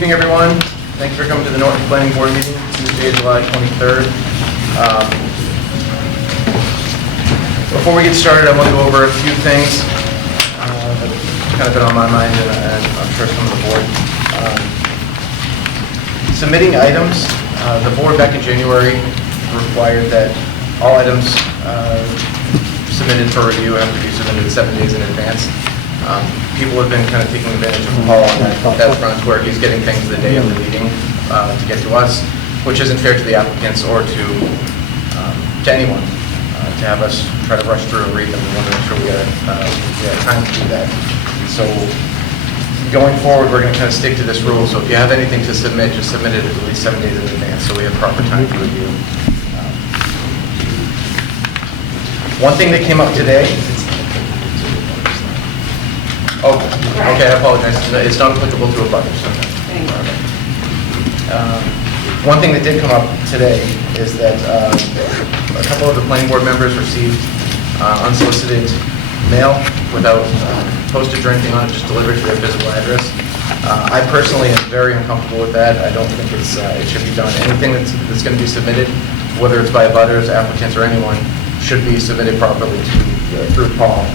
evening, everyone. Thank you for coming to the Norton Planning Board meeting, Tuesday, July 23rd. Before we get started, I want to go over a few things that have kind of been on my mind, and I'm sure some of the board. Submitting items, the board back in January required that all items submitted for review have to be submitted 7 days in advance. People have been kind of taking advantage of Paul on that front, where he's getting things the day of the meeting to get to us, which isn't fair to the applicants or to anyone to have us try to rush through and read them. We want to make sure we have time to do that. So going forward, we're going to kind of stick to this rule. So if you have anything to submit, just submit it at least 7 days in advance so we have proper time to review. One thing that came up today. Oh, okay, I apologize. It's not applicable to a butter. One thing that did come up today is that a couple of the planning board members received unsolicited mail without postage or anything on it, just delivered to their physical address. I personally am very uncomfortable with that. I don't think it should be done. Anything that's going to be submitted, whether it's by butters, applicants, or anyone, should be submitted properly through Paul.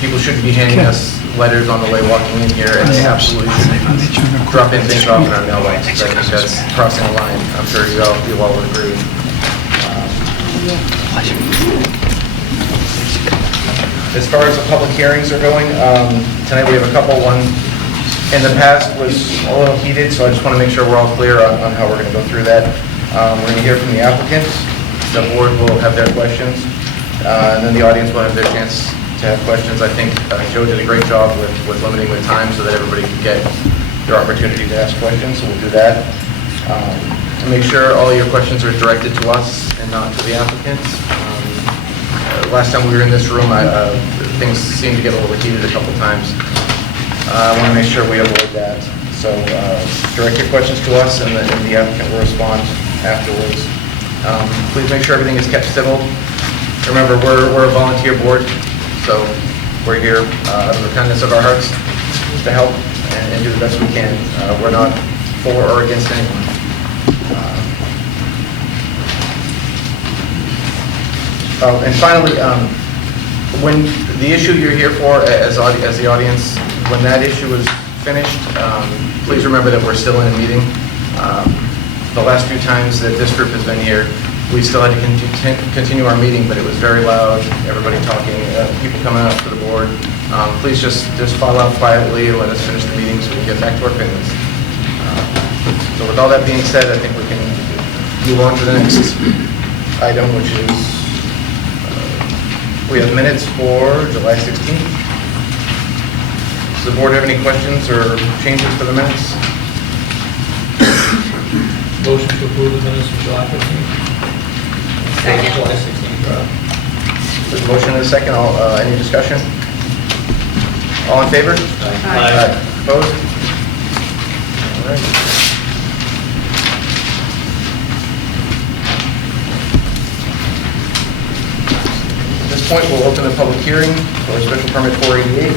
People shouldn't be handing us letters on the way walking in here, and they absolutely shouldn't drop in things off in our mailbox. I think that's crossing a line. I'm sure you all would agree. As far as the public hearings are going, tonight we have a couple. One in the past was a little heated, so I just want to make sure we're all clear on how we're going to go through that. We're going to hear from the applicants. The board will have their questions, and then the audience will have their chance to have questions. I think Joe did a great job with limiting the time so that everybody could get their opportunity to ask questions, so we'll do that. To make sure all your questions are directed to us and not to the applicants. Last time we were in this room, things seemed to get a little heated a couple times. I want to make sure we avoid that. So direct your questions to us, and the applicant will respond afterwards. Please make sure everything is kept civil. Remember, we're a volunteer board, so we're here out of the kindness of our hearts to help and do the best we can. We're not for or against anyone. And finally, when the issue you're here for as the audience, when that issue is finished, please remember that we're still in a meeting. The last few times that this group has been here, we still had to continue our meeting, but it was very loud, everybody talking, people coming up to the board. Please just file out quietly and let us finish the meeting so we can get back to our business. So with all that being said, I think we can move on to the next item, which is, we have minutes for July 16th. Does the board have any questions or changes to the minutes? Motion to approve the minutes from July 15th. Second. July 16th, rather. There's a motion and a second. Any discussion? All in favor? Aye. Opposed? All right. At this point, we'll open the public hearing for special permit 488,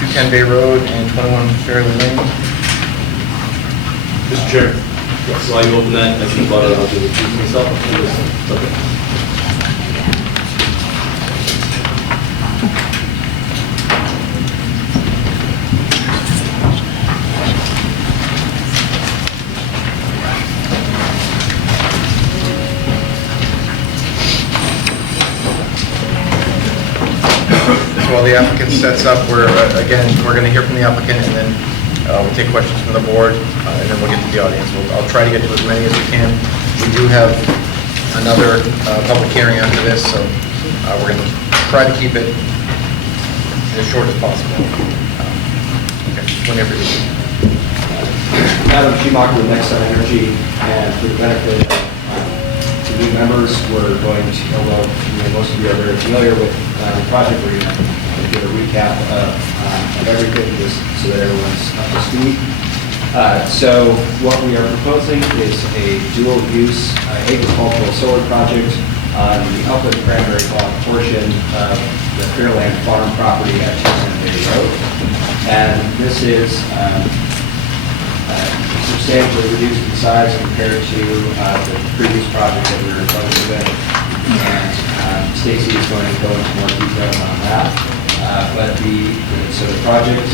210 Bay Road and 21 Fairley Lane. Mr. Chair, while you open that, as you brought it, I'll do it myself. Okay. While the applicant sets up, we're going to hear from the applicant, and then we'll take questions from the board, and then we'll get to the audience. I'll try to get to as many as we can. We do have another public hearing after this, so we're going to try to keep it as short as possible. Okay, whenever you're ready. Adam Schumacher with Nexon Energy, and for the benefit of the new members, we're going to, although most of you are very familiar with the project, we're going to give a recap of everything just so that everyone's up to speed. So what we are proposing is a dual-use agricultural solar project on the Upland Cranberry Bog portion of the Fairland Farm property at 210 Bay Road. And this is substantially reduced in size compared to the previous project that we were budgeted with. And Stacy is going to go into more details on that. But so the project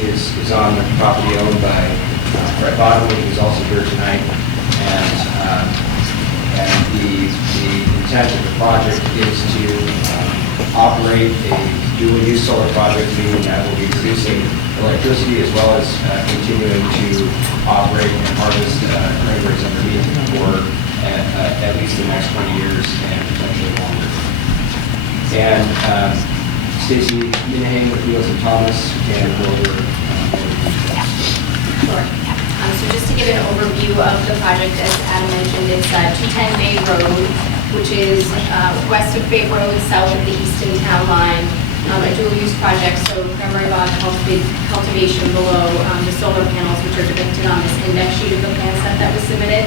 is on the property owned by Brett Bottomley, who's also here tonight. And the intent of the project is to operate a dual-use solar project, meaning that will be producing electricity as well as continuing to operate and harvest cranberries underneath for at least the next 20 years and potentially longer. And Stacy Minahan with Wheels and Thomas can go over. Sure. So just to give an overview of the project, as Adam mentioned, it's 210 Bay Road, which is west of Bay Road, south of the Easton Town Line. A dual-use project, so cranberry bog cultivation below the solar panels, which are depicted on this index sheet of the plan set that was submitted.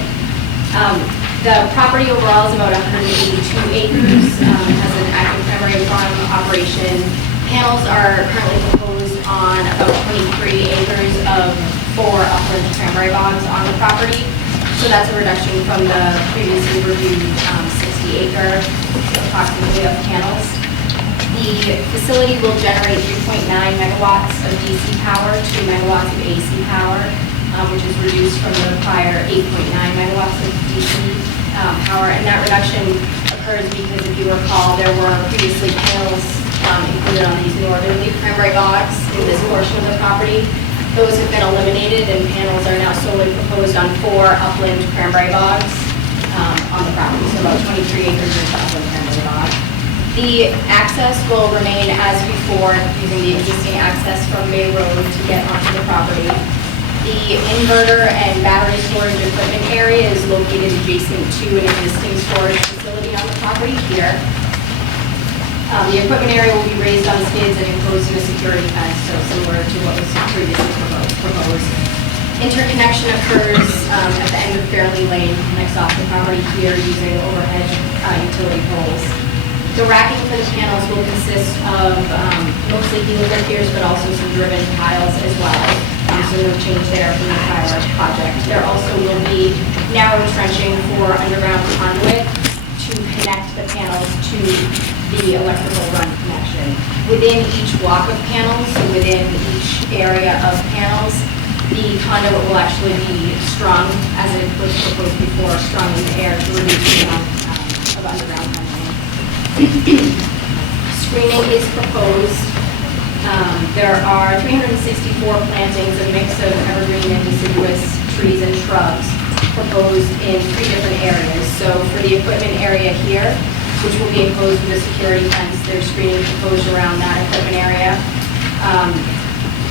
The property overall is about 182 acres, has an active cranberry farm operation. Panels are currently proposed on about 23 acres of 4 upland cranberry bogs on the property. So that's a reduction from the previously reviewed 60-acre approximately of panels. The facility will generate 3.9 megawatts of DC power, 2 megawatts of AC power, which is reduced from the prior 8.9 megawatts of DC power. And that reduction occurs because, if you recall, there were previously panels included on these northerly cranberry bogs in this portion of the property. Those have been eliminated, and panels are now solely proposed on 4 upland cranberry bogs on the property, so about 23 acres of upland cranberry bog. The access will remain as before, using the existing access from Bay Road to get onto the property. The inverter and battery storage equipment area is located adjacent to an existing storage facility on the property here. The equipment area will be raised on skids and enclosed in a security fence, so similar to what was previously proposed. Interconnection occurs at the end of Fairley Lane, next off the property here, using overhead utility poles. The racking for the panels will consist of mostly helical piers, but also some driven piles as well. So no change there from the prior project. There also will be narrow trenching for underground conduit to connect the panels to the electrical run connection. Within each block of panels, so within each area of panels, the conduit will actually be strung, as it was proposed before, strung in the air to reduce the amount of underground tunneling. Screening is proposed. There are 364 plantings, a mix of evergreen and deciduous trees and shrubs proposed in 3 different areas. So for the equipment area here, which will be enclosed with a security fence, there's screening proposed around that equipment area.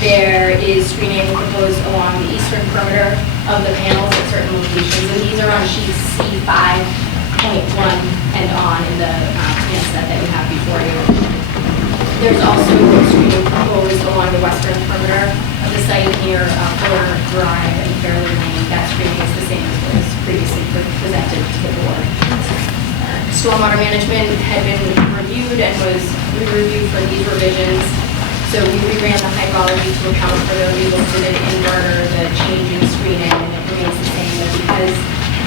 There is screening proposed along the eastern perimeter of the panels at certain locations, and these are on sheets C5.1 and on in the plan set that you have before you. There's also screening proposed along the western perimeter of the site near Fuller Drive and Fairley Lane. That screening is the same as was previously presented to the board. Stormwater management had been reviewed and was re-reviewed for these revisions. So we reran the hydrology to account for the relocated inverter, the change in screening, and it remains the same. But because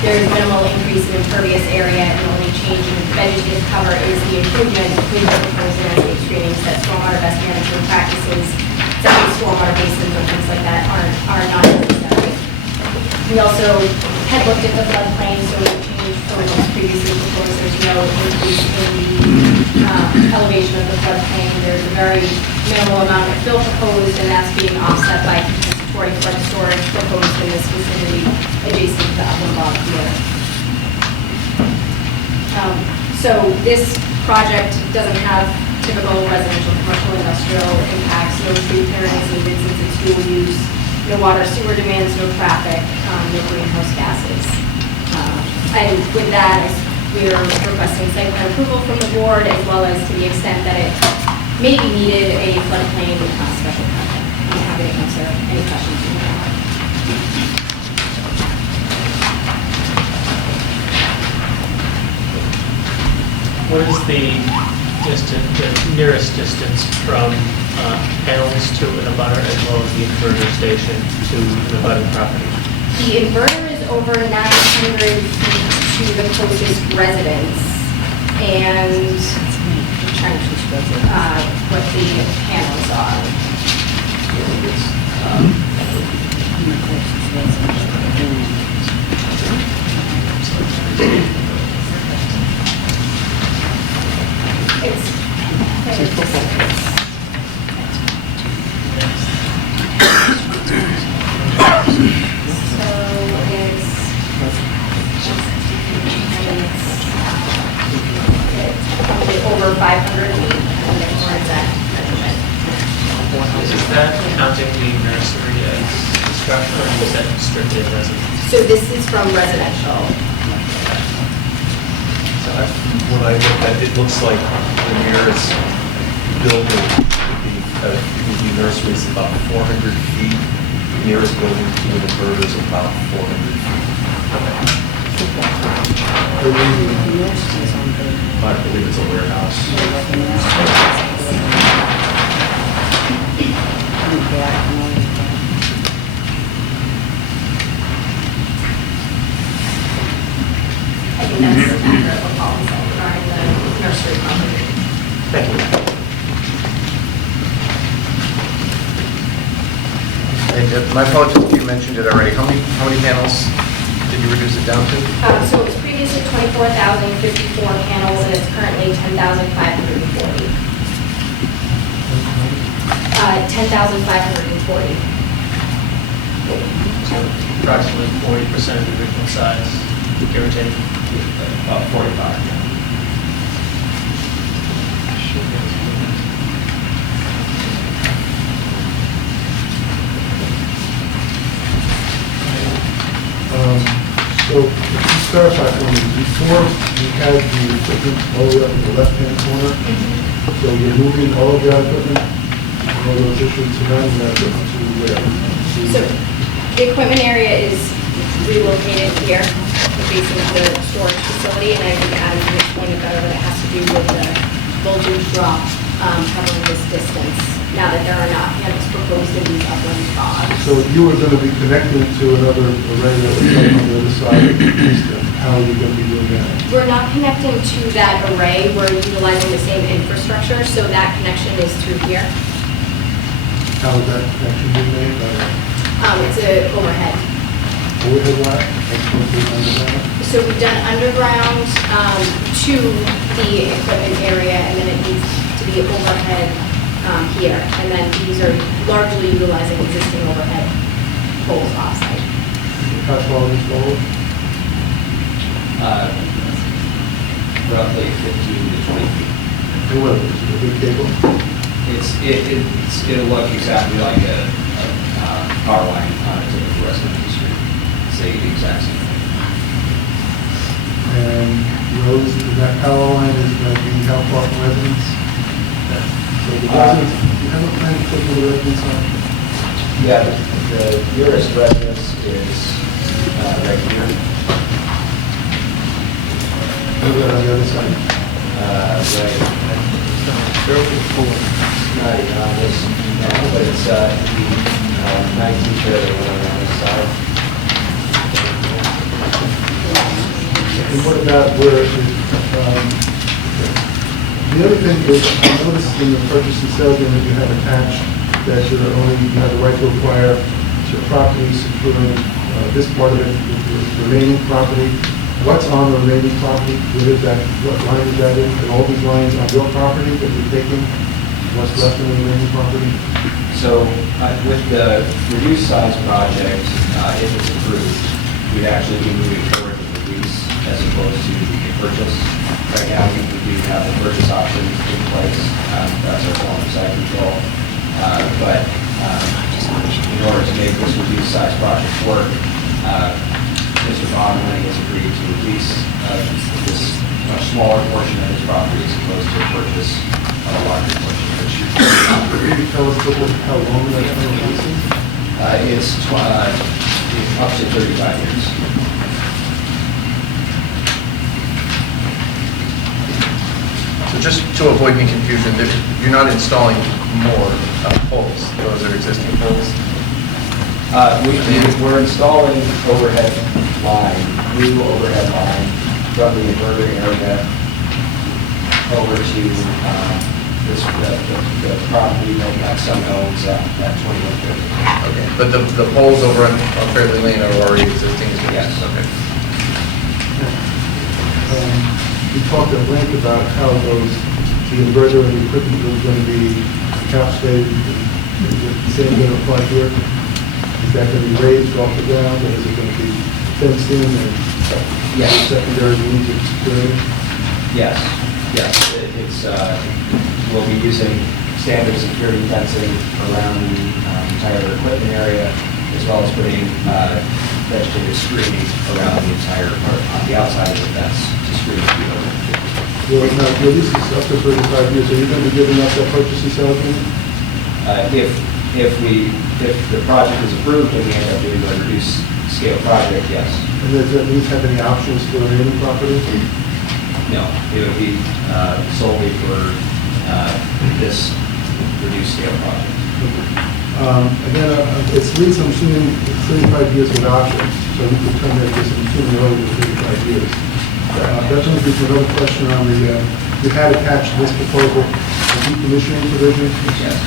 there is minimal increase in impervious area and the only change in vegetative cover is the improvement with the proposed landscape screenings, that stormwater best management practices, such as stormwater basins or things like that, are not necessary. We also had looked at the floodplain, so we changed from what was previously proposed. There's no increase in the elevation of the floodplain. There's a very minimal amount of fill proposed, and that's being offset by compensatory flood storage proposed in this vicinity adjacent to the upland bog here. So this project doesn't have typical residential, commercial, industrial impacts, no tree clearance needed since it's dual use, no water sewer demands, no traffic, no greenhouse gases. And with that, we are requesting site plan approval from the board, as well as, to the extent that it may be needed, a floodplain special permit. I'm happy to answer any questions you may have. What is the nearest distance from panels to an abutter as well as the inverter station to an abutting property? The inverter is over 900 feet to the closest residence, and I'm trying to what the panels are. Probably over 500 feet, and therefore it's that measurement. Is that counting the nursery as structure, or is that strictly residential? So this is from residential. When I look at it, it looks like the nearest building would be nurseries about 400 feet. Nearest building to an inverter is about 400 feet. I believe it's a warehouse. I think that's accurate for policy regarding the nursery property. Thank you. My apologies if you mentioned it already. How many panels did you reduce it down to? So it was previously 24,054 panels, and it's currently 10,540. 10,540. Approximately 40% of the original size, give or take. About 45. So, to clarify for me, before you had the equipment all the way up in the left-hand corner, so you're moving all of that equipment, all those issues around that equipment to where? So the equipment area is relocated here, facing the storage facility, and I think Adam can explain it better, but it has to do with the voltage drop covering this distance, now that there are not panels proposed in these upland spots. So you were going to be connected to another array that was like on the other side of the eastern. How are you going to be doing that? We're not connecting to that array, we're utilizing the same infrastructure, so that connection is through here. How is that connection being made? It's a overhead. Overhead wire? That's supposed to be underground? So we've done underground to the equipment area, and then it needs to be overhead here. And then these are largely utilizing existing overhead poles offsite. How tall is this pole? Roughly 15 to 20 feet. And what, is it a big cable? It'll look exactly like a power line on a typical residential street. Say the exact same thing. And those, that power line is going to be how far from residents? So the residents, you have a plan to put the residents on? Yeah, the nearest residence is right here. Move that on the other side. Right. Not even on this now, but it's 1930 on this side. And what about where, the other thing is, I noticed in the purchase and sale agreement you have attached that you have the right to acquire your property, securing this part of it, the remaining property. What's on the remaining property? What is that, what line is that in? Are all these lines on your property that you're taking? What's left in the remaining property? So with the reduced size project, if it's approved, we'd actually be moving forward with the lease as opposed to the purchase. Right now, we do have the purchase option in place. That's our form of site control. But in order to make this reduced size project work, Mr. Bogdan has agreed to release this much smaller portion of his property as opposed to a purchase of a larger portion. Can you tell us how long that term is? It's up to 35 years. So So just to avoid any confusion, you're not installing more poles, those are existing poles? We're installing overhead line, new overhead line from the inverter area over to the property that Nexum owns at 2150. Okay, but the poles over on Fairleigh Lane are already existing? Yes. Okay. We talked at length about how the inverter and the equipment was going to be encapsulated. Is the same going to apply here? Is that going to be raised off the ground, or is it going to be fenced in and Yes. secondary means of security? Yes, yes. We'll be using standard security fencing around the entire equipment area, as well as putting vegetative screening around the entire, on the outside of the fence to screen the field. Well, now, your lease is up to 35 years. Are you going to be giving up that purchase and sale agreement? If the project is approved and we end up doing a reduced scale project, yes. And does that lease have any options for the remaining property? No, it would be solely for this reduced scale project. Again, it's lease, I'm assuming, 35 years with options, so we could terminate this, I'm assuming, earlier than 35 years. That brings me to another question on you had attached this proposal, the decommissioning provision. Yes.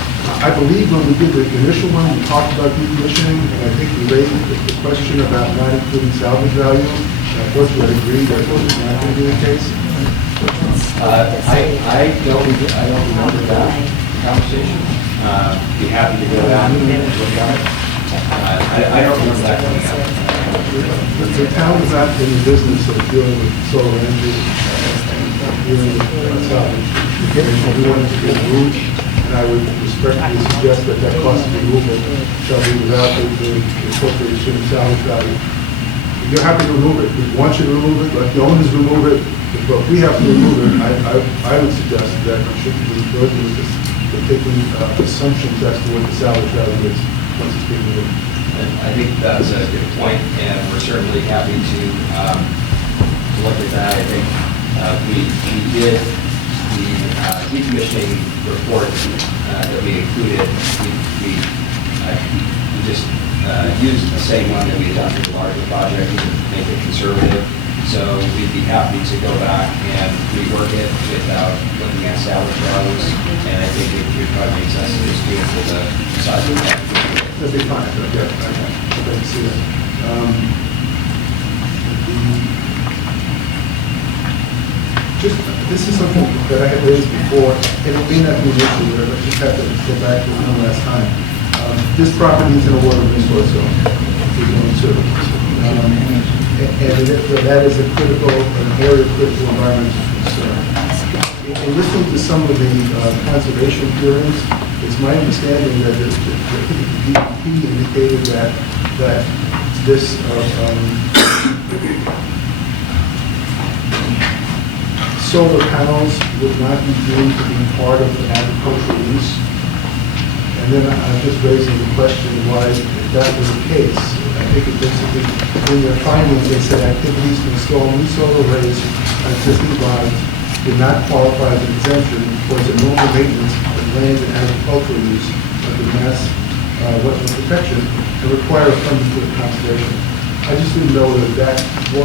I believe when we did the initial one, we talked about decommissioning, and I think we raised the question about not including salvage value. And of course, we had agreed that was not going to be the case. I don't remember that conversation. Be happy to go back and look at it. I don't remember that coming up. The town is not in the business of dealing with solar energy, dealing with salvage. We want it to get moved, and I would respectfully suggest that that cost of removal shall be without the appropriation of salvage value. If you're happy to remove it, we want you to remove it, let the owners remove it, but if we have to remove it, I would suggest that we should be good with this, with taking assumptions as to what the salvage value is once it's being removed. And I think that's a good point, and we're certainly happy to look at that. I think we did the decommissioning report that we included. We just used the same one that we had done for the larger project to make it conservative. So we'd be happy to go back and rework it without looking at salvage values. And I think it would probably make sense to just do it for the size of that. That'd be fine, yeah, I can see that. This is something that I had raised before, and it may not be an issue, but I just have to go back to it one last time. This property is in a water resource zone, and that is a critical, an area of critical environmental concern. In listening to some of the conservation hearings, it's my understanding that the DEP indicated that this solar panels would not be deemed to be part of an agricultural use. And then I'm just raising the question why, if that was the case, I think it basically, in their findings, they said activities to install new solar arrays on existing lines did not qualify as an exemption towards a normal maintenance of land and agricultural use under Mass Wetland Protection and require a permit for the conservation. I just didn't know that,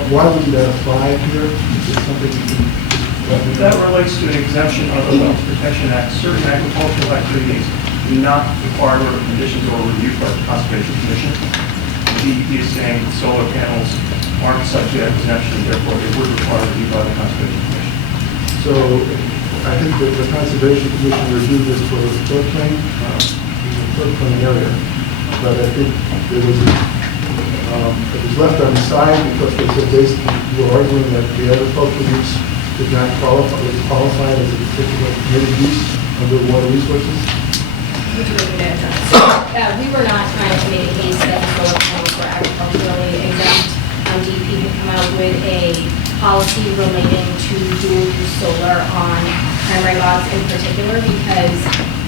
why wouldn't that apply here? Is it something you can let me know? That relates to an exemption of the Wetlands Protection Act. Certain agricultural activities do not require order conditions or review by the Conservation Commission. The DEP is saying that solar panels aren't subject to exemption, therefore they would require review by the Conservation Commission. So I think that the Conservation Commission reviewed this for the floodplain area, but I think there was, it was left on the side because they said basically you were arguing that the agricultural use did not qualify as a particular permitted use under water resources. We were not trying to make a case that the solar panels were agriculturally exempt. DEP had come out with a policy relating to dual-use solar on primary bogs in particular, because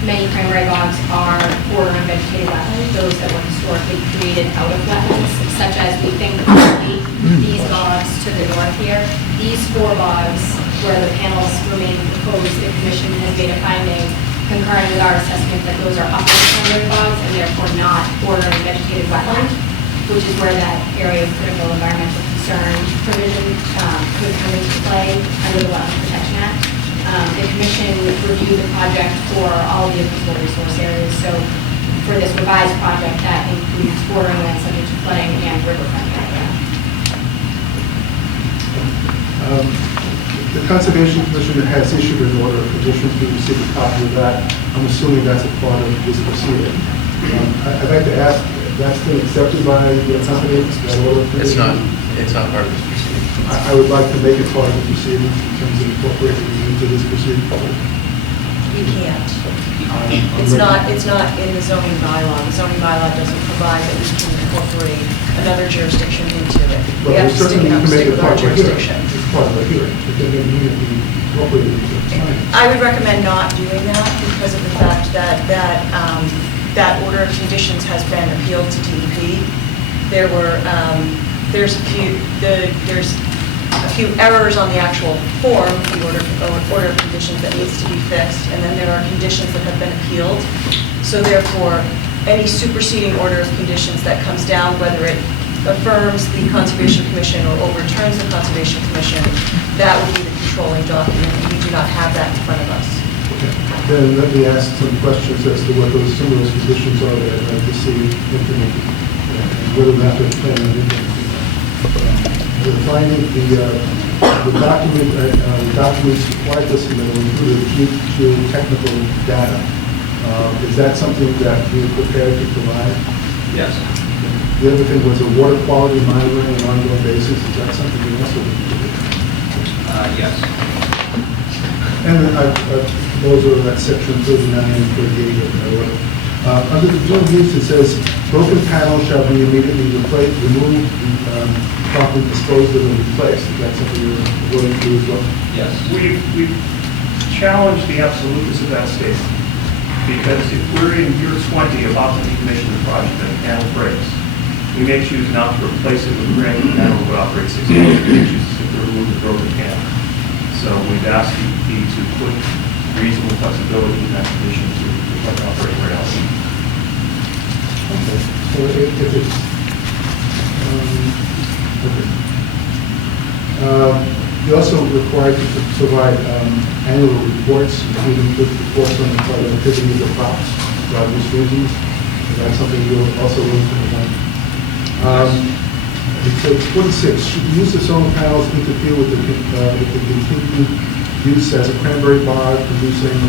many primary bogs are border on vegetated wetlands, those that were historically created out of wetlands, such as we think these bogs to the north here. These 4 bogs where the panels remain proposed, if commission has made a finding concurrent with our assessment that those are upland cranberry bogs and therefore not bordering vegetated wetland, which is where that area of critical environmental concern provision could come into play under the Wetland Protection Act. The commission reviewed the project for all the applicable resource areas. So for this revised project, that includes bordering land subject to flooding and riverfront area. The Conservation Commission has issued an order of conditions. We received a copy of that. I'm assuming that's a part of this proceeding. I'd like to ask, that's been accepted by the company, that order of conditions? It's not part of this proceeding. I would like to make it part of the proceedings in terms of incorporating it into this proceeding. You can't. It's not in the zoning bylaw. The zoning bylaw doesn't provide that we can incorporate another jurisdiction into it. We But have to stick certainly you can make with it our part of a hearing. jurisdiction. It's part of a hearing. It doesn't immediately incorporate it into the plan. I would recommend not doing that because of the fact that order of conditions has been appealed to DEP. There's a few errors on the actual form, the order of conditions that needs to be fixed, and then there are conditions that have been appealed. So therefore, any superseding order of conditions that comes down, whether it affirms the Conservation Commission or overturns the Conservation Commission, that would be the controlling document, and we do not have that in front of us. Okay. Then let me ask some questions as to what some of those conditions are that I'd like to see implemented, and whether or not they're planning on implementing. The finding, the documents required to submit will include geotechnical data. Is that something that you're prepared to provide? Yes. The other thing was a water quality monitoring on an ongoing basis. Is that something you also need to do? Yes. And those are at section 39 and 38 of the order. Under the joint use, it says, broken panels shall be immediately replaced, removed, properly disposed of and replaced. Is that something you're willing to do as well? Yes. We've challenged the absoluteness of that statement, because if we're in year 20 about to decommission the project and the panel breaks, we may choose not to replace it with a brand new panel that would operate 6 months. We may choose to remove the broken panel. So we've asked DEP to put reasonable flexibility in that condition to operate right out. Okay. So if it's, you're also required to provide annual reports, including reports on the productivity of the crops, for obvious reasons. Is that something you're also willing to provide? So 46, should the use of solar panels interfere with the continued use as a cranberry bog producing,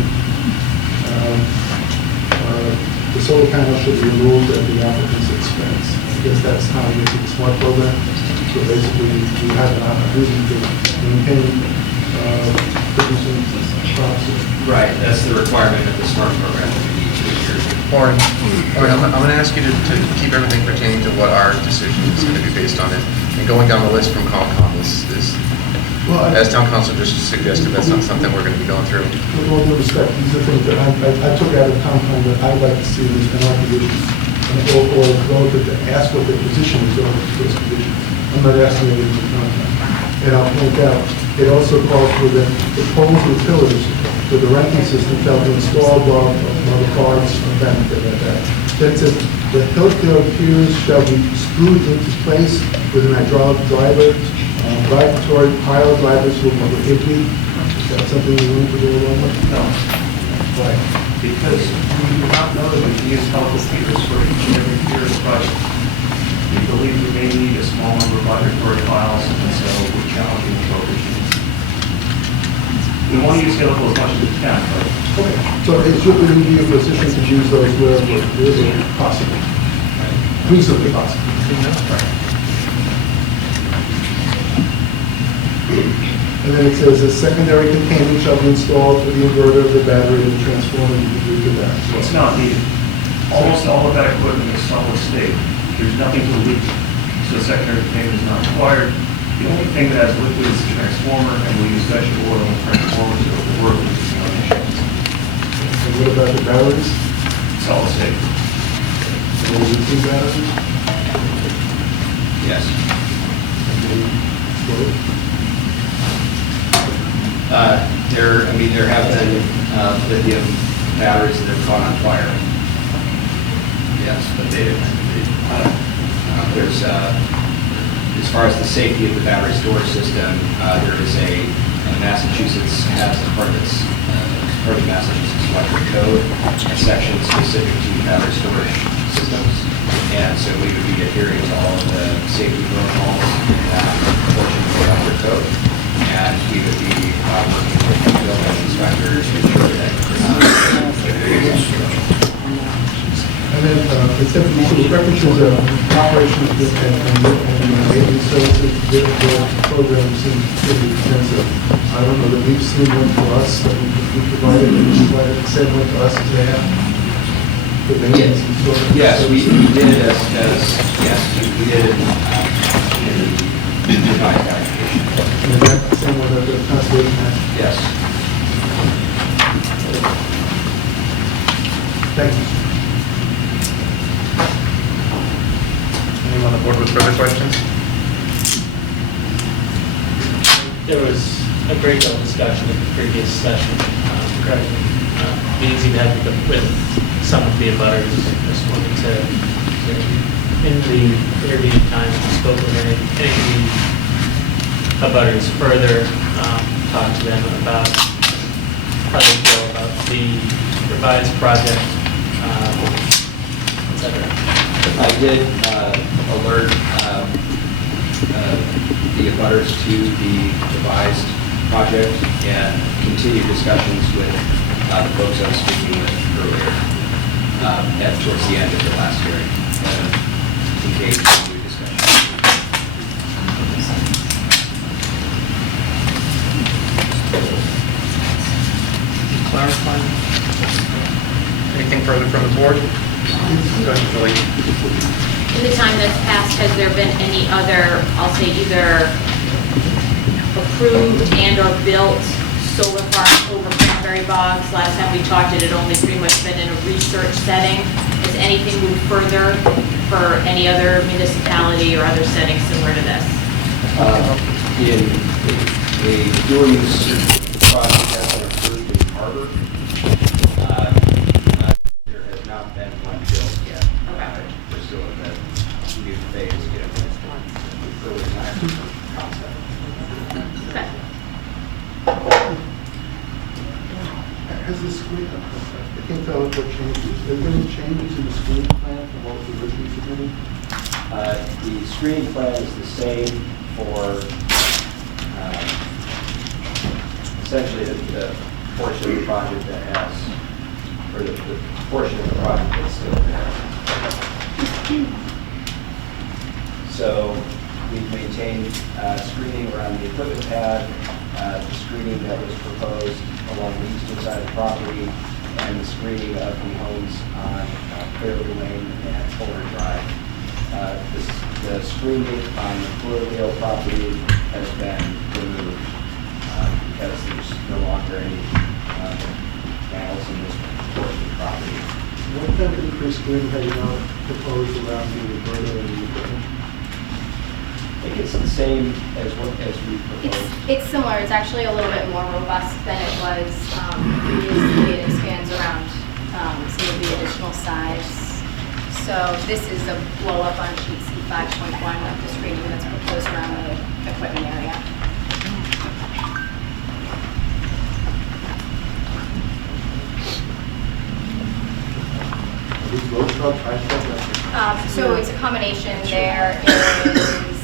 the solar panels should be removed at the applicant's expense. I guess that's how you use the SMART program. So basically, you have an opportunity to maintain producing crops. Right, that's the requirement of the SMART program. Warren, I'm going to ask you to keep everything pertaining to what our decision is going to be based on. And going down the list from COMCOM is Well, as town council just suggested, that's not something we're going to be going through. with all due respect, these are things that I took out of COMCOM that I'd like to see in our conditions. Or relative to ask what their position is over those conditions. I'm not asking anything from COMCOM. And I'll point out, it also calls for the poles and pillars for the ranking system shall be installed while the cards are benefit like that. Then it says, the hill piers shall be screwed into place with an hydraulic driver. Vibratory pile drivers will be prohibited. Is that something you want to do along with? No. Why? Because we do not know that we can use helical piers for each and every pier of the project. We believe we may need a small number of vibratory piles, and so we're challenging the prohibitions. We want to use helical as much as we can, but Okay, so it should really be a position to use those wherever possible. Reasonably possible. And then it says a secondary containment shall be installed for the inverter, the battery, and the transformer. You can do that. So it's not needed. Almost all of that equipment is solid state. There's nothing to leak, so secondary containment is not required. The only thing that has liquid is the transformer, and we use vegetable oil in transformers to work with the emissions. And what about the batteries? Solid state. Will you do batteries? Yes. And then, well, There have been lithium batteries that have caught on fire. Yes, but there's, as far as the safety of the battery storage system, there is Massachusetts has a part of the Massachusetts Electric Code, a section specific to battery storage systems. And so we would be adhering to all of the safety protocols in that portion of the electric code. And we would be working with the building inspectors to ensure that. And then, it said, references operation and maintenance services, their program seems pretty extensive. I don't know that we've seen one for us, that we provided, and we provided, send one to us as they have. The maintenance and sort of. Yes, we did it yes, we did it in the revised application. And is that the same one that the conservation has? Yes. Thank you. Anyone on the board with further questions? There was a great deal of discussion in the previous session regarding meetings you've had with some of the abutters. Just wanted to, in the interview time, spoke with any of the abutters further, talk to them about how they feel about the revised project, et cetera. I did alert the abutters to the revised project and continued discussions with the folks I was speaking with earlier towards the end of the last hearing. Engaged in new discussion. Clarify. Anything further from the board? Go ahead, Julie. In the time that's passed, has there been any other, I'll say either approved and or built solar farms over Cranberry Bogs? Last time we talked, it had only pretty much been in a research setting. Has anything moved further for any other municipality or other setting similar to this? In a dual use project has been approved in Harbor. There has not been one built yet. We're still in the new phase, early time concept. Okay. Has the screen, I can't tell what changes, has there been any changes in the screening plan from what was originally submitted? The screening plan is the same for essentially the portion of the project that has, or the portion of the project that's still there. So we've maintained screening around the equipment pad, the screening that was proposed along the eastern side of the property, and the screening of the homes on Fairview Lane and Fuller Drive. The screening on the Floridale property has been removed because there's no longer any panels in this portion of the property. What kind of increased screening have you now proposed around the burner and the equipment? I think it's the same as what we proposed. It's similar, it's actually a little bit more robust than it was previously. It expands around some of the additional sides. So this is a blow up on sheet C 5.1 of the screening that's proposed around the equipment area. Are these low shrub, high shrub? So it's a combination. There is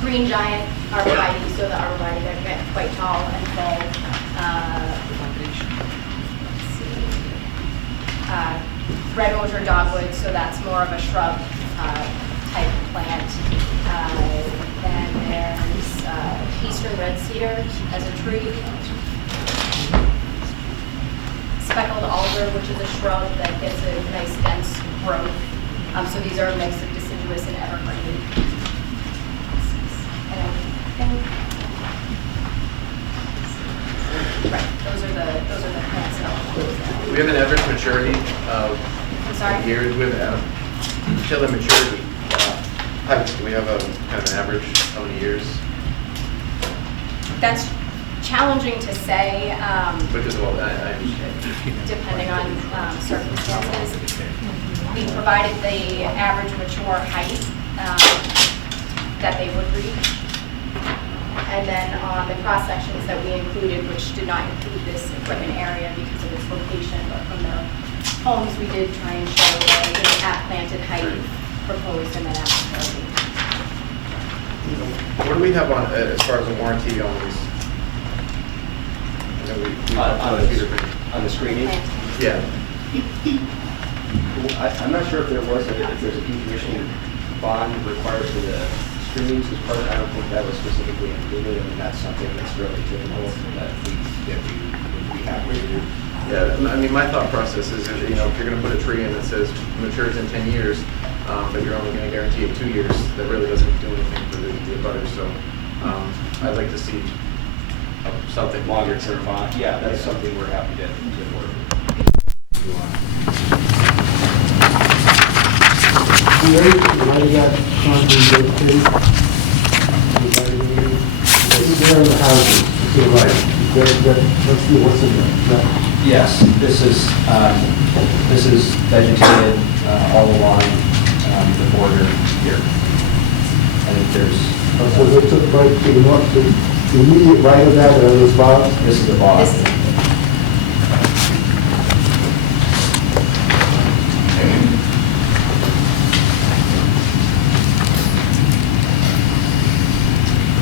green giant arborvitae, so the arborvitae that get quite tall and full. Red osier dogwood, so that's more of a shrub type plant. Then there's eastern red cedar as a tree. Speckled alder, which is a shrub that gets a nice dense growth. So these are a mix of deciduous and evergreen. And I think, right, those are the plants that I'll close out. We have an average maturity I'm sorry? years with till the maturity height. Do we have a kind of an average how many years? That's challenging to say, Because, well, I understand. depending on circumstances. We provided the average mature height that they would reach. And then on the cross sections that we included, which did not include this equipment area because of its location, but from the homes, we did try and show the at-planted height proposed and then at-planted. What do we have on, as far as the warranty on these? I know we On a few different- on the screening. Yeah. I'm not sure if there's a decommissioning bond required for the screenings as part of, I don't think that was specifically included, and that's something that's really typical that we have to do. Yeah, I mean, my thought process is, if you're gonna put a tree in that says matures in 10 years, but you're only gonna guarantee it 2 years, that really doesn't do anything for the butters, so, I'd like to see something Longer term bond, yeah, that's something we're happy to work with. The area to the right of that concrete vegetation, this is there in the houses, to the right. Let's see what's in there. Yes, this is vegetated all along the border here. I think there's, So they took right to the north, to the immediate right of that, are those bogs? this is the bog. This is-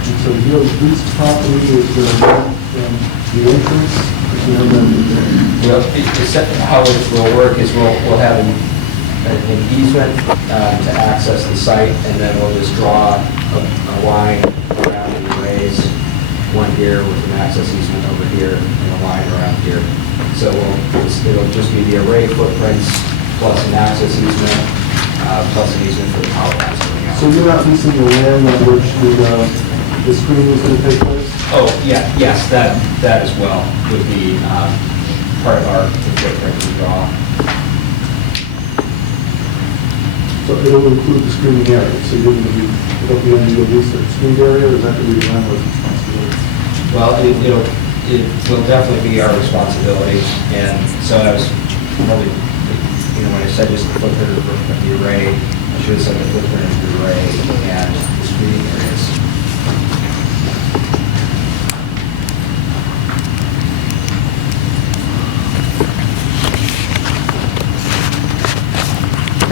And so this property is going to run from the entrance, Well, how it will work is we'll have an easement to access the site, and then we'll just draw a line around the arrays, one here with an access easement over here, and a line around here. So it'll just be the array footprints plus an access easement, plus an easement for the power lines going out. So you're not leasing the land on which the screening is going to take place? Oh, yeah, yes, that as well would be part of our footprint we draw. So it'll include the screening area, so you're going to be, it'll be under your lease of screened area, or is that going to be the landlord's responsibility? Well, it will definitely be our responsibility, and so I was probably, when I said just the footprint of the array, I should have said the footprint of the array and the screening areas.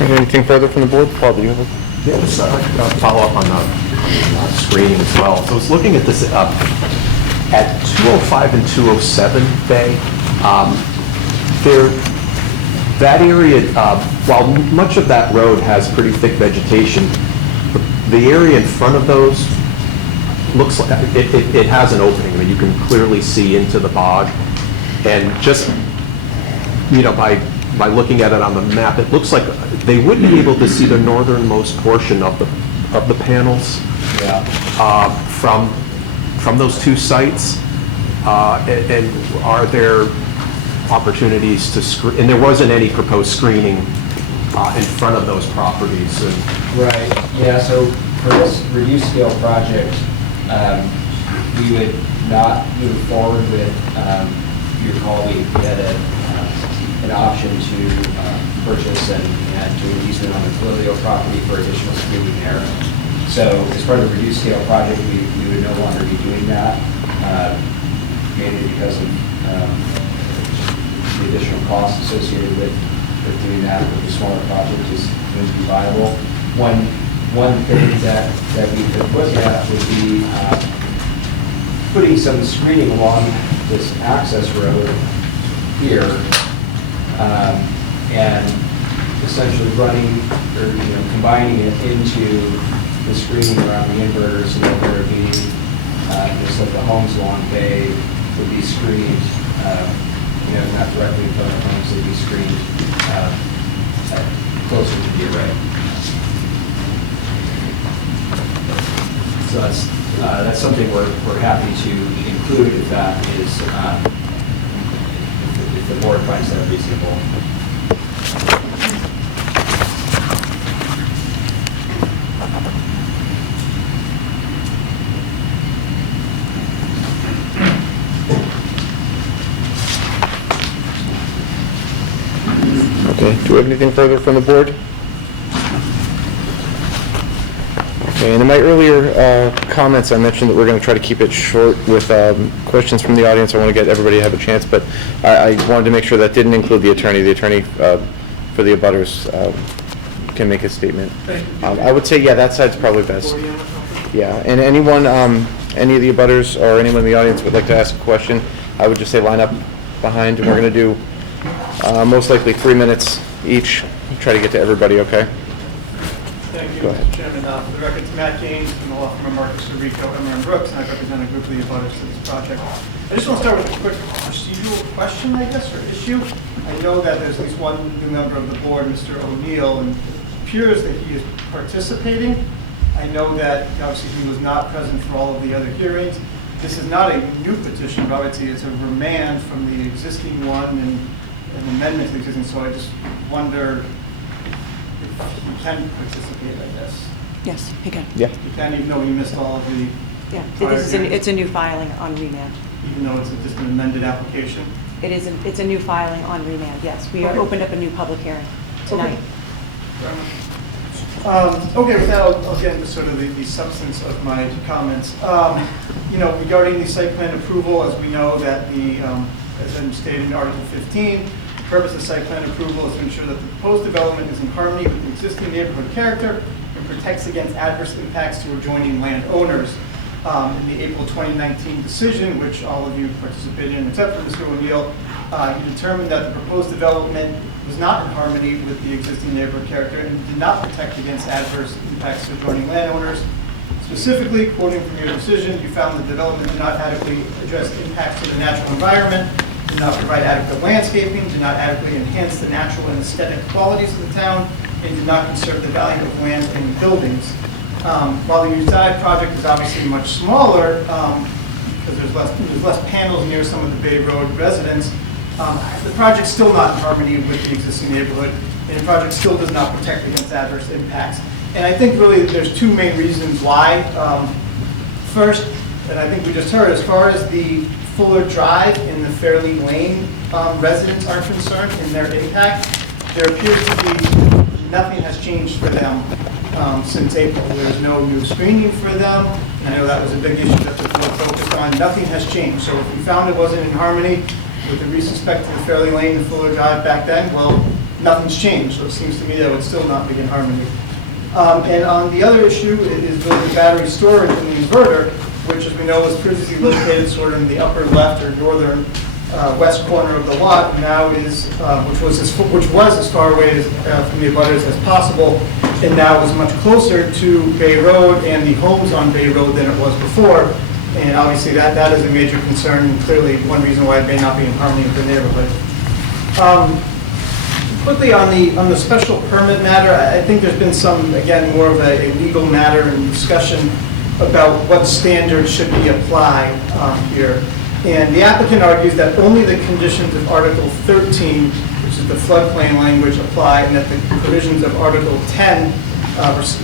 Anything further from the board? Paul, do you have a? Yeah, just I'd like to follow up on the screening as well. So I was looking at this at 205 and 207 Bay. That area, while much of that road has pretty thick vegetation, the area in front of those looks like it has an opening. I mean, you can clearly see into the bog, and just by looking at it on the map, it looks like they would be able to see the northernmost portion of the panels from those two sites. And are there opportunities to screen? And there wasn't any proposed screening in front of those properties. Right, yeah, so for this reduced scale project, we would not move forward with, you recall, we had an option to purchase and do an easement on the Toledo property for additional screening there. So as part of the reduced scale project, we would no longer be doing that, mainly because of the additional costs associated with doing that. With the smaller project is going to be viable. One thing that we could look at would be putting some screening along this access road here, and essentially running or combining it into the screening around the inverters, so that there would be just like the homes along Bay would be screened, not directly in front of the homes, they'd be screened closer to the array. So that's something we're happy to include if that is if the board finds that reasonable. have anything further from the board? Okay, and in my earlier comments, I mentioned that we're going to try to keep it short with questions from the audience. I want to get everybody to have a chance, but I wanted to make sure that didn't include the attorney. The attorney for the abutters can make a statement. I would say, yeah, that side's probably best. Yeah, and anyone, any of the abutters or anyone in the audience would like to ask a question, I would just say line up behind, and we're going to do most likely 3 minutes each. Try to get to everybody, okay? Thank you, Go ahead. Mr. Chairman. For the record, it's Matt Gaines from the law firm of Marcus Rico, Emmer & Brooks, and I represent a group of the abutters to this project. I just want to start with a quick procedural question, I guess, or issue. I know that there's at least one new member of the board, Mr. O'Neill, and it appears that he is participating. I know that obviously he was not present for all of the other hearings. This is not a new petition, but obviously it's a remand from the existing one and an amendment to the existing, so I just wonder if he can participate, I guess. Yes, he can. Yeah. You can, even though you missed all of the, Yeah, Prior it's a new filing on remand. even though it's just an amended application. It's a new filing on remand, yes. We Okay. opened up a new public hearing tonight. Okay, with that, I'll get into sort of the substance of my comments. You know, regarding the site plan approval, as we know that the, as I'm stated in Article 15, the purpose of site plan approval is to ensure that the proposed development is in harmony with the existing neighborhood character and protects against adverse impacts to adjoining landowners. In the April 2019 decision, which all of you participated in, except for Mr. O'Neill, he determined that the proposed development was not in harmony with the existing neighborhood character and did not protect against adverse impacts to adjoining landowners. Specifically, quoting from your decision, you found the development did not adequately address impacts to the natural environment, did not provide adequate landscaping, did not adequately enhance the natural and aesthetic qualities of the town, and did not conserve the value of land and buildings. While the Usai project is obviously much smaller, because there's less panels near some of the Bay Road residents, the project's still not in harmony with the existing neighborhood, and the project still does not protect against adverse impacts. And I think really there's two main reasons why. First, and I think we just heard, as far as the Fuller Drive and the Fairleigh Lane residents are concerned in their impact, there appears to be nothing has changed for them since April. There's no new screening for them. I know that was a big issue that the board focused on. Nothing has changed. So if we found it wasn't in harmony with the respect to the Fairleigh Lane and Fuller Drive back then, well, nothing's changed. So it seems to me that it would still not be in harmony. And on the other issue is the battery storage in the inverter, which, as we know, was previously located sort of in the upper left or northern west corner of the lot. Now is which was as far away as, from the abutters as possible, and now is much closer to Bay Road and the homes on Bay Road than it was before. And obviously that is a major concern, and clearly one reason why it may not be in harmony with the neighborhood. Quickly on the special permit matter, I think there's been some, again, more of a legal matter and discussion about what standards should be applied here. And the applicant argues that only the conditions of Article 13, which is the floodplain language, apply, and that the provisions of Article 10,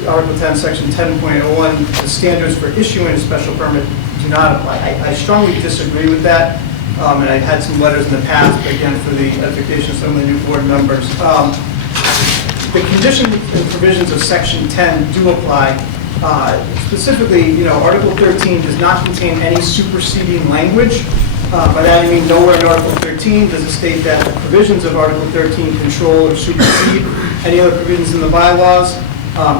Article 10, Section 10.01, the standards for issuing a special permit do not apply. I strongly disagree with that. And I've had some letters in the past, but again, for the edification of some of the new board members. The conditions and provisions of Section 10 do apply. Specifically, you know, Article 13 does not contain any superseding language. By that I mean nowhere in Article 13 does it state that the provisions of Article 13 control or supersede any other provisions in the bylaws.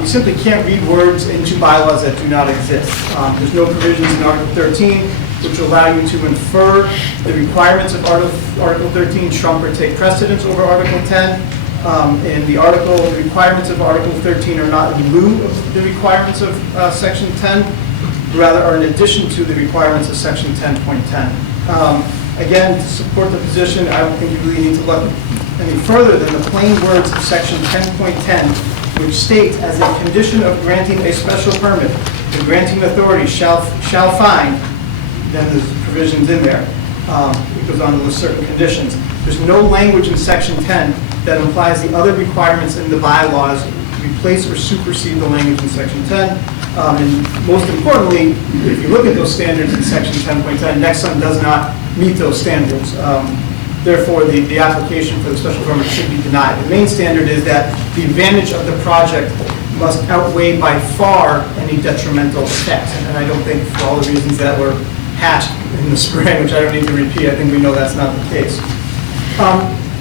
You simply can't read words into bylaws that do not exist. There's no provisions in Article 13 which will allow you to infer the requirements of Article 13 trump or take precedence over Article 10. And the requirements of Article 13 are not in lieu of the requirements of Section 10, rather are in addition to the requirements of Section 10.10. Again, to support the position, I don't think you really need to look any further than the plain words of Section 10.10, which states, as a condition of granting a special permit, the granting authority shall find. Then there's provisions in there. It goes on to list certain conditions. There's no language in Section 10 that implies the other requirements in the bylaws replace or supersede the language in Section 10. And most importantly, if you look at those standards in Section 10.10, Nexon does not meet those standards. Therefore, the application for the special permit should be denied. The main standard is that the advantage of the project must outweigh by far any detrimental effects. And I don't think, for all the reasons that were hatched in the spring, which I don't need to repeat, I think we know that's not the case.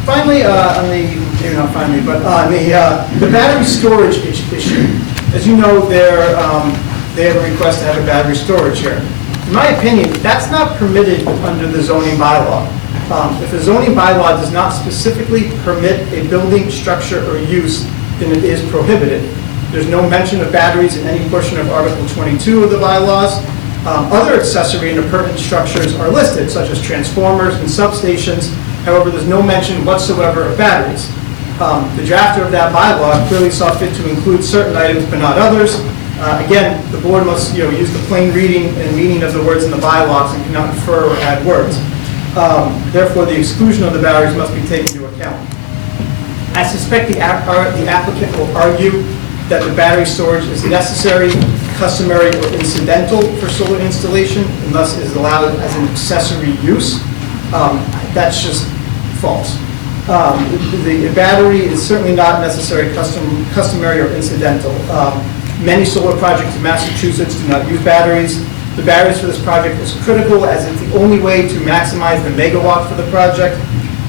Finally, on the, maybe not finally, but on the battery storage issue, as you know, they have a request to have a battery storage here. In my opinion, that's not permitted under the zoning bylaw. If a zoning bylaw does not specifically permit a building, structure, or use, then it is prohibited. There's no mention of batteries in any portion of Article 22 of the bylaws. Other accessory and appurtenant structures are listed, such as transformers and substations. However, there's no mention whatsoever of batteries. The drafter of that bylaw clearly saw fit to include certain items but not others. Again, the board must use the plain reading and meaning of the words in the bylaws and cannot infer or add words. Therefore, the exclusion of the batteries must be taken into account. I suspect the applicant will argue that the battery storage is necessary, customary, or incidental for solar installation, and thus is allowed as an accessory use. That's just false. The battery is certainly not necessary, customary, or incidental. Many solar projects in Massachusetts do not use batteries. The batteries for this project is critical as it's the only way to maximize the megawatt for the project.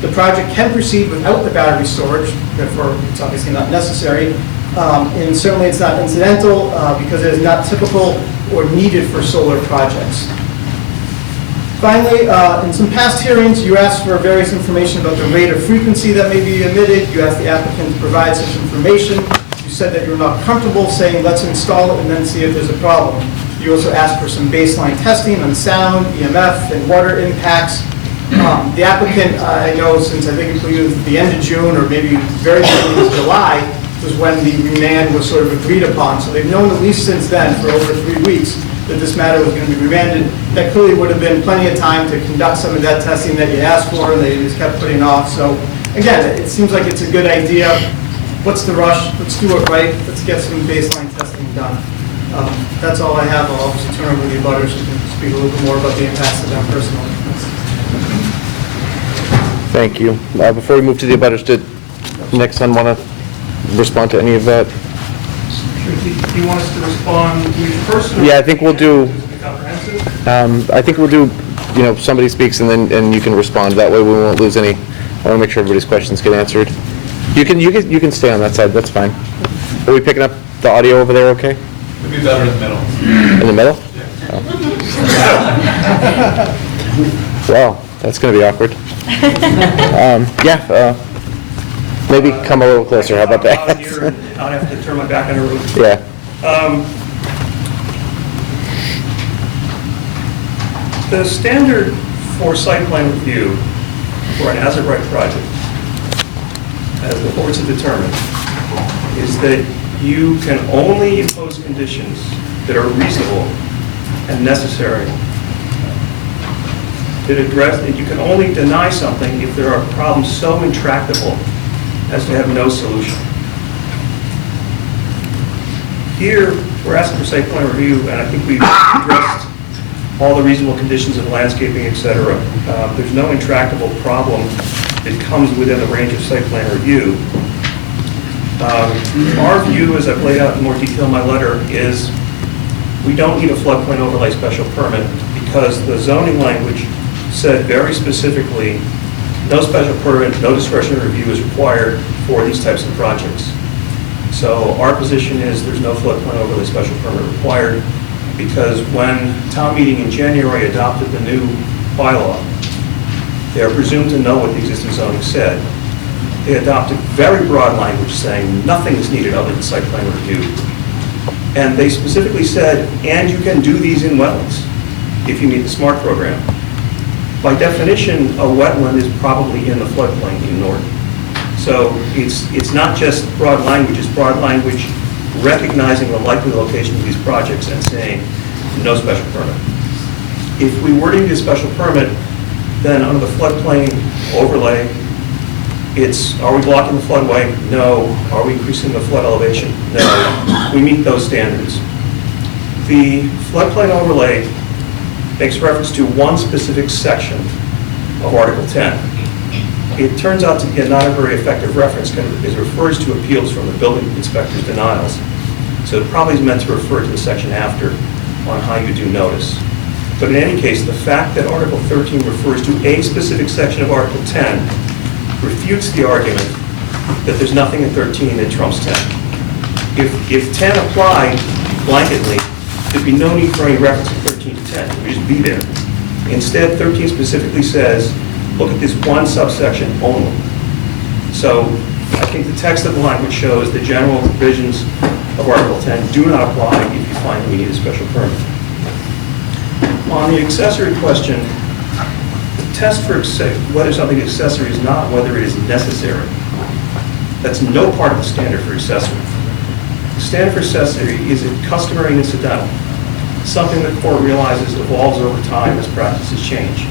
The project can proceed without the battery storage, therefore it's obviously not necessary. And certainly it's not incidental because it is not typical or needed for solar projects. Finally, in some past hearings, you asked for various information about the rate or frequency that may be emitted. You asked the applicant to provide such information. You said that you're not comfortable saying, let's install it and then see if there's a problem. You also asked for some baseline testing on sound, EMF, and water impacts. The applicant, I know since I think it was the end of June or maybe very early July, was when the remand was sort of agreed upon. So they've known at least since then, for over 3 weeks, that this matter was going to be remanded. That clearly would have been plenty of time to conduct some of that testing that you asked for, and they just kept putting off. So again, it seems like it's a good idea. What's the rush? Let's do it right. Let's get some baseline testing done. That's all I have. I'll obviously turn over to the abutters who can speak a little bit more about the impacts to them personally. Thank you. Before we move to the abutters, did Nick Sun want to respond to any of that? Do you want us to respond to each person? Yeah, I think we'll do, Comprehensive? I think we'll do, somebody speaks and you can respond. That way we won't lose any. I want to make sure everybody's questions get answered. You can stay on that side, that's fine. Are we picking up the audio over there okay? It'd be better in the middle. In the middle? Oh. Wow, that's going to be awkward. Maybe come a little closer, how about that? I'll have to turn my back on the room. Yeah. The standard for site plan review for an as-of-right project, as the boards have determined, is that you can only impose conditions that are reasonable and necessary. That address that you can only deny something if there are problems so intractable as to have no solution. Here, we're asking for site plan review, and I think we've addressed all the reasonable conditions of landscaping, et cetera. There's no intractable problem that comes within the range of site plan review. Our view, as I've laid out in more detail in my letter, is we don't need a floodplain overlay special permit because the zoning language said very specifically no special permit, no discretionary review is required for these types of projects. So our position is there's no floodplain overlay special permit required because when town meeting in January adopted the new bylaw, they are presumed to know what the existing zoning said. They adopted very broad language saying nothing is needed other than site plan review. And they specifically said, and you can do these in wetlands if you meet the SMART program. By definition, a wetland is probably in the floodplain in Norton. So it's not just broad language, it's broad language recognizing the likely location of these projects and saying no special permit. If we were to need a special permit, then under the floodplain overlay, it's, are we blocking the floodway? No. Are we increasing the flood elevation? No. We meet those standards. The floodplain overlay makes reference to one specific section of Article 10. it turns out to be not a very effective reference, because it refers to appeals from the building inspector's denials. So it probably is meant to refer to the section after on how you do notice. But in any case, the fact that Article 13 refers to a specific section of Article 10 refutes the argument that there's nothing in 13 that trumps 10. If 10 applied blanketly, there'd be no need for any reference to 13 to 10. It would just be there. Instead, 13 specifically says, look at this one subsection only. So I think the text of the language shows the general provisions of Article 10 do not apply if you find that we need a special permit. On the accessory question, the test for whether something is accessory is not whether it is necessary. That's no part of the standard for accessory. The standard for accessory is customary and incidental, something the court realizes evolves over time as practices change.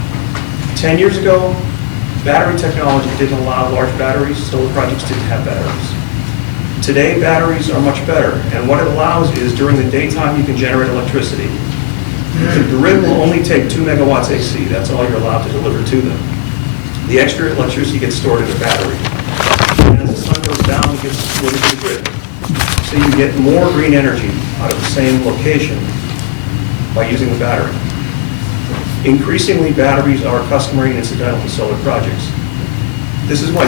10 years ago, battery technology didn't allow large batteries, solar projects didn't have batteries. Today, batteries are much better, and what it allows is during the daytime you can generate electricity. The grid will only take 2 megawatts AC, that's all you're allowed to deliver to them. The extra electricity gets stored in the battery. And as the sun goes down, it gets split into the grid. So you get more green energy out of the same location by using the battery. Increasingly, batteries are customary and incidental to solar projects. This is why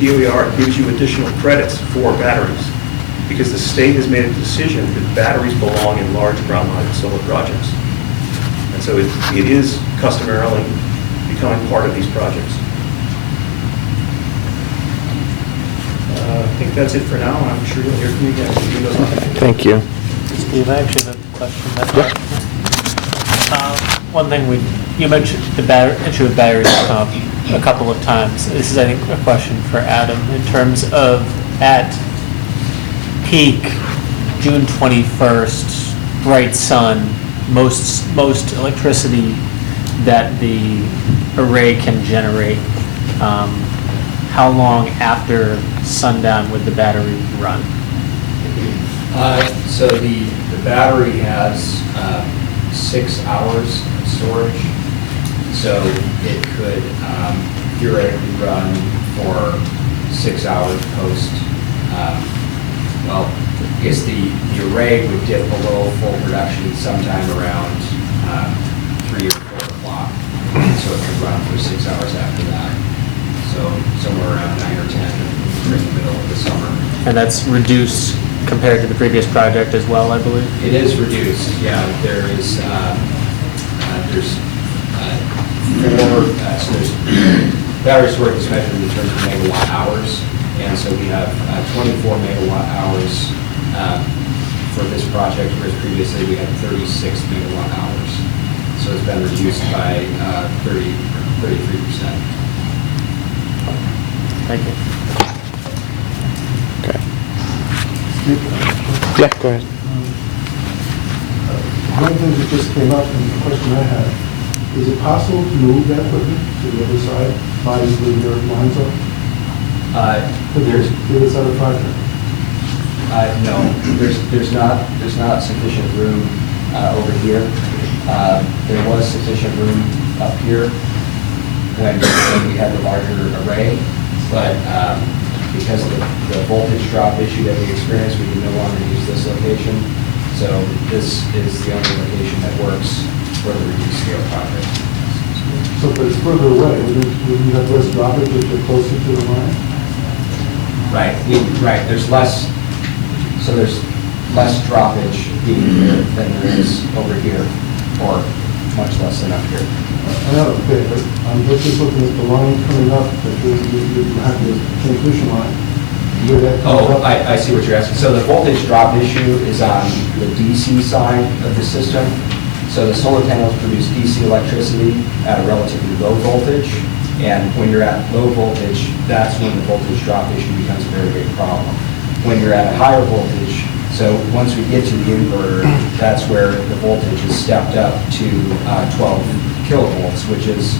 DOER gives you additional credits for batteries, because the state has made a decision that batteries belong in large ground-mounted solar projects. And so it is customarily becoming part of these projects. I think that's it for now, and I'm sure you'll hear from me again. Thank you. Steve, I actually have a question. One thing you mentioned the issue of batteries come up a couple of times. This is, I think, a question for Adam in terms of at peak, June 21st, bright sun, most electricity that the array can generate. How long after sundown would the battery run? So the battery has 6 hours of storage, so it could theoretically run for 6 hours post. Well, I guess the array would dip below full production sometime around 3 or 4 o'clock, so it could run for 6 hours after that. So somewhere around 9 or 10 in the middle of the summer. And that's reduced compared to the previous project as well, I believe? It is reduced, yeah. There's battery storage is measured in terms of megawatt hours, and so we have 24 megawatt hours for this project, whereas previously we had 36 megawatt hours. So it's been reduced by 33%. Thank you. Okay. Yeah, go ahead. One thing that just came up, and the question I had, is it possible to move that equipment to the other side, by where your lines are? To the other side of the project? No, there's not sufficient room over here. There was sufficient room up here when we had the larger array, but because of the voltage drop issue that we experienced, we can no longer use this location. So this is the only location that works for the reduced scale project. So if it's further away, wouldn't you have less droppage if you're closer to the line? Right, right. There's less droppage here than there is over here, or much less than up here. I know, okay, but I'm just looking at the line coming up, that you have the transmission line. Where that comes Oh, up. I see what you're asking. So the voltage drop issue is on the DC side of the system. So the solar panels produce DC electricity at a relatively low voltage, and when you're at low voltage, that's when the voltage drop issue becomes a very big problem. When you're at a higher voltage, so once we get to the inverter, that's where the voltage is stepped up to 12 kilovolts, which is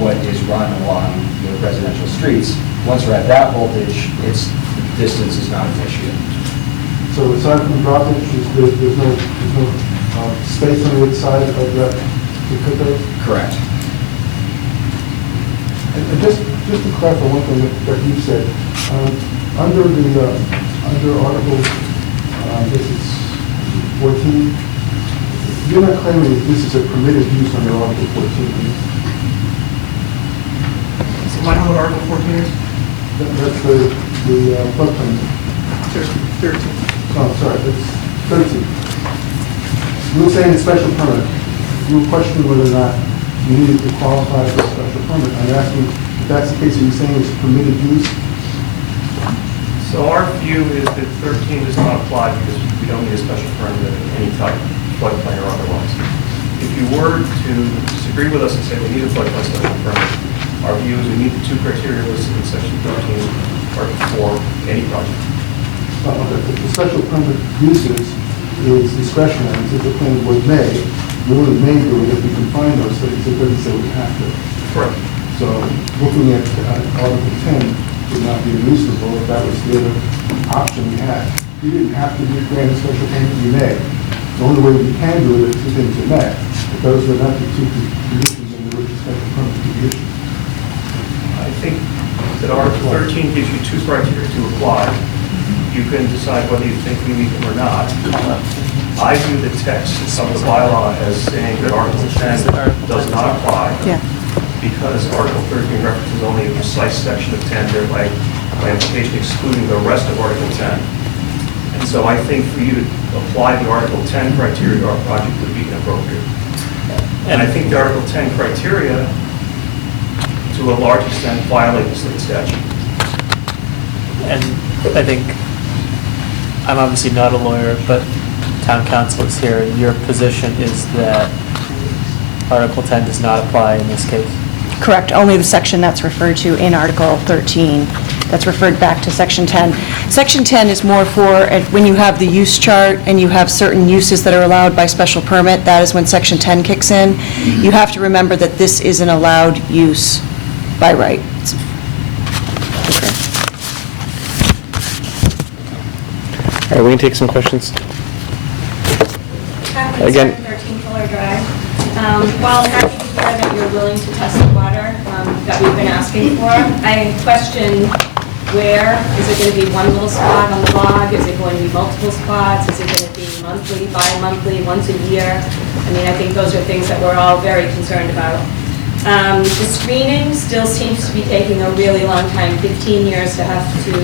what is run along residential streets. Once we're at that voltage, the distance is not an issue. So aside from droppage, there's no space on the side of that to put those? Correct. And just just to clarify one thing that you said, under Article, this is 14, you're not claiming that this is a permitted use under Article 14, are you? So I know what Article 14 is? That's the floodplain. 13. Oh, sorry, it's 13. You were saying it's special permit. You were questioning whether or not you needed to qualify for a special permit. I'm asking if that's the case, are you saying it's permitted use? So our view is that 13 does not apply because we don't need a special permit of any type, floodplain or otherwise. If you were to disagree with us and say we need a floodplain special permit, our view is we need the two criteria listed in section 13 for any project. The special permit uses is discretionary, it's the planning board may, we only may do it if we can find those things, it doesn't say we have to. Correct. So looking at Article 10 would not be reasonable if that was the other option we had. We didn't have to grant a special permit, we may. The only way we can do it is two things are met, but those are not the two conditions under which a special permit can be issued. I think that Article 13 gives you two criteria to apply. You can decide whether you think we meet them or not. I view the text of the bylaw as saying that Article 10 does not apply. Yeah. Because Article 13 references only a precise section of 10, thereby by implication excluding the rest of Article 10. And so I think for you to apply the Article 10 criteria to our project would be inappropriate. And I think the Article 10 criteria, to a large extent, violate the state statute. And I think, I'm obviously not a lawyer, but town council is here. Your position is that Article 10 does not apply in this case? Correct, only the section that's referred to in Article 13, that's referred back to Section 10. Section 10 is more for when you have the use chart and you have certain uses that are allowed by special permit, that is when Section 10 kicks in. You have to remember that this is an allowed use by right. All right, we can take some questions. Again, 13 Fuller Drive. While happy to hear that you're willing to test the water that we've been asking for, I question where. Is it going to be one little spot on the log? Is it going to be multiple spots? Is it going to be monthly, bi-monthly, once a year? I mean, I think those are things that we're all very concerned about. The screening still seems to be taking a really long time, 15 years to have to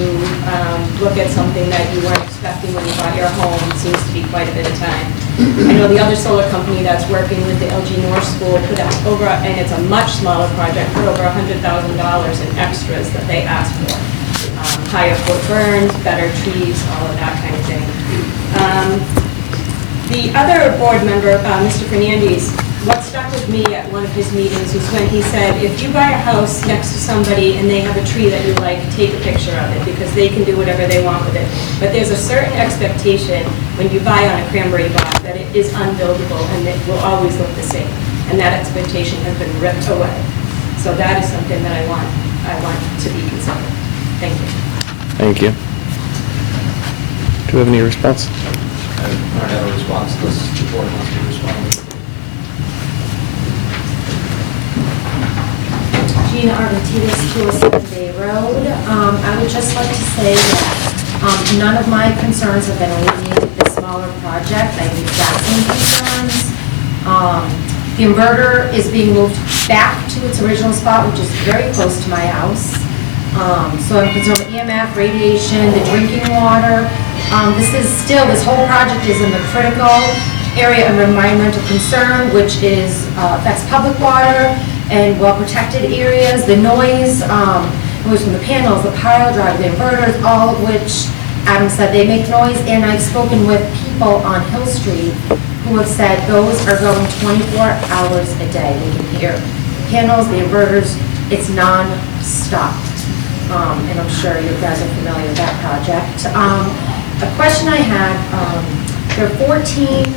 look at something that you weren't expecting when you bought your home. It seems to be quite a bit of time. I know the other solar company that's working with the LG North School put out over, and it's a much smaller project, for over $100,000 in extras that they asked for. Higher foot burns, better trees, all of that kind of thing. The other board member, Mr. Fernandez, what stuck with me at one of his meetings was when he said, if you buy a house next to somebody and they have a tree that you like, take a picture of it because they can do whatever they want with it. But there's a certain expectation when you buy on a cranberry bog that it is unbuildable and it will always look the same. And that expectation has been ripped away. So that is something that I want to be considered. Thank you. Thank you. Do you have any response? I don't have a response unless the board wants to respond. Gina Arventides, 207 Bay Road. I would just like to say that none of my concerns have been alleviated with this smaller project. I have the exact same concerns. The inverter is being moved back to its original spot, which is very close to my house. So I'm concerned with EMF, radiation, the drinking water. This whole project is in the critical area of environmental concern, which affects public water and well-protected areas. The noise from the panels, the pile drive, the inverters, all of which Adam said they make noise. And I've spoken with people on Hill Street who have said those are going 24 hours a day. They can hear the panels, the inverters, it's non-stop. And I'm sure you guys are familiar with that project. A question I had, there are 14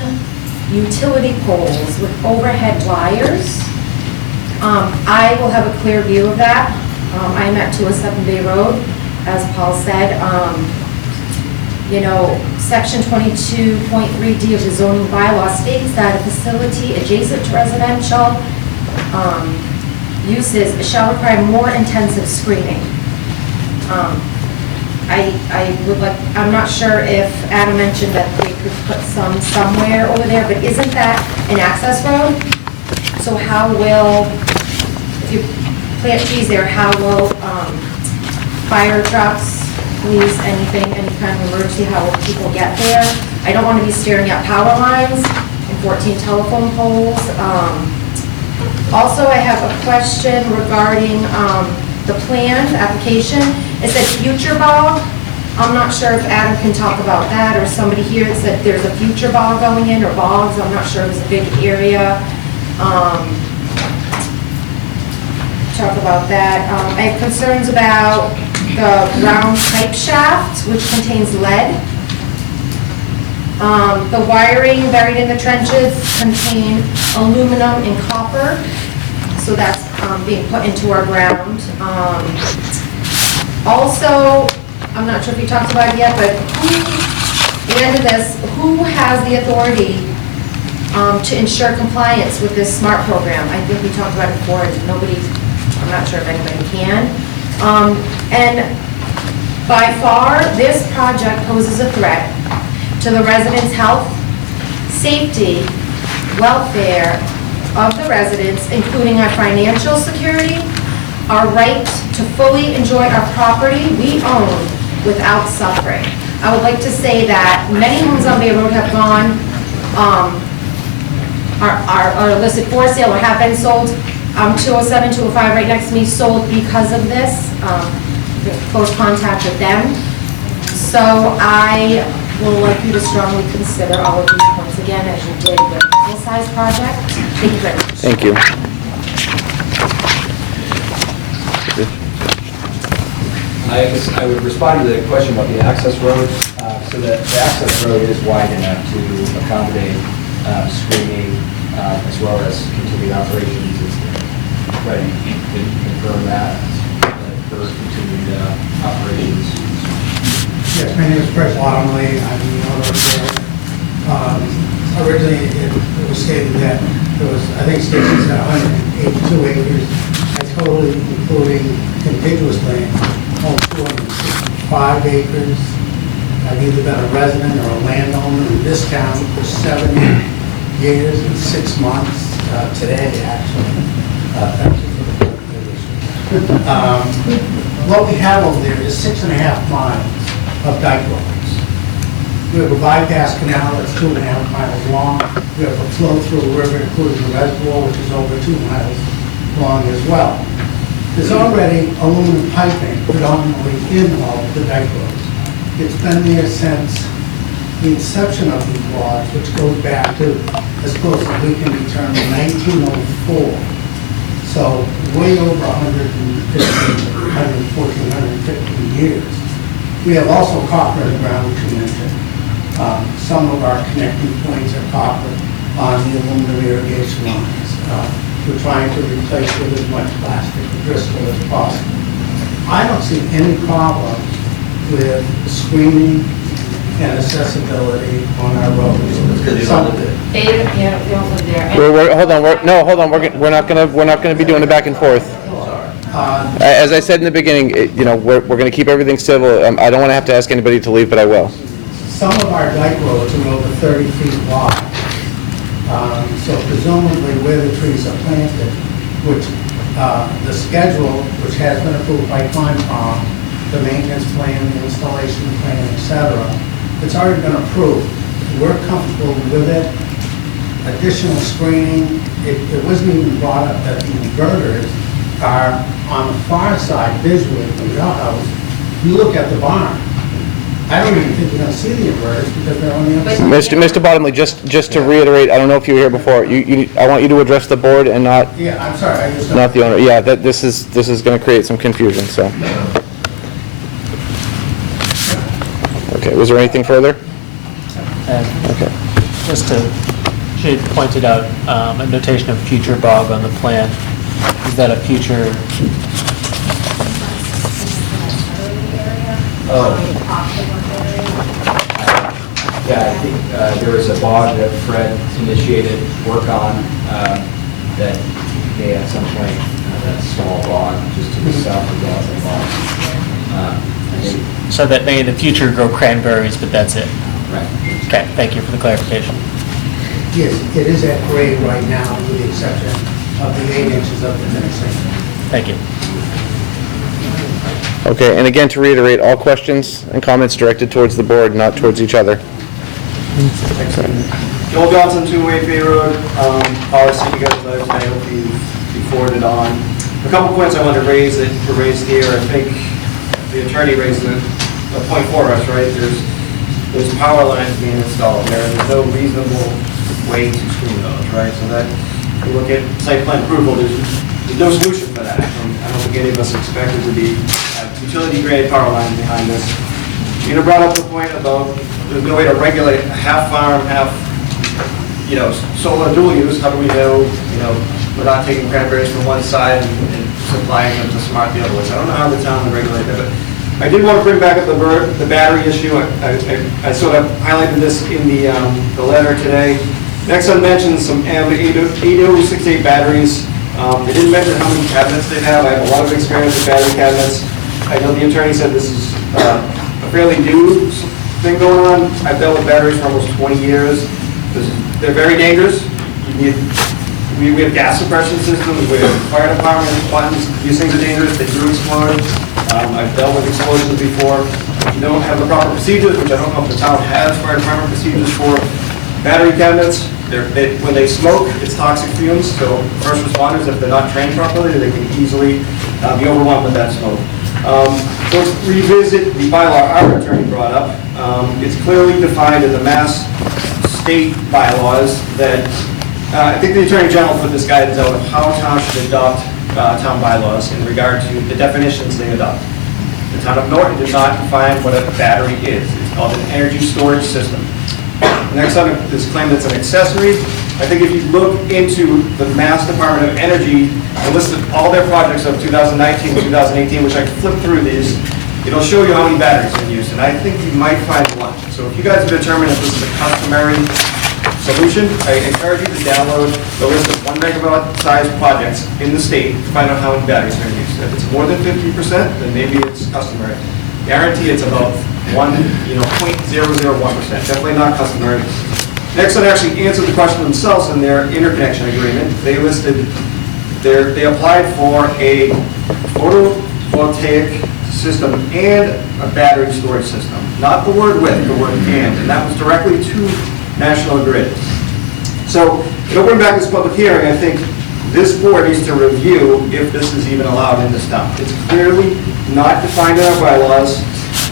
utility poles with overhead wires. I will have a clear view of that. I am at 207 Bay Road, as Paul said. Section 22.3D of the zoning bylaw states that a facility adjacent to residential uses shall require more intensive screening. I would like, I'm not sure if Adam mentioned that they could put some somewhere over there, but isn't that an access road? So how will, if you plant trees there, how will fire trucks, police, anything, any kind of emergency, how will people get there? I don't want to be staring at power lines and 14 telephone poles. Also, I have a question regarding the plan, the application. It said future bog. I'm not sure if Adam can talk about that, or somebody here said there's a future bog going in, or bogs. I'm not sure if it's a big area. Talk about that. I have concerns about the round pipe shaft, which contains lead. The wiring buried in the trenches contain aluminum and copper, so that's being put into our ground. Also, I'm not sure if you talked about it yet, but at the end of this, who has the authority to ensure compliance with this SMART program? I think we talked about it before, and I'm not sure if anybody can. And by far, this project poses a threat to the residents' health, safety, welfare of the residents, including our financial security, our right to fully enjoy our property we own without suffering. I would like to say that many homes on Bay Road have gone, are listed for sale or have been sold. 207, 205 right next to me sold because of this, close contact with them. So I will like you to strongly consider all of these points again, as you did with the full-size project. Thank you very much. Thank you. I guess I would respond to the question about the access road. So the access road is wide enough to accommodate screening as well as continued operations. Right, you can confirm that for continued operations. Yes, my name is Fred Bottomley. I'm the owner there. Originally, it was stated that there was, I think, stations at 182 acres. I totally, including contiguous land, own 265 acres. I've either been a resident or a landowner in this town for 7 years and 6 months, today, actually. Thank you for the clarification. What we have over there is 6.5 miles of dike roads. We have a bypass canal that's 2.5 miles long. We have a flow-through river, including the reservoir, which is over 2 miles long as well. There's already aluminum piping predominantly in all of the dike roads. It's been there since the inception of these laws, which goes back to, as close as we can determine, 1904. So way over 114, 150 years. We have also copper in the ground, which you mentioned. Some of our connecting points are copper on the aluminum irrigation lines. We're trying to replace with as much plastic and Bristol as possible. I don't see any problems with screening and accessibility on our roads. They don't live there. Hold on. We're not gonna be doing it back and forth. As I said in the beginning, we're gonna keep everything civil. I don't want to have to ask anybody to leave, but I will. Some of our dike roads are over 30 feet wide. So presumably where the trees are planted, which the schedule, which has been approved by Concom, the maintenance plan, the installation plan, et cetera, it's already been approved. We're comfortable with it. Additional screening, it wasn't even brought up that the inverters are on the far side visually from your house. You look at the barn. I don't even think you're going to see the inverters because they're on the other side. Mr. Bottomley, just to reiterate, I don't know if you were here before. I want you to address the board and not. Yeah, I'm sorry. I just Not the owner. Yeah, this is going to create some confusion. So. Okay. Was there anything further? Okay. Just to, she had pointed out a notation of future bog on the plan. Is that a future? Yeah, I think there was a bog that Fred initiated work on that may at some point that small bog just to the south of Dawson Bog. I think, So that may in the future grow cranberries, but that's it? right. Okay, thank you for the clarification. Yes, it is at grade right now, with the exception of the 8 inches of the fencing. Thank you. Okay, and again, to reiterate, all questions and comments directed towards the board, not towards each other. Joel Johnson, 208 Bay Road, policy, you guys know tonight will be forwarded on. A couple points I wanted to raise that were raised here. I think the attorney raised a point for us, right? There's power lines being installed there, and there's no reasonable way to screen those, right? So that, if you look at site plan approval, there's no solution for that. And I don't think any of us expected to be utility grade power lines behind this. You brought up the point about there's no way to regulate a half farm, half, solar dual use. How do we know, we're not taking cranberries from one side and supplying them to Smart the other way? So I don't know how the town would regulate that, but I did want to bring back up the battery issue. I sort of highlighted this in the letter today. Nexon mentioned some 8068 batteries. They didn't mention how many cabinets they have. I have a lot of experience with battery cabinets. I know the attorney said this is a fairly new thing going on. I've dealt with batteries for almost 20 years. They're very dangerous. We have gas suppression systems, we have fire department buttons. These things are dangerous, they do explode. I've dealt with explosions before. If you don't have the proper procedures, which I don't know if the town has fire department procedures for battery cabinets, when they smoke, it's toxic fumes, so first responders, if they're not trained properly, they can easily be overwhelmed with that smoke. So let's revisit the bylaw our attorney brought up. It's clearly defined in the Mass state bylaws that, I think the Attorney General put this guidance out of how towns should adopt town bylaws in regard to the definitions they adopt. The town of Norton did not define what a battery is. It's called an energy storage system. Next on is claimed it's an accessory. I think if you look into the Mass Department of Energy and listed all their projects of 2019, 2018, which I flipped through these, it'll show you how many batteries are in use, and I think you might find one. So if you guys have determined if this is a customary solution, I encourage you to download the list of 1 megawatt size projects in the state to find out how many batteries are in use. If it's more than 50%, then maybe it's customary. Guarantee it's about 0.001%, definitely not customary. Next one actually answered the question themselves in their interconnection agreement. They listed, they applied for a photovoltaic system and a battery storage system. Not the word with, the word and that was directly to National Grid. So, to bring back this public hearing, I think this board needs to review if this is even allowed in this town. It's clearly not defined in our bylaws,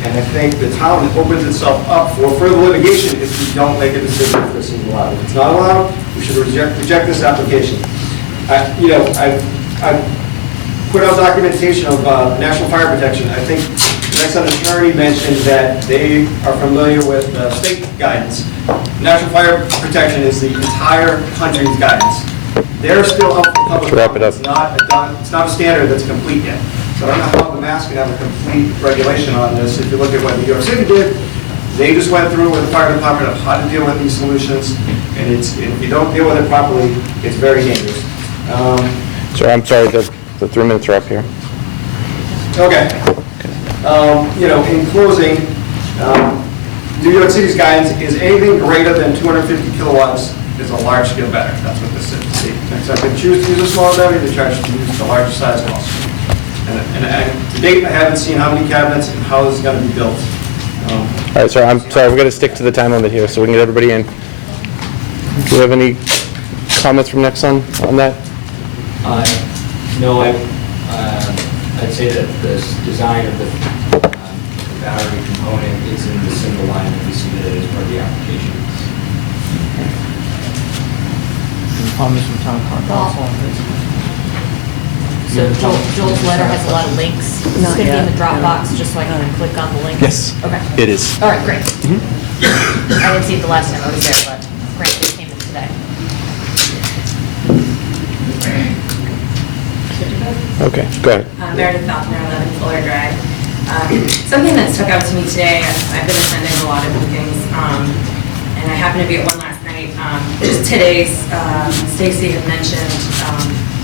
and I think the town opens itself up for further litigation if we don't make a decision if this is allowed. If it's not allowed, we should reject this application. I've put out documentation of National Fire Protection. I think the next attorney mentioned that they are familiar with state guidance. National Fire Protection is the entire country's guidance. They're still up for public comment. It's not a standard that's complete yet. So I don't know how the Mass can have a complete regulation on this. If you look at what New York City did, they just went through with the fire department of how to deal with these solutions, and if you don't deal with it properly, it's very dangerous. Sir, I'm sorry, the 3 minutes are up here. Okay. In closing, New York City's guidance is anything greater than 250 kilowatts is a large-scale battery. That's what this is. So if they choose to use a smaller battery, they charge to use the larger size also. And to date, I haven't seen how many cabinets and how this is going to be built. All right, sir, I'm sorry, we're going to stick to the time limit here so we can get everybody in. Do you have any comments from Nexon on that? No, I'd say that the design of the battery component is in the single line that we submitted as part of the application. Any comments from town council on this? So Joel's letter has a lot of links. It's going to be in the Dropbox, just so I can click on the link? Yes. Okay. It is. All right, great. I didn't see it the last time I was there, but great, it came in today. Okay, go ahead. Meredith Falconer, 11 Fuller Drive. Something that stuck out to me today, I've been attending a lot of meetings, and I happened to be at one last night. Just today's, Stacy had mentioned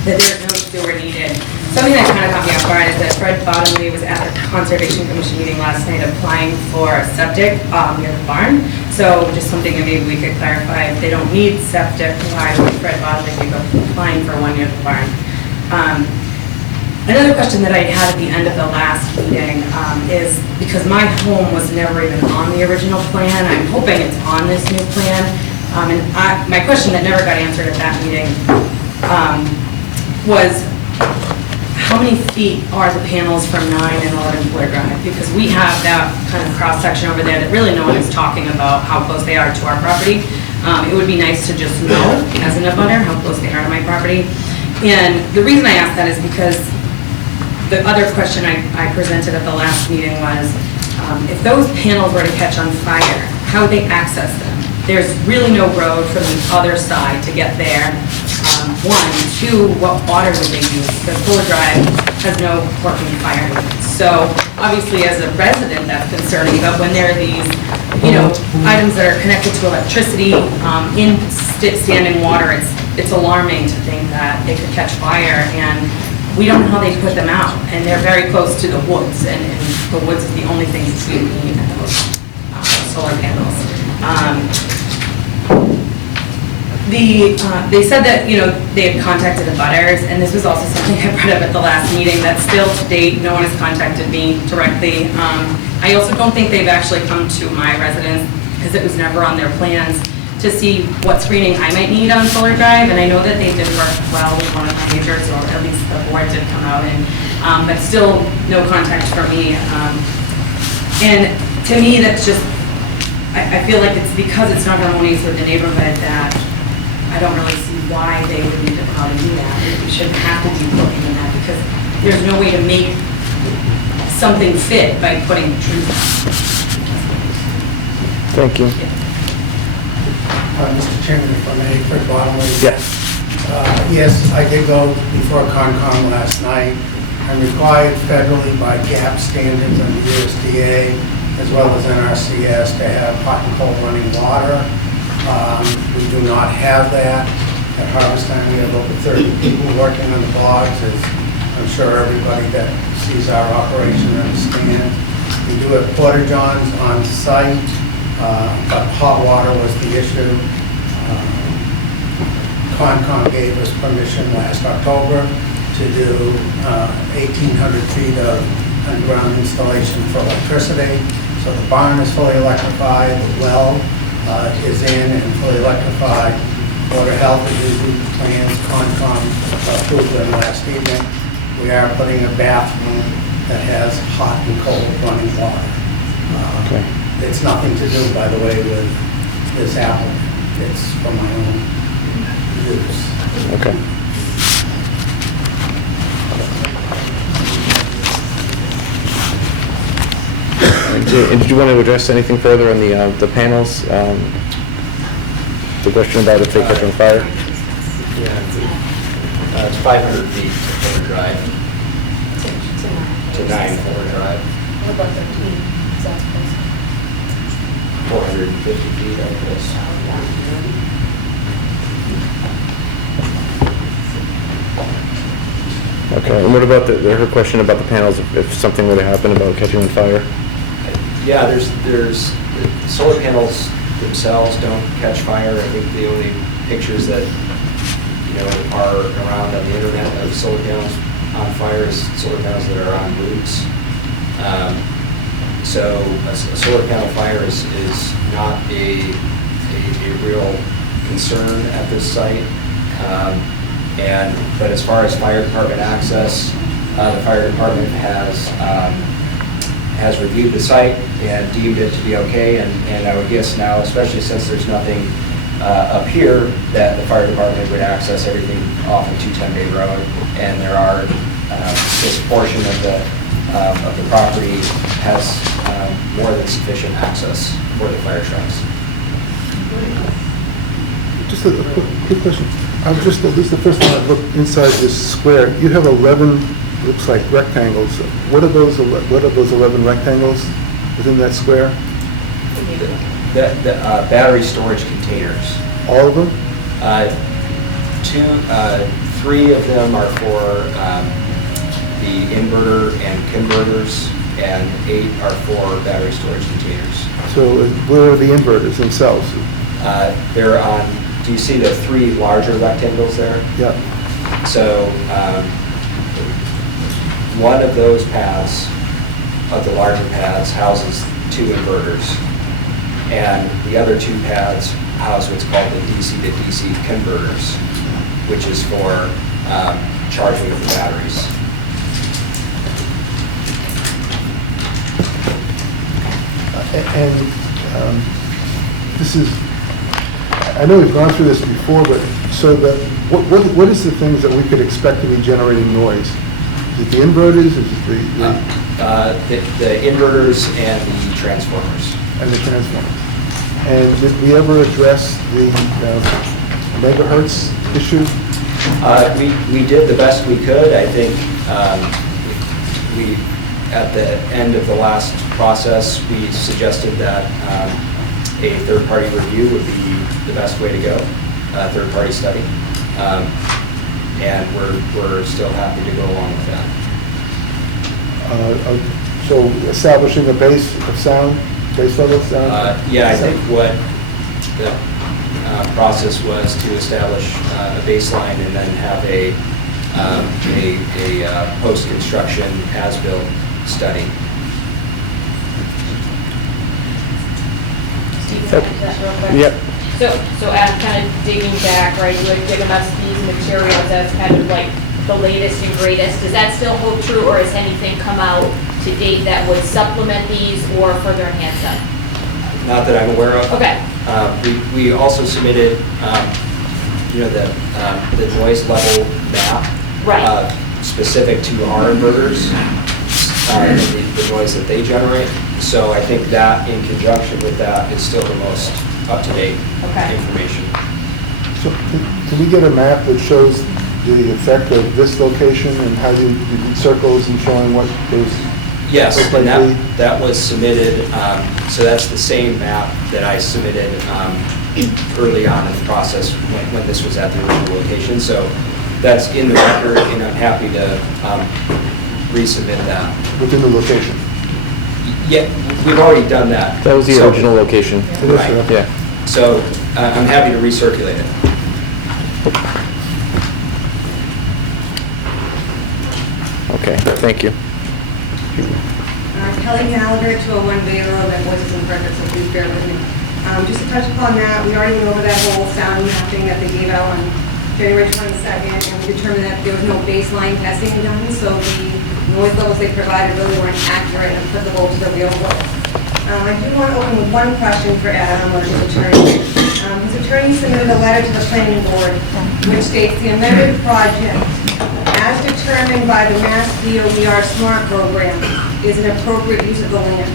that there's no sewer needed something that kind of caught me off guard is that Fred Bottomley was at the Conservation Commission meeting last night applying for a septic near the barn. So just something that maybe we could clarify, if they don't need septic, why would Fred Bottomley be applying for one near the barn? Another question that I had at the end of the last meeting is, because my home was never even on the original plan, I'm hoping it's on this new plan. My question that never got answered at that meeting was, how many feet are the panels from 9 and 11 Fuller Drive? Because we have that kind of cross-section over there that really no one is talking about how close they are to our property. It would be nice to just know, as an abutter, how close they are to my property. And the reason I ask that is because the other question I presented at the last meeting was, if those panels were to catch on fire, how would they access them? There's really no road from the other side to get there. One, two, what water would they use? Because Fuller Drive has no working fire units. So obviously, as a resident, that's concerning. But when there are these, items that are connected to electricity in standing water, it's alarming to think that they could catch fire, and we don't know how they put them out. And they're very close to the woods, and the woods is the only thing you see in those solar panels. They said that, they had contacted the butters, and this was also something I brought up at the last meeting, that still to date, no one has contacted me directly. I also don't think they've actually come to my residence, because it was never on their plans, to see what screening I might need on Fuller Drive, and I know that they did work well with one of my neighbors, or at least the board did come out, and but still no contact from me. And to me, that's just, I feel like it's because it's not harmonious with the neighborhood that I don't really see why they would need to come out and do that. We shouldn't have to be looking at that, because there's no way to make something fit by putting trees out. Thank you. Mr. Chairman, if I may, Fred Bottomley. Yes. Yes, I did go before Concom last night. I'm required federally by GAP standards under USDA as well as NRCS to have hot and cold running water. We do not have that. At harvest time, we have over 30 people working on the bogs, as I'm sure everybody that sees our operation understands. We do have porta johns on site, but hot water was the issue. Concom gave us permission last October to do 1,800 feet of underground installation for electricity. So the barn is fully electrified, the well is in and fully electrified. Board of Health is using the plans, Concom approved them last evening. We are putting a bathroom that has hot and cold running water. Okay. It's nothing to do, by the way, with this applicant. It's for my own use. Okay. And did you want to address anything further on the panels? The question about if they catch on fire? Yeah, it's 500 feet to Fuller Drive. To 9 Fuller Drive. What about 13? Is that close? 450 feet, I guess. Okay, and what about her question about the panels, if something were to happen about catching on fire? Yeah, there's solar panels themselves don't catch fire. I think the only pictures that, are around on the internet of solar panels on fire is solar panels that are on roofs. So a solar panel fire is not a real concern at this site. But as far as fire department access, the fire department has reviewed the site and deemed it to be okay, and I would guess now, especially since there's nothing up here, that the fire department would access everything off of 210 Bay Road, and there are, this portion of the property has more than sufficient access for the fire trucks. Just a quick question. This is the first time I've looked inside this square. You have 11, looks like rectangles. What are those 11 rectangles within that square? The battery storage containers. All of them? 3 of them are for the inverter and converters, and 8 are for battery storage containers. So where are the inverters themselves? They're on, do you see the 3 larger rectangles there? Yeah. So one of those pads, of the larger pads, houses 2 inverters. And the other 2 pads house what's called the DC to DC converters, which is for charging of the batteries. And this is, I know we've gone through this before, but so that, what is the things that we could expect to be generating noise? Is it the inverters, is it the inverters and the transformers. And the transformers? And did we ever address the megahertz issue? We did the best we could. I think we, at the end of the last process, we suggested that a third-party review would be the best way to go, a third-party study. And we're still happy to go along with that. So establishing a base of sound, base level of sound? Yeah, I think what the process was to establish a baseline and then have a post-construction as-built study. Steve, can I do that real quick? Yep. So as kind of digging back, right, you had given us these materials as kind of like the latest and greatest. Does that still hold true, or has anything come out to date that would supplement these or further enhance them? Not that I'm aware of. Okay. We also submitted, the noise level map. Right. Specific to our inverters, and the noise that they generate. So I think that in conjunction with that is still the most up-to-date information. So can we get a map that shows the effect of this location and how you did circles and showing what those? Yes, and that was submitted, so that's the same map that I submitted early on in the process when this was at the original location. So that's in the record, and I'm happy to resubmit that. Within the location? Yeah, we've already done that. That was the original location. Right. Yeah. So I'm happy to recirculate it. Okay, thank you. Kelly Gallagher, 201 Bay Road, my voice is imperfect, so please bear with me. Just to touch upon that, we already went over that whole sound mapping that they gave out on January 22nd, and we determined that there was no baseline testing done, so the noise levels they provided really weren't accurate and applicable to the real world. I do want to open with one question for Adam or his attorney. His attorney submitted a letter to the planning board which states the amended project, as determined by the Mass DOER SMART program, is an appropriate use of the land.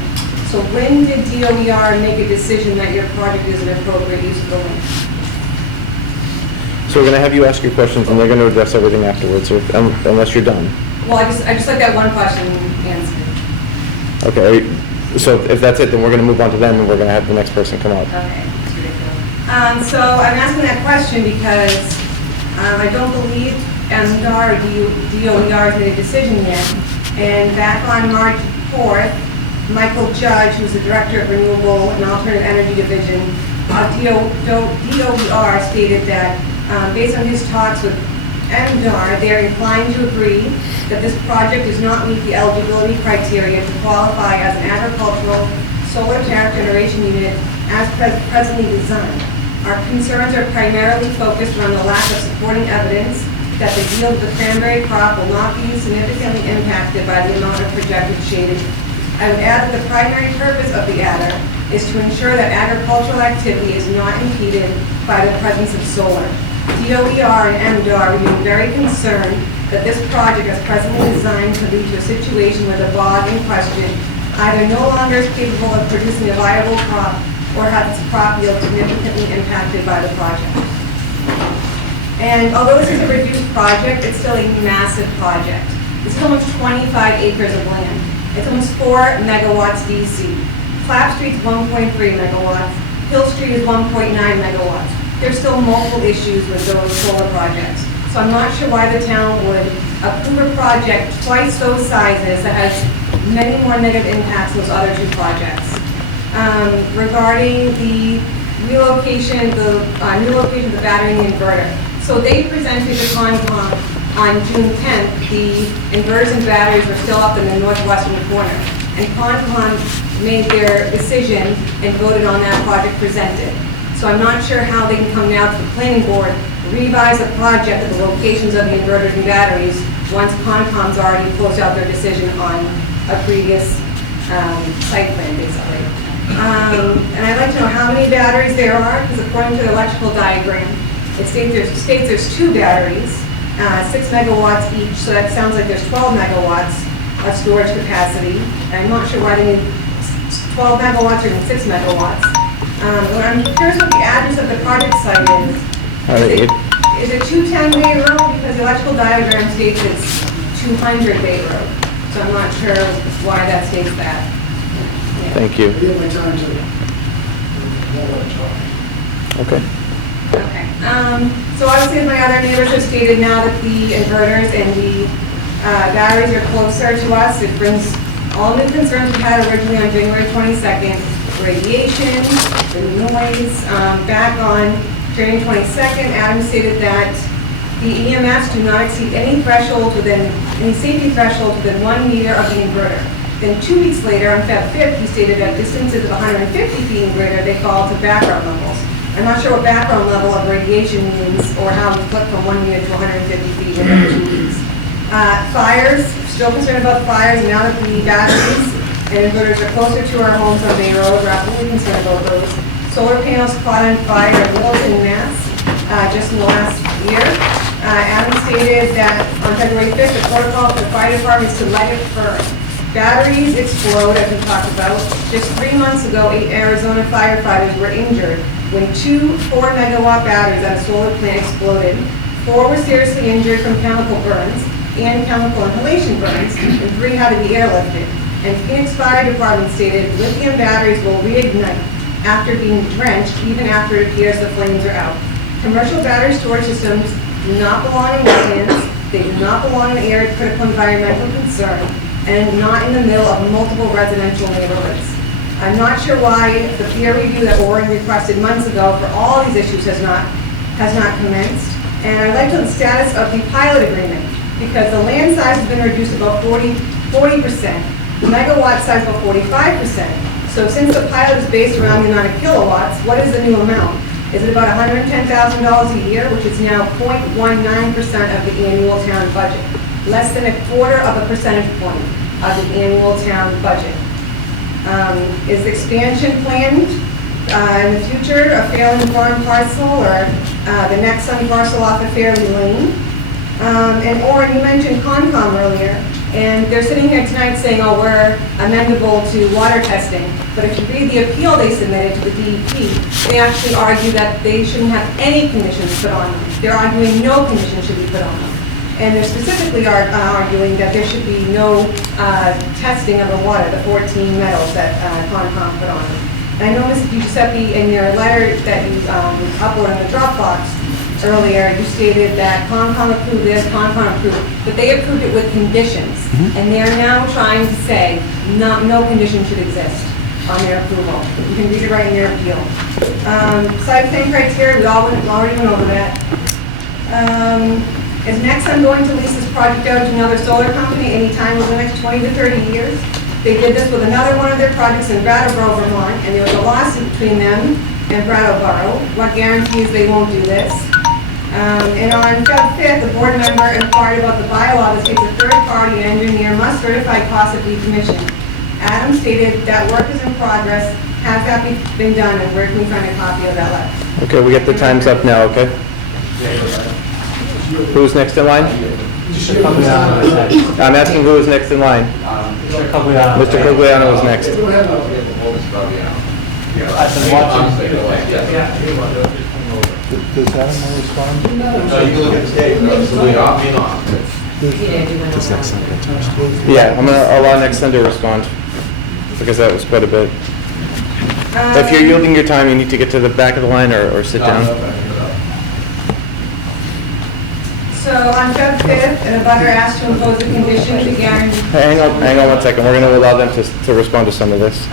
So when did DOER make a decision that your project is an appropriate use of the land? So we're going to have you ask your questions, and they're going to address everything afterwards, unless you're done. Well, I just like that one question answered. Okay, so if that's it, then we're going to move on to them, and we're going to have the next person come out. Okay, that's ridiculous. So I'm asking that question because I don't believe MDR or DOER has made a decision yet. And back on March 4th, Michael Judge, who's the Director of Renewable and Alternative Energy Division of DOER, stated that based on his talks with MDR, they are inclined to agree that this project does not meet the eligibility criteria to qualify as an agricultural solar tariff generation unit as presently designed. Our concerns are primarily focused on the lack of supporting evidence that the yield of the cranberry crop will not be significantly impacted by the amount of projected shading. I would add that the primary purpose of the adder is to ensure that agricultural activity is not impeded by the presence of solar. DOER and MDR remain very concerned that this project as presently designed could lead to a situation where the bog in question either no longer is capable of producing a viable crop or has its crop yield significantly impacted by the project. And although this is a reduced project, it's still a massive project. This is almost 25 acres of land. It's almost 4 megawatts DC. Clapp Street's 1.3 megawatts. Hill Street is 1.9 megawatts. There's still multiple issues with those solar projects. So I'm not sure why the town would approve a project twice those sizes that has many more negative impacts than those other two projects. Regarding the relocation, the new location of the battery and the inverter. So they presented to Concom on June 10th, the inverters and batteries were still up in the northwestern corner. And Concom made their decision and voted on that project presented. So I'm not sure how they can come now to the planning board, revise the project at the locations of the inverters and batteries once Concom's already closed out their decision on a previous site plan, basically. And I'd like to know how many batteries there are, because according to the electrical diagram, it states there's 2 batteries, 6 megawatts each, so that sounds like there's 12 megawatts of storage capacity. I'm not sure why they need 12 megawatts or even 6 megawatts. But I'm curious what the address of the project site is. Is it 210 Bay Road? Because the electrical diagram states it's 200 Bay Road. So I'm not sure why that states that. Thank you. Give my time to Okay. Okay. So obviously, as my other neighbors have stated, now that the inverters and the batteries are closer to us, it brings all new concerns we had originally on January 22nd, radiation, the noise. Back on January 22nd, Adam stated that the EMFs do not exceed any safety threshold within 1 meter of the inverter. Then 2 weeks later, on Feb 5th, he stated at distances of 150 feet and greater, they fall to background levels. I'm not sure what background level of radiation means or how we flip from 1 meter to 150 feet within 2 weeks. Fires, still concerned about fires. Now that the batteries and inverters are closer to our homes on Bay Road, we're absolutely concerned about those. Solar panels caught on fire at Littleton, Mass, just in the last year. Adam stated that on February 5th, the protocol for the fire department is to let it burn. Batteries explode, as we talked about. Just 3 months ago, 8 Arizona firefighters were injured when 2 4-megawatt batteries at a solar plant exploded. 4 were seriously injured from chemical burns and chemical inhalation burns, and 3 had to be airlifted. And Phoenix Fire Department stated lithium batteries will reignite after being drenched, even after it appears the flames are out. Commercial battery storage systems do not belong in wetlands, they do not belong in an area of critical environmental concern, and not in the middle of multiple residential neighborhoods. I'm not sure why the peer review that Orin requested months ago for all these issues has not commenced. And I'd like to know the status of the pilot agreement, because the land size has been reduced about 40%, the megawatt size about 45%. So since the pilot is based around the amount of kilowatts, what is the new amount? Is it about $110,000 a year, which is now 0.19% of the annual town budget? Less than 1/4 percentage point of the annual town budget. Is the expansion planned in the future, a Fairland Farm parcel or the next Sun parcel off of Fairley Lane? And Orin, you mentioned Concom earlier, and they're sitting here tonight saying, oh, we're amendable to water testing. But if you read the appeal they submitted to the DEP, they actually argue that they shouldn't have any conditions put on them. They're arguing no conditions should be put on them. And they're specifically arguing that there should be no testing of the water, the 14 metals that Concom put on them. And I know, Mr. Giuseppe, in your letter that you uploaded on the Dropbox earlier, you stated that Concom approved this, Concom approved it, but they approved it with conditions. And they're now trying to say no condition should exist on their approval. You can read it right in their appeal. Site plan criteria, we already went over that. Is Nexon going to lease this project out to another solar company anytime over the next 20 to 30 years? They did this with another one of their projects in Brattleboro, Vermont, and there was a lawsuit between them and Brattleboro. What guarantees they won't do this? And on Feb 5th, the board member inquired about the bylaw that states a third-party engineer must certify cost of decommission. Adam stated that work is in progress. Has that been done, and where can we find a copy of that letter? Okay, we get the time's up now, okay? Who's next in line? I'm asking who is next in line. Mr. Cogliano is next. Does Adam want to respond? No, you can look at the tape, absolutely, off and on. Yeah, I'm gonna allow next to respond, because that was quite a bit. If you're yielding your time, you need to get to the back of the line or sit down. So on Feb. 5th, a butter asked to impose a condition to guarantee. Hang on 1 second. We're going to allow them to respond to some of this.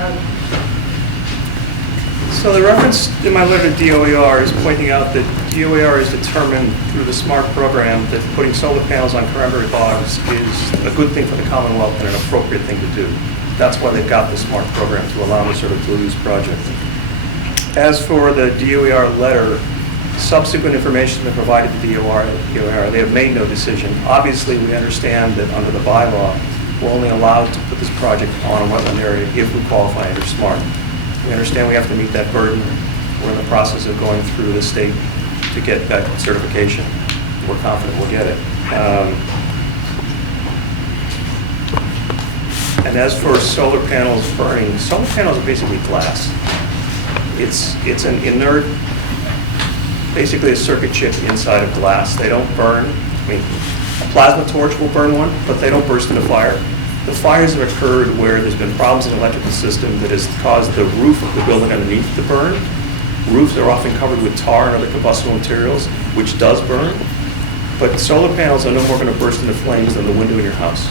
So the reference in my letter to DOER is pointing out that DOER has determined through the SMART program that putting solar panels on cranberry bogs is a good thing for the Commonwealth and an appropriate thing to do. That's why they've got the SMART program, to allow this sort of dual-use project. As for the DOER letter, subsequent information that provided to DOER, they have made no decision. Obviously, we understand that under the bylaw, we're only allowed to put this project on a wetland area if we qualify under SMART. We understand we have to meet that burden. We're in the process of going through the state to get that certification. We're confident we'll get it. And as for solar panels burning, solar panels are basically glass. It's an inert, basically a circuit chip inside of glass. They don't burn. I mean, a plasma torch will burn one, but they don't burst into fire. The fires have occurred where there's been problems in the electrical system that has caused the roof of the building underneath to burn. Roofs are often covered with tar and other combustible materials, which does burn. But solar panels are no more going to burst into flames than the window in your house.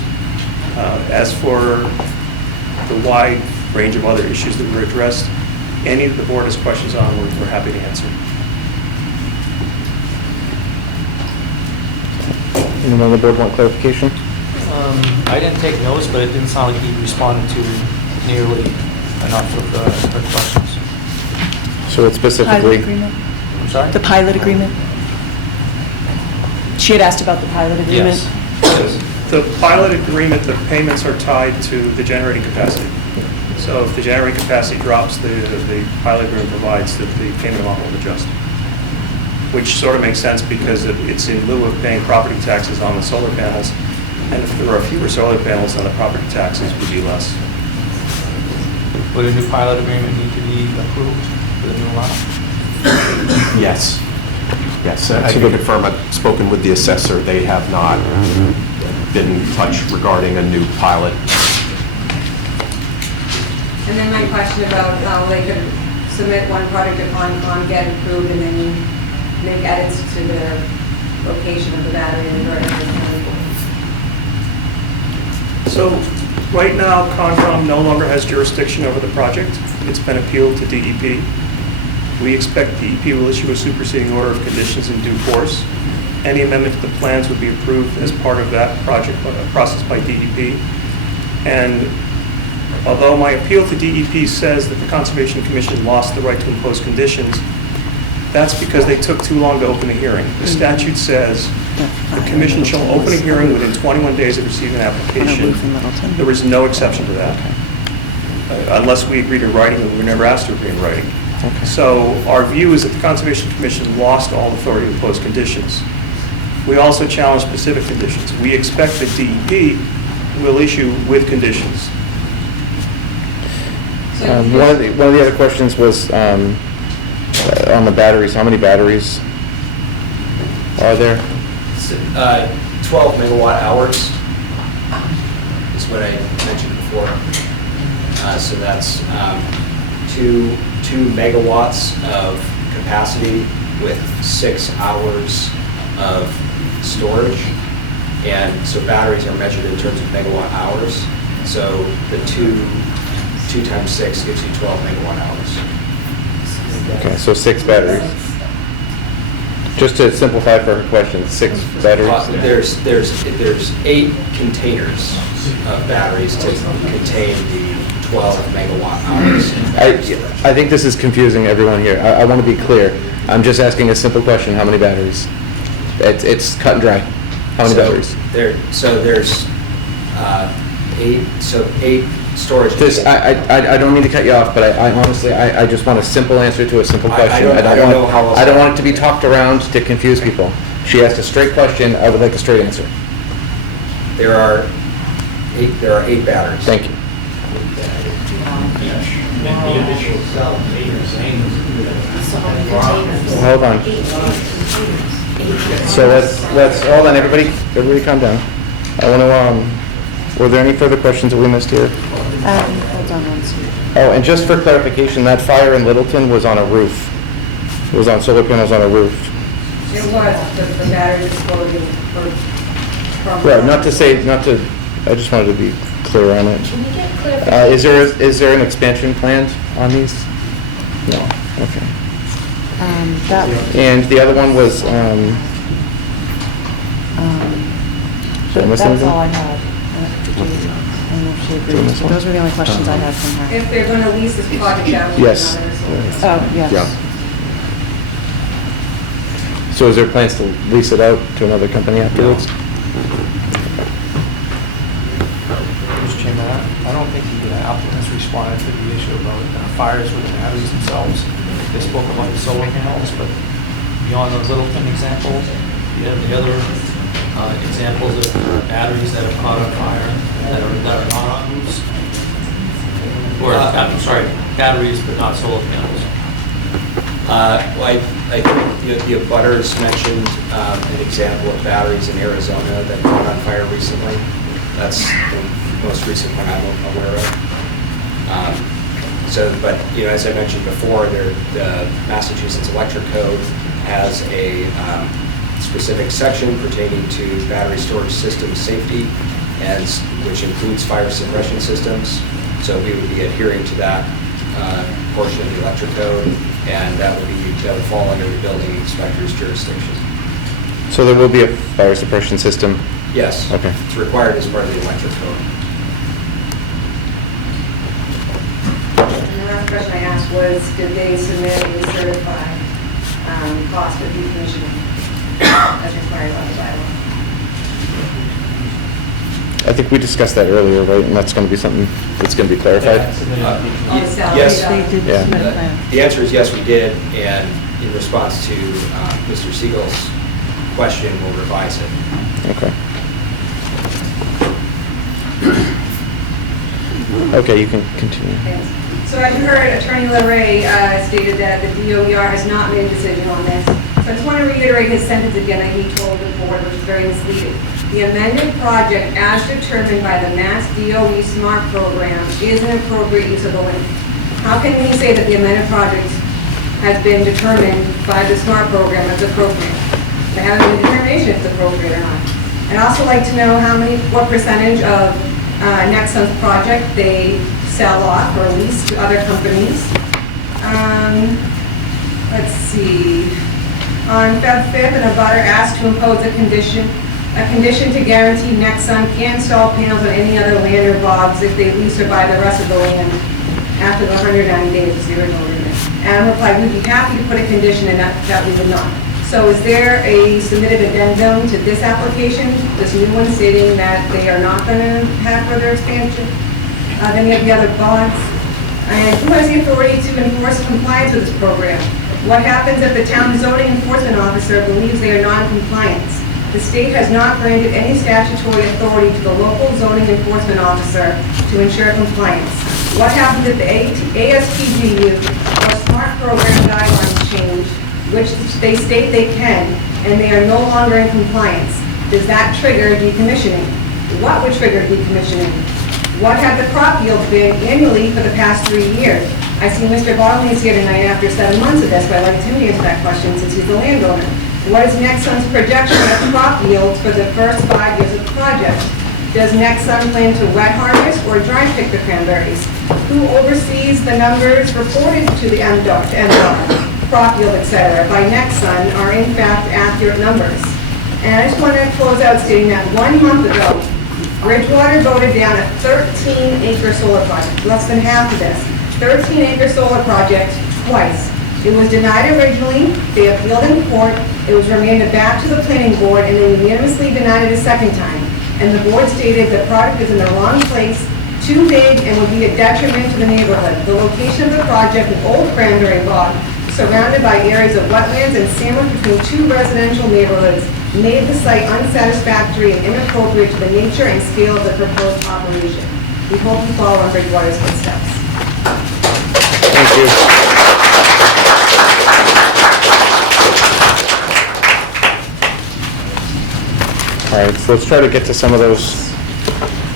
As for the wide range of other issues that were addressed, any that the board has questions on, we're happy to answer. Anyone on the board want clarification? I didn't take notes, but it didn't sound like he responded to nearly enough of her questions. So it's specifically... I'm sorry? The pilot agreement? She had asked about the pilot agreement? Yes. The pilot agreement, the payments are tied to the generating capacity. So if the generating capacity drops, the pilot agreement provides that the payment amount will adjust. Which sort of makes sense because it's in lieu of paying property taxes on the solar panels. And if there are fewer solar panels, then the property taxes would be less. Would a new pilot agreement need to be approved for the new amount? Yes. Yes, I can confirm, I've spoken with the assessor, they have not been in touch regarding a new pilot. And then my question about how they could submit one project upon get approved and then make edits to their location of the battery and inverter. So right now, Concom no longer has jurisdiction over the project. It's been appealed to DEP. We expect DEP will issue a superseding order of conditions in due course. Any amendment to the plans would be approved as part of that project process by DEP. And although my appeal to DEP says that the Conservation Commission lost the right to impose conditions, that's because they took too long to open a hearing. The statute says the commission shall open a hearing within 21 days of receiving an application. There is no exception to that. Unless we agreed in writing, and we were never asked to agree in writing. So our view is that the Conservation Commission lost all authority to impose conditions. We also challenge specific conditions. We expect that DEP will issue with conditions. One of the other questions was on the batteries. How many batteries are there? 12 megawatt hours is what I mentioned before. So that's 2 megawatts of capacity with 6 hours of storage. And so batteries are measured in terms of megawatt hours. So the 2 times 6 gives you 12 megawatt hours. Okay, so 6 batteries. Just to simplify for her question, 6 batteries? There's 8 containers of batteries to contain the 12 megawatt hours. I think this is confusing everyone here. I want to be clear. I'm just asking a simple question, how many batteries? It's cut and dry. How many batteries? There's 8 storage. I don't mean to cut you off, but I honestly, I just want a simple answer to a simple question. I don't know how else. I don't want it to be talked around to confuse people. She asked a straight question, I would like a straight answer. There are 8 batteries. Thank you. Hold on. So let's, hold on, everybody calm down. I want to, were there any further questions that we missed here? Hold on one second. Oh, and just for clarification, that fire in Littleton was on a roof. It was on solar panels on a roof. It was, the battery exploding from... Right, not to say, I just wanted to be clear on it. Can we get clarification? Is there an expansion planned on these? No, okay. And the other one was, did I miss That's anything? all I had. I don't know if she agrees. So those were the only questions I had from her. If they're going to lease this project out. Yes. Oh, yes. Yeah. So is there plans to lease it out to another company afterwards? Mr. Chairman, I don't think the applicants responded to the issue about fires with the batteries themselves. They spoke about the solar panels, but beyond the Littleton example, you have the other examples of batteries that have caught on fire that are not on roofs. Or, I'm sorry, batteries but not solar panels. Well, I think the abutters mentioned an example of batteries in Arizona that caught on fire recently. That's the most recent one I'm aware of. But as I mentioned before, the Massachusetts Electric Code has a specific section pertaining to battery storage system safety, and which includes fire suppression systems. So we would be adhering to that portion of the electric code, and that would fall under the building inspector's jurisdiction. So there will be a fire suppression system? Yes. Okay. It's required as part of the electric code. And the last question I asked was, did they submit a certified cost of decommissioning as required by the bylaw? I think we discussed that earlier, right? And that's going to be something that's going to be clarified? Yes. They did Yeah. submit a plan. The answer is yes, we did, and in response to Mr. Siegel's question, we'll revise it. Okay. Okay, you can continue. Thanks. So as you heard, Attorney LaRae stated that the DOER has not made a decision on this. So I just want to reiterate his sentence again that he told the board, which is very misleading. The amended project, as determined by the Mass DOE SMART program, is an appropriate use of the land. How can we say that the amended project has been determined by the SMART program as appropriate? There hasn't been a determination if it's appropriate or not. I'd also like to know what percentage of Nexsun's project they sell off or lease to other companies. Let's see. On Feb. 5th, an abutter asked to impose a condition to guarantee Nexsun can't install panels on any other land or bogs if they lease or buy the rest of the land after the 190 days of the original agreement. Adam replied, we'd be happy to put a condition in that we would not. So is there a submitted addendum to this application, this new one stating that they are not going to have further expansion than any of the other bogs? And who has the authority to enforce compliance with this program? What happens if the town zoning enforcement officer believes they are not in compliance? The state has not granted any statutory authority to the local zoning enforcement officer to ensure compliance. What happens if the ASPGU or SMART program guidelines change, which they state they can, and they are no longer in compliance? Does that trigger decommissioning? What would trigger decommissioning? What have the crop yields been annually for the past 3 years? I see Mr. Bottomley's here tonight after 7 months of this, but I'd like him to answer that question since he's the landowner. What is Nexsun's projection of crop yields for the first 5 years of the project? Does Nexsun plan to wet harvest or dry pick the cranberries? Who oversees the numbers reported to the MDOT, crop yield, etc. by Nexsun are in fact accurate numbers? And I just want to close out stating that 1 month ago, Bridgewater voted down a 13-acre solar project, less than half of this. 13-acre solar project twice. It was denied originally, they appealed in court, it was remanded back to the planning board, and they unanimously denied it a second time. And the board stated the project is in the wrong place, too big, and would be a detriment to the neighborhood. The location of the project, an old cranberry bog, surrounded by areas of wetlands and sandwiched between 2 residential neighborhoods, made the site unsatisfactory and inappropriate to the nature and scale of the proposed operation. We hope you follow on Bridgewater's footsteps. Thank you. All right, so let's try to get to some of those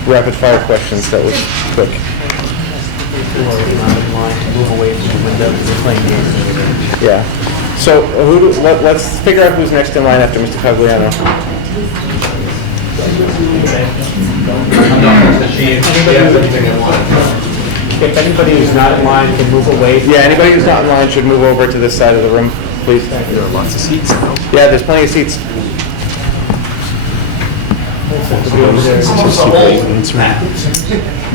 rapid-fire questions that was quick. Move away from the window, they're playing games over there. Yeah. So let's figure out who's next in line after Mr. Cogliano. If anybody who's not in line can move away. Yeah, anybody who's not in line should move over to this side of the room, please. There are lots of seats now. Yeah, there's plenty of seats.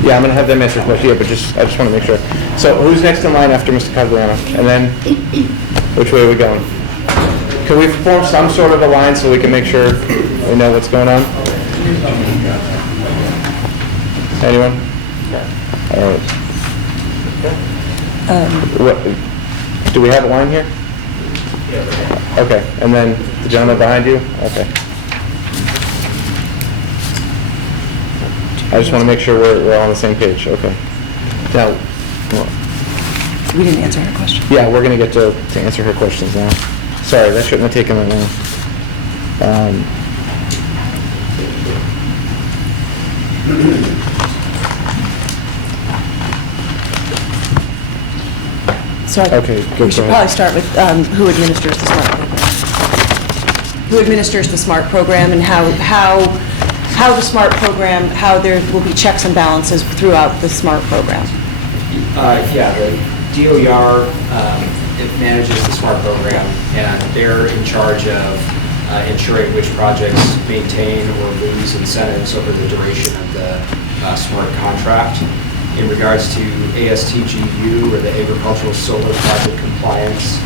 Yeah, I'm gonna have them answer questions, yeah, but I just wanna make sure. So who's next in line after Mr. Cogliano? And then, which way are we going? Can we form some sort of a line so we can make sure we know what's going on? Anyone? All right. What, do we have a line here? Okay, and then the gentleman behind you? Okay. I just want to make sure we're all on the same page, okay. Now, We didn't answer her question. yeah, we're going to get to answer her questions now. Sorry, that shouldn't have taken that long. So Okay, go we should ahead. probably start with who administers the SMART program. Who administers the SMART program and how the SMART program, how there will be checks and balances throughout the SMART program. Yeah, the DOER it manages the SMART program, and they're in charge of ensuring which projects maintain or lose incentives over the duration of the SMART contract. In regards to ASTGU, or the Agricultural Solar Project Compliance,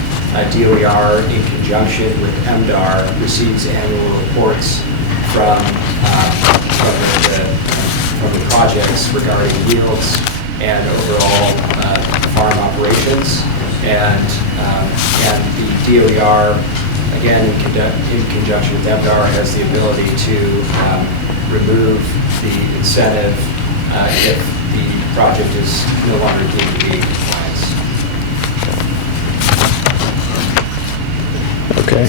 DOER, in conjunction with MDAR, receives annual reports from the projects regarding yields and overall farm operations. And the DOER, again, in conjunction with MDAR, has the ability to remove the incentive if the project is no longer deemed to be in compliance. Okay.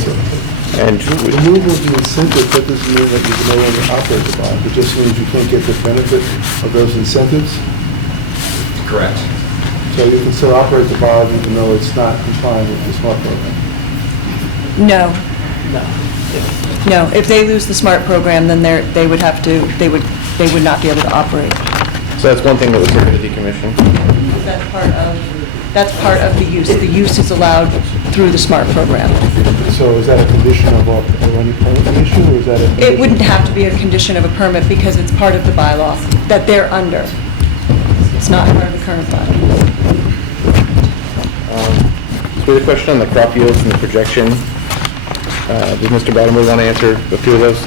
And Removal of the incentive, that doesn't mean that you can no longer operate the bond. It just means you can't get the benefit of those incentives. Correct. So you can still operate the bond even though it's not compliant with the SMART program. No. No, if they lose the SMART program, then they would not be able to operate. so that's one thing that was here to decommission. That's part of the use. The use is allowed through the SMART program. So is that a condition of any permit issue, or is that a? It wouldn't have to be a condition of a permit because it's part of the bylaw that they're under. It's not part of the current bylaw. So we had a question on the crop yields and the projection. Does Mr. Bottomley want to answer a few of those?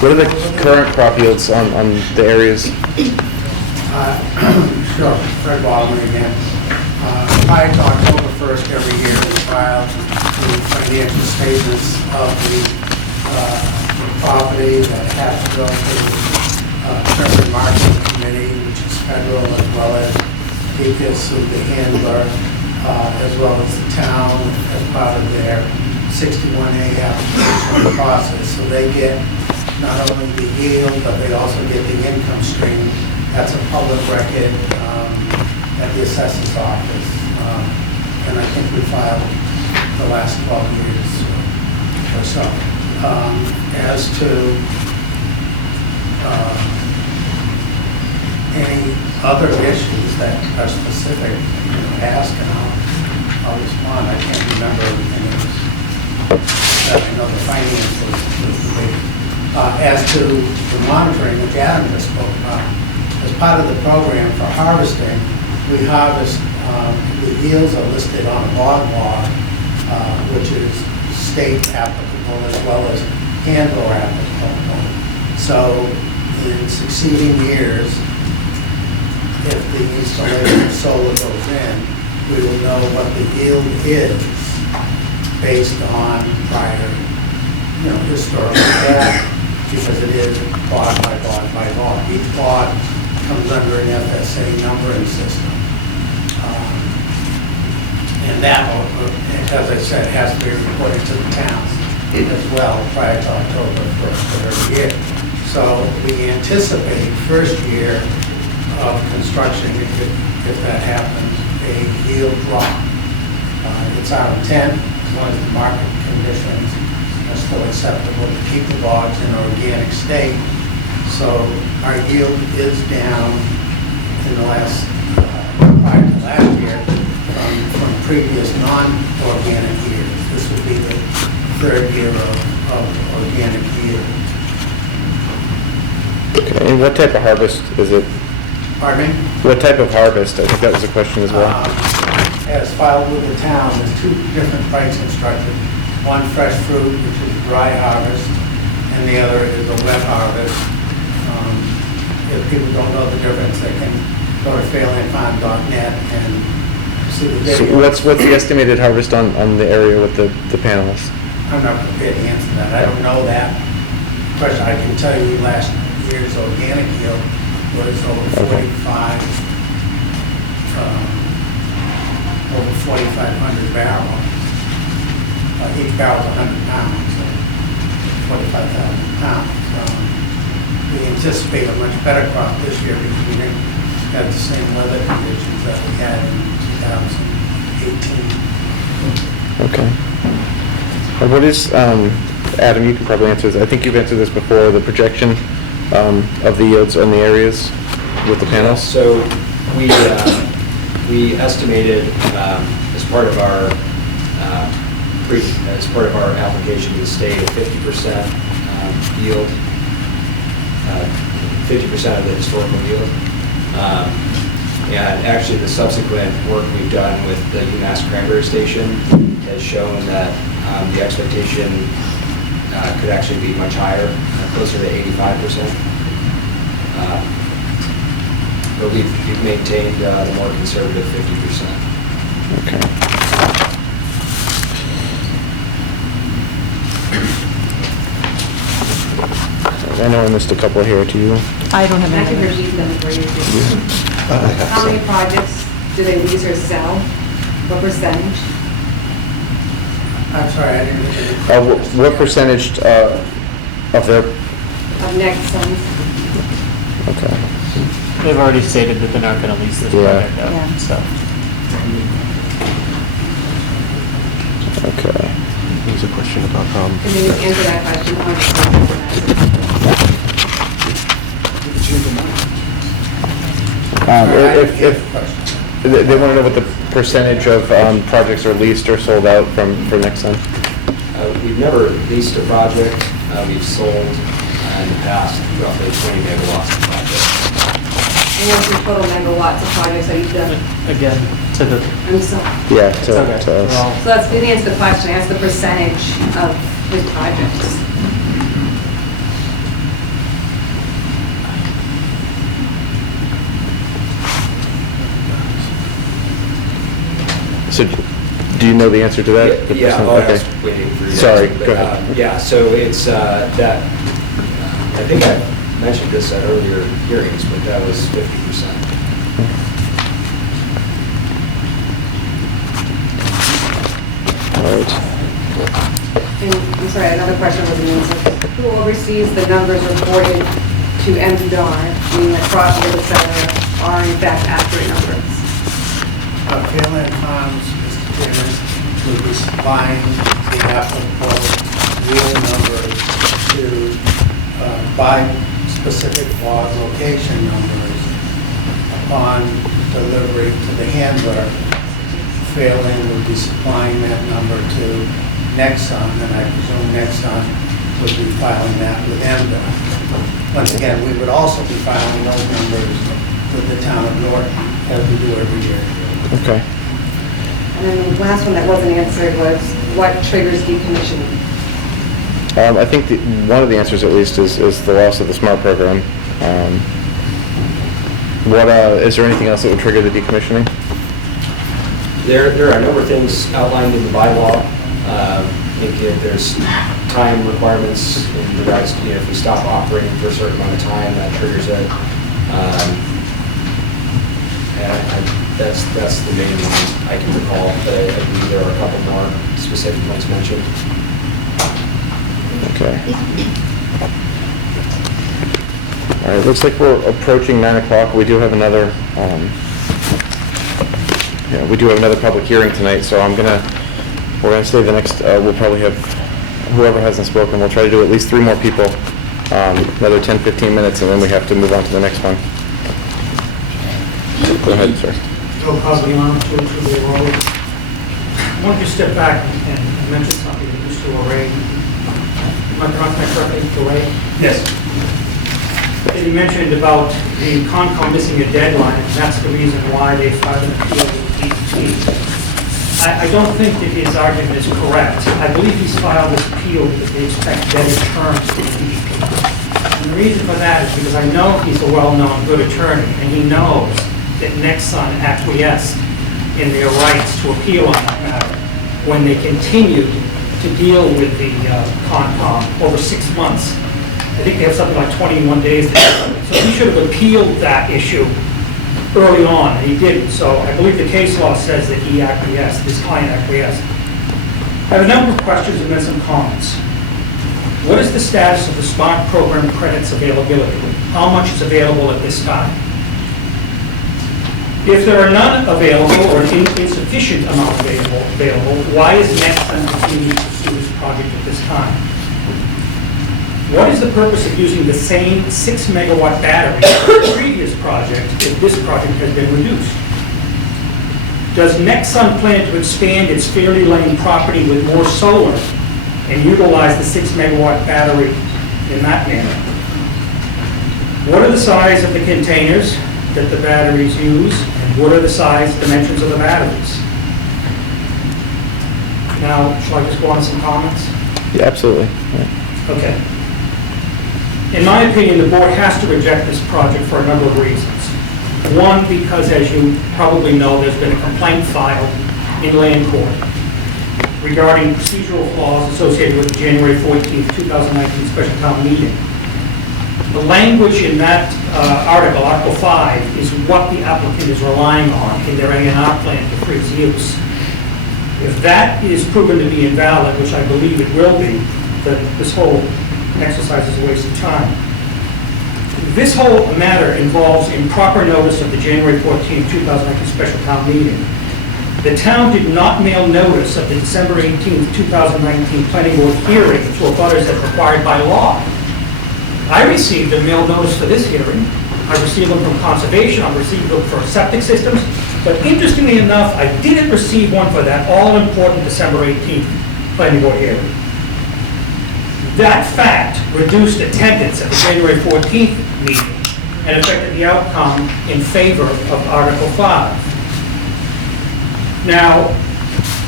What are the current crop yields on the areas? Sure, Fred Baldwin again. Prior to October 1st every year, we file the financial statements of the property that has to go to the Treasury Marketing Committee, which is federal, as well as DECUS, who's the handler, as well as the town as part of their 61A application process. So they get not only the yield, but they also get the income stream. That's a public record at the assessor's office. And I think we filed the last 12 years or so. As to any other issues that are specific, ask and I'll respond. I can't remember everything. I know the finance was the big. As to the monitoring, which Adam just spoke about, as part of the program for harvesting, we harvest, the yields are listed on a bog log, which is state applicable as well as handler applicable. So in succeeding years, if the installation of solar goes in, we will know what the yield is based on prior, historical data, because it is bog by bog by bog. Each bog comes under an FSA numbering system. And that, as I said, has to be reported to the towns as well prior to October 1st of every year. So we anticipate first year of construction, if that happens, a yield drop. It's our intent to long as the market conditions are still acceptable to keep the bogs in organic state. So our yield is down in the last, prior to last year, from previous non-organic years. This would be the third year of organic yield. Okay, and what type of harvest is it? Pardon me? What type of harvest? I think that was a question as well. As filed with the town, there's two different pricing structures. One fresh fruit, which is dry harvest, and the other is a wet harvest. If people don't know the difference, they can go to fairlandfarm.net and see the So video. what's the estimated harvest on the area with the panels? I'm not prepared to answer that. I don't know that. First, I can tell you last year's organic yield was over 4,500 barrels. Each barrel's 100 pounds, so 45,000 pounds. We anticipate a much better crop this year because we didn't have the same weather conditions that we had in 2018. Okay. And what is, Adam, you can probably answer this. I think you've answered this before, the projection of the yields on the areas with the panels? So we estimated as part of our application to the state a 50% yield, 50% of the historical yield. And actually the subsequent work we've done with the UMass Cranberry Station has shown that the expectation could actually be much higher, closer to 85%. But we've maintained the more conservative 50%. Okay. I know I missed a couple here. Do you? I don't have I can any. repeat them for you. I have How many some. projects do they lease or sell? What percentage? I'm sorry, I didn't get the What percentage of their? Of Nexans? Okay. They've already stated that they're not going to lease this Yeah. project out, Yeah. so. Okay. There's a question about Can you answer that question? if they want to know what the percentage of projects are leased or sold out for Nexon. We've never leased a project. We've sold in the past roughly 20 megawatts of projects. And what's your total megawatts of projects that you've done? Again, to the, I'm sorry. Yeah, it's to okay. us. Well, So that's, didn't answer the question, ask the percentage of his projects. So, do you know the answer to that? The Yeah, percent? oh, I Okay. was waiting for you. to Sorry, answer, go but, ahead. Yeah, so it's that, I think I mentioned this at earlier hearings, but that was 50%. All right. And I'm sorry, another question was answered. Who oversees the numbers reported to MDR, meaning that crosses, et cetera, are in fact accurate numbers? Fairland Farms, Mr. Chairman, will be supplying the applicable real numbers to, by specific log location numbers upon delivery to the handler. Fairland will be supplying that number to Nexon, and I presume Nexon would be filing that with MDOT. Once again, we would also be filing those numbers with the town of Norton, as we do every year. Okay. And then the last one that wasn't answered was, what triggers decommissioning? I think one of the answers, at least, is the loss of the SMART program. Is there anything else that would trigger the decommissioning? There are a number of things outlined in the bylaw. I think there's time requirements in regards to, if we stop operating for a certain amount of time, that triggers it. And that's the main one I can recall, but I believe there are a couple more specific ones mentioned. Okay. All right, looks like we're approaching 9 o'clock. We do have another, we do have another public hearing tonight, so we're we're going to save the next, we'll probably have, whoever hasn't spoken, we'll try to do at least 3 more people, another 10, 15 minutes, and then we have to move on to the next one. Go ahead, sir. Joe Cosgliano, 202 Bay Road. I wanted to step back and mention something that Mr. O'Reilly, am I pronouncing that correctly, O'Reilly? Yes. He mentioned about the Concom missing a deadline, and that's the reason why they filed an appeal with DEP. I don't think that his argument is correct. I believe he's filed this appeal because they expect better terms from DEP. And the reason for that is because I know he's a well-known good attorney, and he knows that Nexon acquiesced in their rights to appeal on that matter when they continued to deal with the Concom over 6 months. I think they have something like 21 days to do it. So he should have appealed that issue early on, and he didn't. So I believe the case law says that he acquiesced, his client acquiesced. I have a number of questions and then some comments. What is the status of the SMART program credits availability? How much is available at this time? If there are none available or an insufficient amount available, why is Nexon continuing to pursue this project at this time? What is the purpose of using the same 6 megawatt battery for the previous project if this project has been reduced? Does Nexon plan to expand its Fairley Lane property with more solar and utilize the 6 megawatt battery in that manner? What are the size of the containers that the batteries use, and what are the size dimensions of the batteries? Now, shall I just go on to some comments? Yeah, absolutely. Yeah. Okay. In my opinion, the board has to reject this project for a number of reasons. One, because as you probably know, there's been a complaint filed in land court regarding procedural flaws associated with the January 14th, 2019 special town meeting. The language in that article, Article 5, is what the applicant is relying on in their A&R plan to freeze use. If that is proven to be invalid, which I believe it will be, then this whole exercise is a waste of time. This whole matter involves improper notice of the January 14, 2019 special town meeting. The town did not mail notice of the December 18, 2019 planning board hearing to abutters as required by law. I received a mail notice for this hearing. I received them from conservation, I received them for septic systems, but interestingly enough, I didn't receive one for that all-important December 18th planning board hearing. That fact reduced attendance at the January 14th meeting and affected the outcome in favor of Article 5. Now,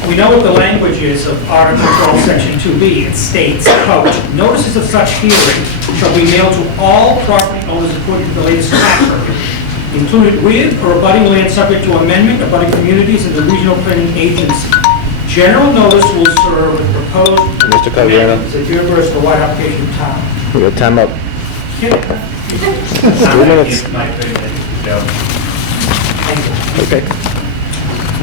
we know what the language is of Article 12, Section 2B. It states, quote, "Notices of such hearing shall be mailed to all property owners according to the latest tax rate, included with or abutting land subject to amendment, abutting communities, and the regional planning agency. General notice will serve with proposed Mr. Cosgliano. amendments that universe the wide application of town." We got time up. 3 minutes. Okay.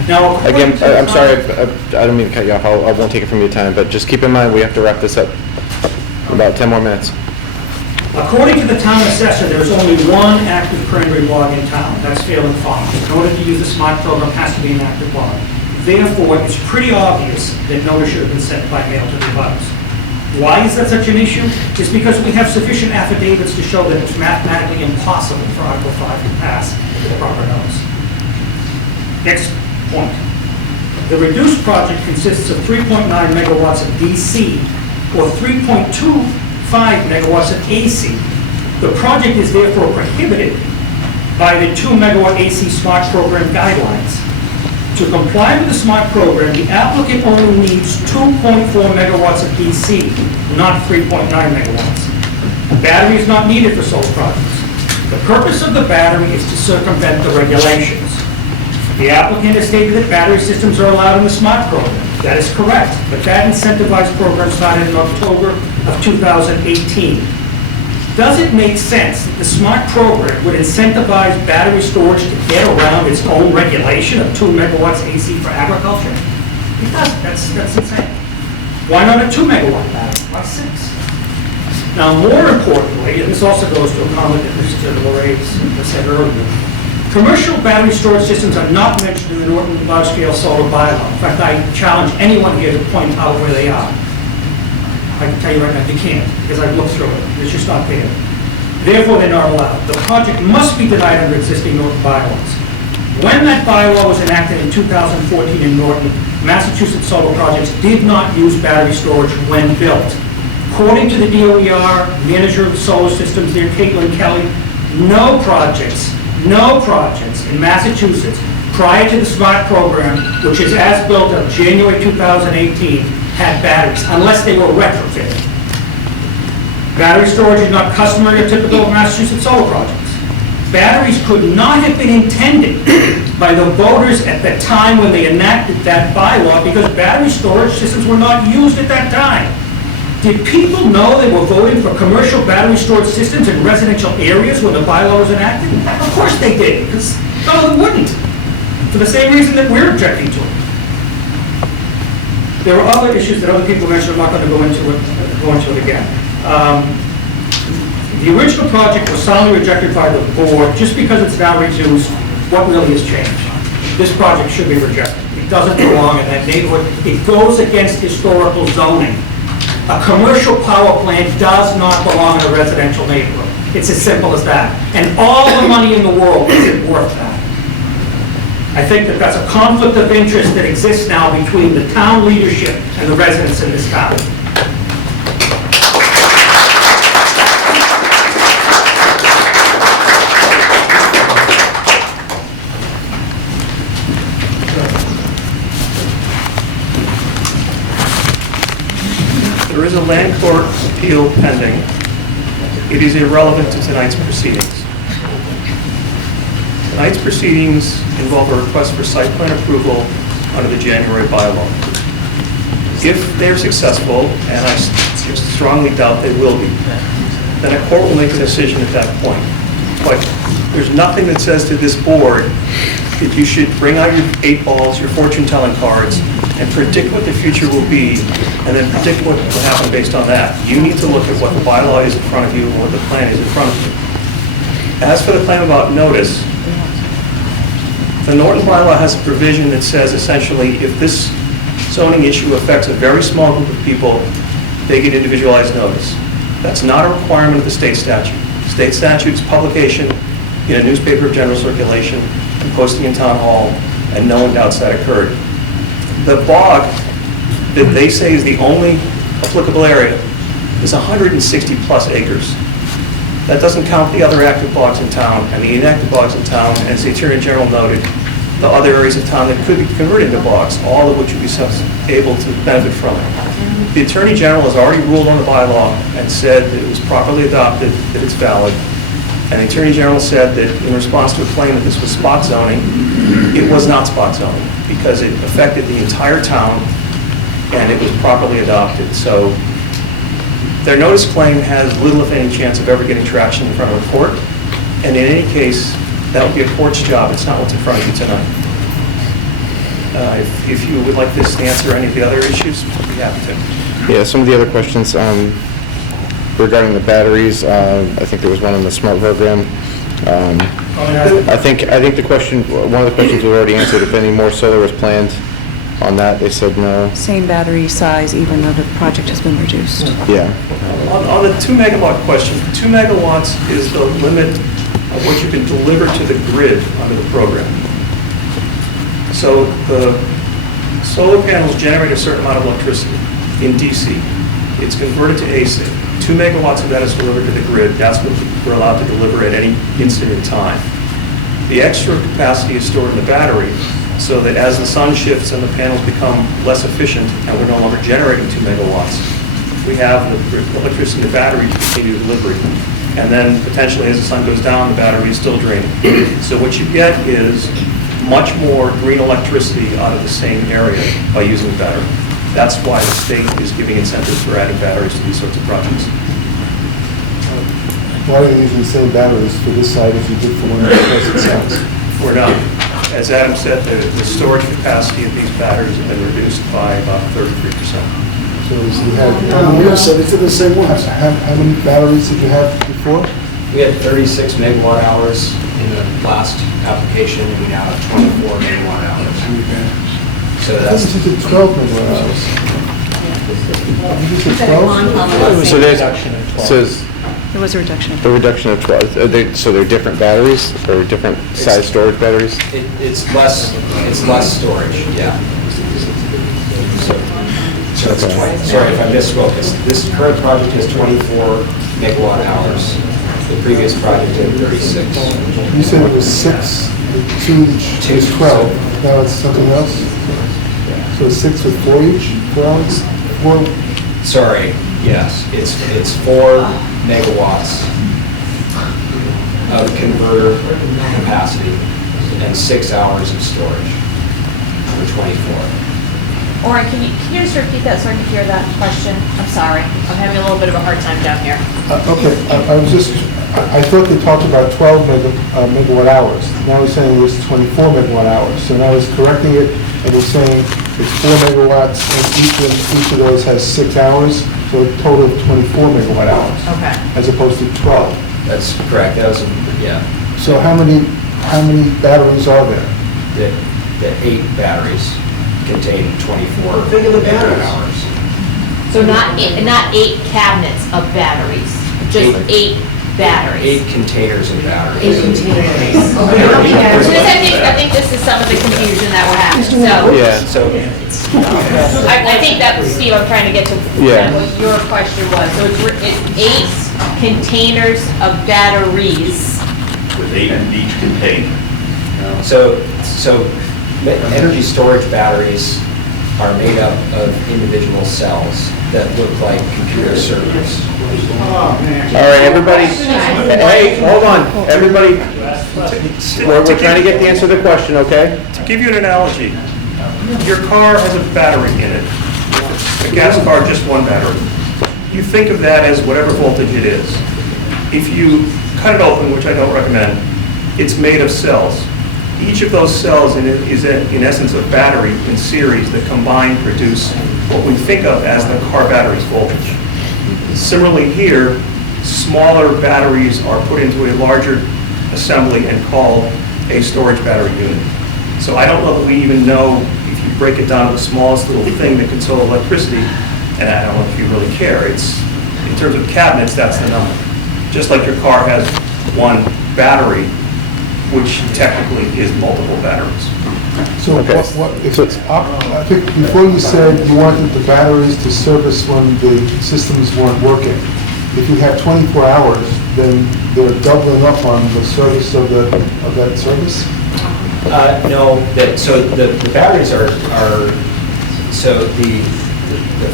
Now, Again, I'm sorry, I don't mean to cut you off, I won't take it from your time, but just keep in mind, we have to wrap this up. About 10 more minutes. according to the town assessor, there is only one active cranberry log in town. That's Phelan Farms. In order to use the SMART program, it has to be an active log. Therefore, it's pretty obvious that notice should have been sent by mail to the abutters. Why is that such an issue? It's because we have sufficient affidavits to show that it's mathematically impossible for Article 5 to pass with the proper notice. Next point. The reduced project consists of 3.9 megawatts of DC or 3.25 megawatts of AC. The project is therefore prohibited by the 2 megawatt AC SMART program guidelines. To comply with the SMART program, the applicant only needs 2.4 megawatts of DC, not 3.9 megawatts. A battery is not needed for solar projects. The purpose of the battery is to circumvent the regulations. The applicant has stated that battery systems are allowed in the SMART program. That is correct, but that incentivized program started in October of 2018. Does it make sense that the SMART program would incentivize battery storage to get around its own regulation of 2 megawatts AC for agriculture? It doesn't. That's insane. Why not a 2 megawatt battery? Why 6? Now, more importantly, and this also goes to a comment that Mr. Larray said earlier, Commercial battery storage systems are not mentioned in the Norton large-scale solar bylaw. In fact, I challenge anyone here to point out where they are. I can tell you right now, you can't, because I've looked through it. It's just not there. Therefore, they're not allowed. The project must be denied under existing Norton bylaws. When that bylaw was enacted in 2014 in Norton, Massachusetts solar projects did not use battery storage when built. According to the DOER, manager of the solar systems there, Caitlin Kelly, no projects in Massachusetts prior to the SMART program, which is as built of January 2018, had batteries, unless they were retrofitted. Battery storage is not customary or typical of Massachusetts solar projects. Batteries could not have been intended by the voters at the time when they enacted that bylaw because battery storage systems were not used at that time. Did people know they were voting for commercial battery storage systems in residential areas when the bylaw was enacted? Of course they did, because no, they wouldn't, for the same reason that we're objecting to it. There are other issues that other people mentioned. I'm not going to go into it again. The original project was soundly rejected by the board. Just because it's now reduced, what really has changed? This project should be rejected. It doesn't belong in that neighborhood. It goes against historical zoning. A commercial power plant does not belong in a residential neighborhood. It's as simple as that. And all the money in the world isn't worth that. I think that that's a conflict of interest that exists now between the town leadership and the residents in this town. There is a land court appeal pending. It is irrelevant to tonight's proceedings. Tonight's proceedings involve a request for site plan approval under the January bylaw. If they're successful, and I strongly doubt they will be, then a court will make a decision at that point. But there's nothing that says to this board that you should bring out your 8 balls, your fortune-telling cards, and predict what the future will be, and then predict what will happen based on that. You need to look at what the bylaw is in front of you and what the plan is in front of you. As for the claim about notice, the Norton bylaw has a provision that says essentially if this zoning issue affects a very small group of people, they get individualized notice. That's not a requirement of the state statute. State statute's publication in a newspaper of general circulation and posting in town hall, and no one doubts that occurred. The bog that they say is the only applicable area is 160 plus acres. That doesn't count the other active bogs in town and the inactive bogs in town, and as the Attorney General noted, the other areas of town that could be converted into bogs, all of which would be able to benefit from it. The Attorney General has already ruled on the bylaw and said that it was properly adopted, that it's valid. And the Attorney General said that in response to a claim that this was spot zoning, it was not spot zoning because it affected the entire town and it was properly adopted. So their notice claim has little, if any, chance of ever getting traction in front of a court. And in any case, that would be a court's job. It's not what's in front of you tonight. If you would like this to answer any of the other issues, I'd be happy to. Yeah, some of the other questions regarding the batteries, I think there was one on the SMART program. I think the question, one of the questions was already answered. If any more solar was planned on that, they said no. Same battery size, even though the project has been reduced. Yeah. On the 2 megawatt question, 2 megawatts is the limit of what you can deliver to the grid under the program. So the solar panels generate a certain amount of electricity in DC. It's converted to AC. 2 megawatts of that is delivered to the grid. That's what we're allowed to deliver at any instant in time. The extra capacity is stored in the battery so that as the sun shifts and the panels become less efficient and we're no longer generating 2 megawatts, we have the electricity in the battery to continue delivery. And then potentially as the sun goes down, the battery is still draining. So what you get is much more green electricity out of the same area by using the battery. That's why the state is giving incentives for adding batteries to these sorts of projects. Why are you using the same batteries for this site as you did for one of the present sites? We're not. As Adam said, the storage capacity of these batteries have been reduced by about 33%. So you had, on your side, it's the same ones. How many batteries did you have before? We had 36 megawatt hours in the last application, and we now have 24 megawatt hours. So that's. This is 12 megawatt hours. This is 12? So there's, says There was a reduction. a reduction of 12, so they're different batteries, or different size storage batteries? It's less storage, yeah. So it's 20, sorry if I misspoke, this current project is 24 megawatt hours. The previous project had 36. You said it was 6, 2 each, is 12. Now it's something else? So 6 with 4 each, 4 hours? 4? Sorry, yes, it's 4 megawatts of converter capacity and 6 hours of storage for 24. Orin, can you just repeat that so I can hear that question? I'm sorry, I'm having a little bit of a hard time down here. Okay, I thought they talked about 12 megawatt hours. Now he's saying it's 24 megawatt hours. So now he's correcting it, and he's saying it's 4 megawatts, and each of those has 6 hours, so a total of 24 megawatt hours. Okay. As opposed to 12. That's correct, that was, yeah. So how many batteries are there? The 8 batteries contain 24 megawatt hours. So not 8 cabinets of batteries, just 8 batteries. 8 containers of batteries. 8 containers. I think this is some of the confusion that we're having, so. Yeah. So, I think that, Steve, I'm trying to get to Yeah. what your question was. So it's 8 containers of batteries. With 8 in each container. so energy storage batteries are made up of individual cells that look like computer servers. All right, everybody, hey, hold on, everybody, we're trying to get the answer to the question, okay? To give you an analogy, your car has a battery in it. A gas car, just one battery. You think of that as whatever voltage it is. If you cut it open, which I don't recommend, it's made of cells. Each of those cells is in essence a battery in series that combine produce what we think of as the car battery's voltage. Similarly here, smaller batteries are put into a larger assembly and called a storage battery unit. So I don't know that we even know, if you break it down to the smallest little thing that controls electricity, and I don't know if you really care, it's, in terms of cabinets, that's the number. Just like your car has one battery, which technically is multiple batteries. So if it's up, I think before you said you wanted the batteries to service when the systems weren't working. If you have 24 hours, then they're doubling up on the service of that service? No, so the batteries are so the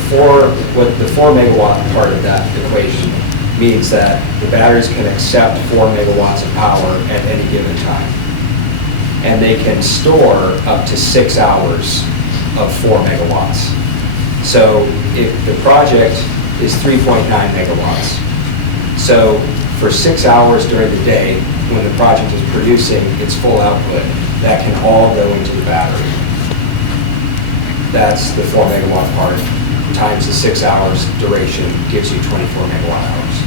4 megawatt part of that equation means that the batteries can accept 4 megawatts of power at any given time. And they can store up to 6 hours of 4 megawatts. So if the project is 3.9 megawatts, so for 6 hours during the day, when the project is producing its full output, that can all go into the battery. That's the 4 megawatt part, times the 6 hours duration gives you 24 megawatt hours.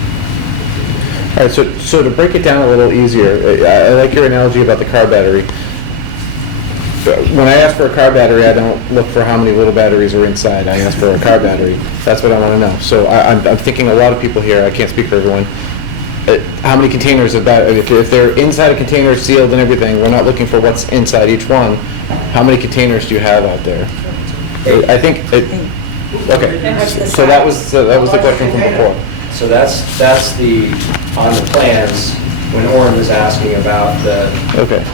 All right, so to break it down a little easier, I like your analogy about the car battery. When I ask for a car battery, I don't look for how many little batteries are inside. I ask for a car battery. That's what I want to know. So I'm thinking a lot of people here, I can't speak for everyone, how many containers of battery, if they're inside a container sealed and everything, we're not looking for what's inside each one. How many containers do you have out there? I think, okay, so that was the question from before. So that's the, on the plans, when Orin was asking about the, okay.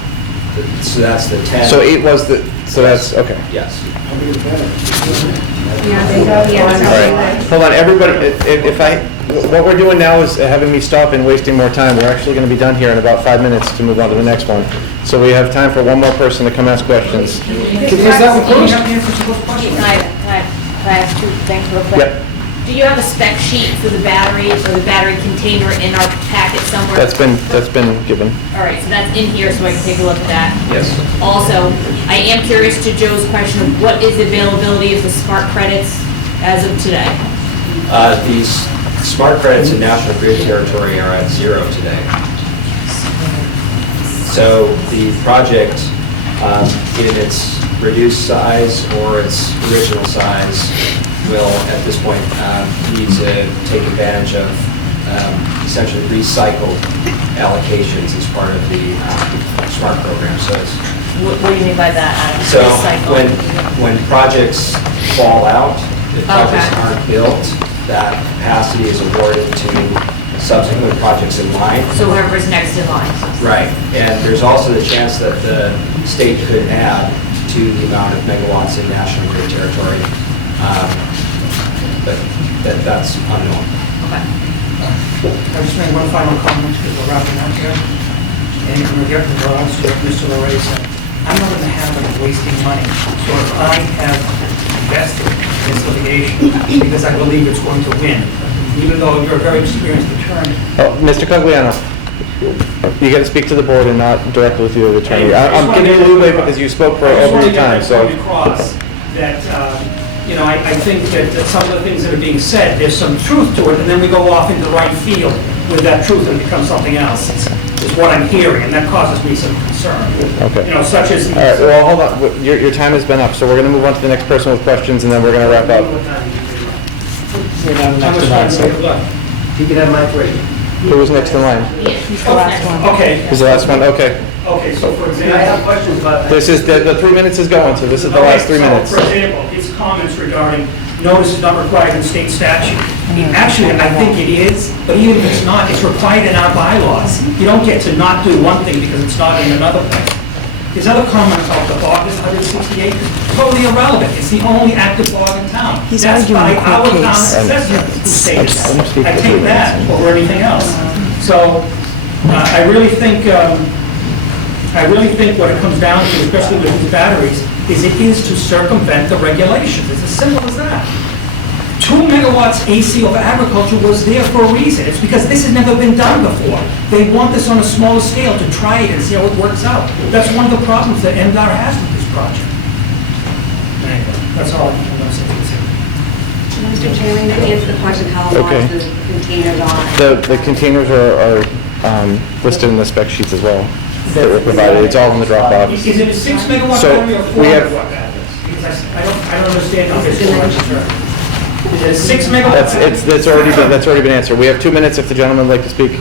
So that's the 10. So 8 was the, so that's, okay. Yes. All right, hold on, everybody, what we're doing now is having me stop and wasting more time. We're actually going to be done here in about 5 minutes to move on to the next one. So we have time for one more person to come ask questions. Can I ask two things real quick? Yep. Do you have a spec sheet for the batteries or the battery container in our packet somewhere? That's been given. All right, so that's in here, so I can take a look at that. Yes. Also, I am curious to Joe's question of what is the availability of the smart credits as of today? These smart credits in National Grid territory are at 0 today. So the project, in its reduced size or its original size, will at this point need to take advantage of essentially recycled allocations as part of the SMART program. So it's What do you mean by that, Adam? so Recycle? when projects fall out, if projects Okay. aren't built, that capacity is awarded to subsequent projects in line. So whoever's next in line. Right, and there's also the chance that the state could add to the amount of megawatts in national grid territory, but that's unknown. I just made one final comment because we're wrapping up here. And in regard to what Mr. Larray said, I'm not in the habit of wasting money. So if I have invested in this litigation because I believe it's going to win, even though you're a very experienced attorney. Oh, Mr. Cogliano, you got to speak to the board and not directly with the attorney. I'm giving you a little bit because you spoke for over your time, so. I just want to get that point across that, you know, I think that some of the things that are being said, there's some truth to it, and then we go off into the right field with that truth and become something else, is what I'm hearing, and that causes me some concern. Okay. You know, such as. All right, well, hold on. Your time has been up, so we're going to move on to the next person with questions, and then we're going to wrap up. You're not next in line, so. You can have my three. Who was next in line? He's the last one. Okay. Who's the last one? Okay. Okay, so for example. I have questions about that. This is, the 3 minutes is going, so this is the last 3 minutes. So, for example, his comments regarding notice is not required in state statute. Actually, I think it is, but even if it's not, it's required in our bylaws. You don't get to not do one thing because it's not in another place. His other comment about the bog is 160 acres, totally irrelevant. It's the only active bog in town. He's That's arguing by a our court town case. assessor who stated I'm speaking that. I for take 3 that minutes. over anything else. So, I really think what it comes down to, especially with these batteries, is it is to circumvent the regulations. It's as simple as that. 2 megawatts AC over agriculture was there for a reason. It's because this has never been done before. They want this on a smaller scale to try it and see how it works out. That's one of the problems that MDOT has with this project. Anyway, that's all I'm going to say. Mr. Chairman, to answer the question, how Okay. large the containers are? The containers are listed in the spec sheets as well that were provided. It's all in the Dropbox. Is it a 6 megawatt So, battery or 4 we have- megawatt battery? Because I don't understand how this works. Is it a 6 megawatt? That's already been answered. We have 2 minutes if the gentleman would like to speak.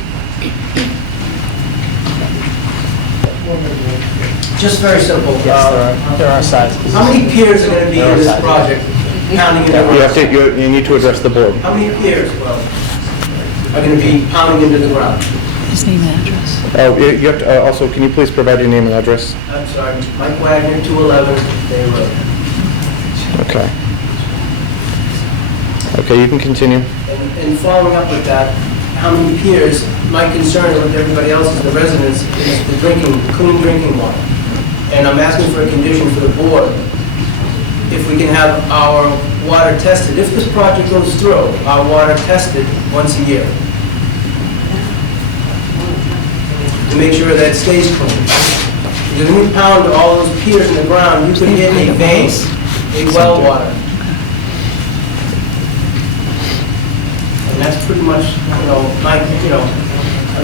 Just very simple. There are sizes. How many piers are going to be in this project, pounding into the You have ground? to, you need to address the board. How many piers, are going to be pounding into the ground? His name and address. Oh, you have to, also, can you please provide your name and address? I'm sorry, Mike Wagner, 211 Bay Road. Okay. Okay, you can continue. And following up with that, how many piers, my concern with everybody else is the residents, is the clean drinking water. And I'm asking for a condition for the board, if we can have our water tested, if this project goes through, our water tested once a year. To make sure that it stays clean. Because when we pound all those piers in the ground, you could hit a vein, a well water. And that's pretty much, I'm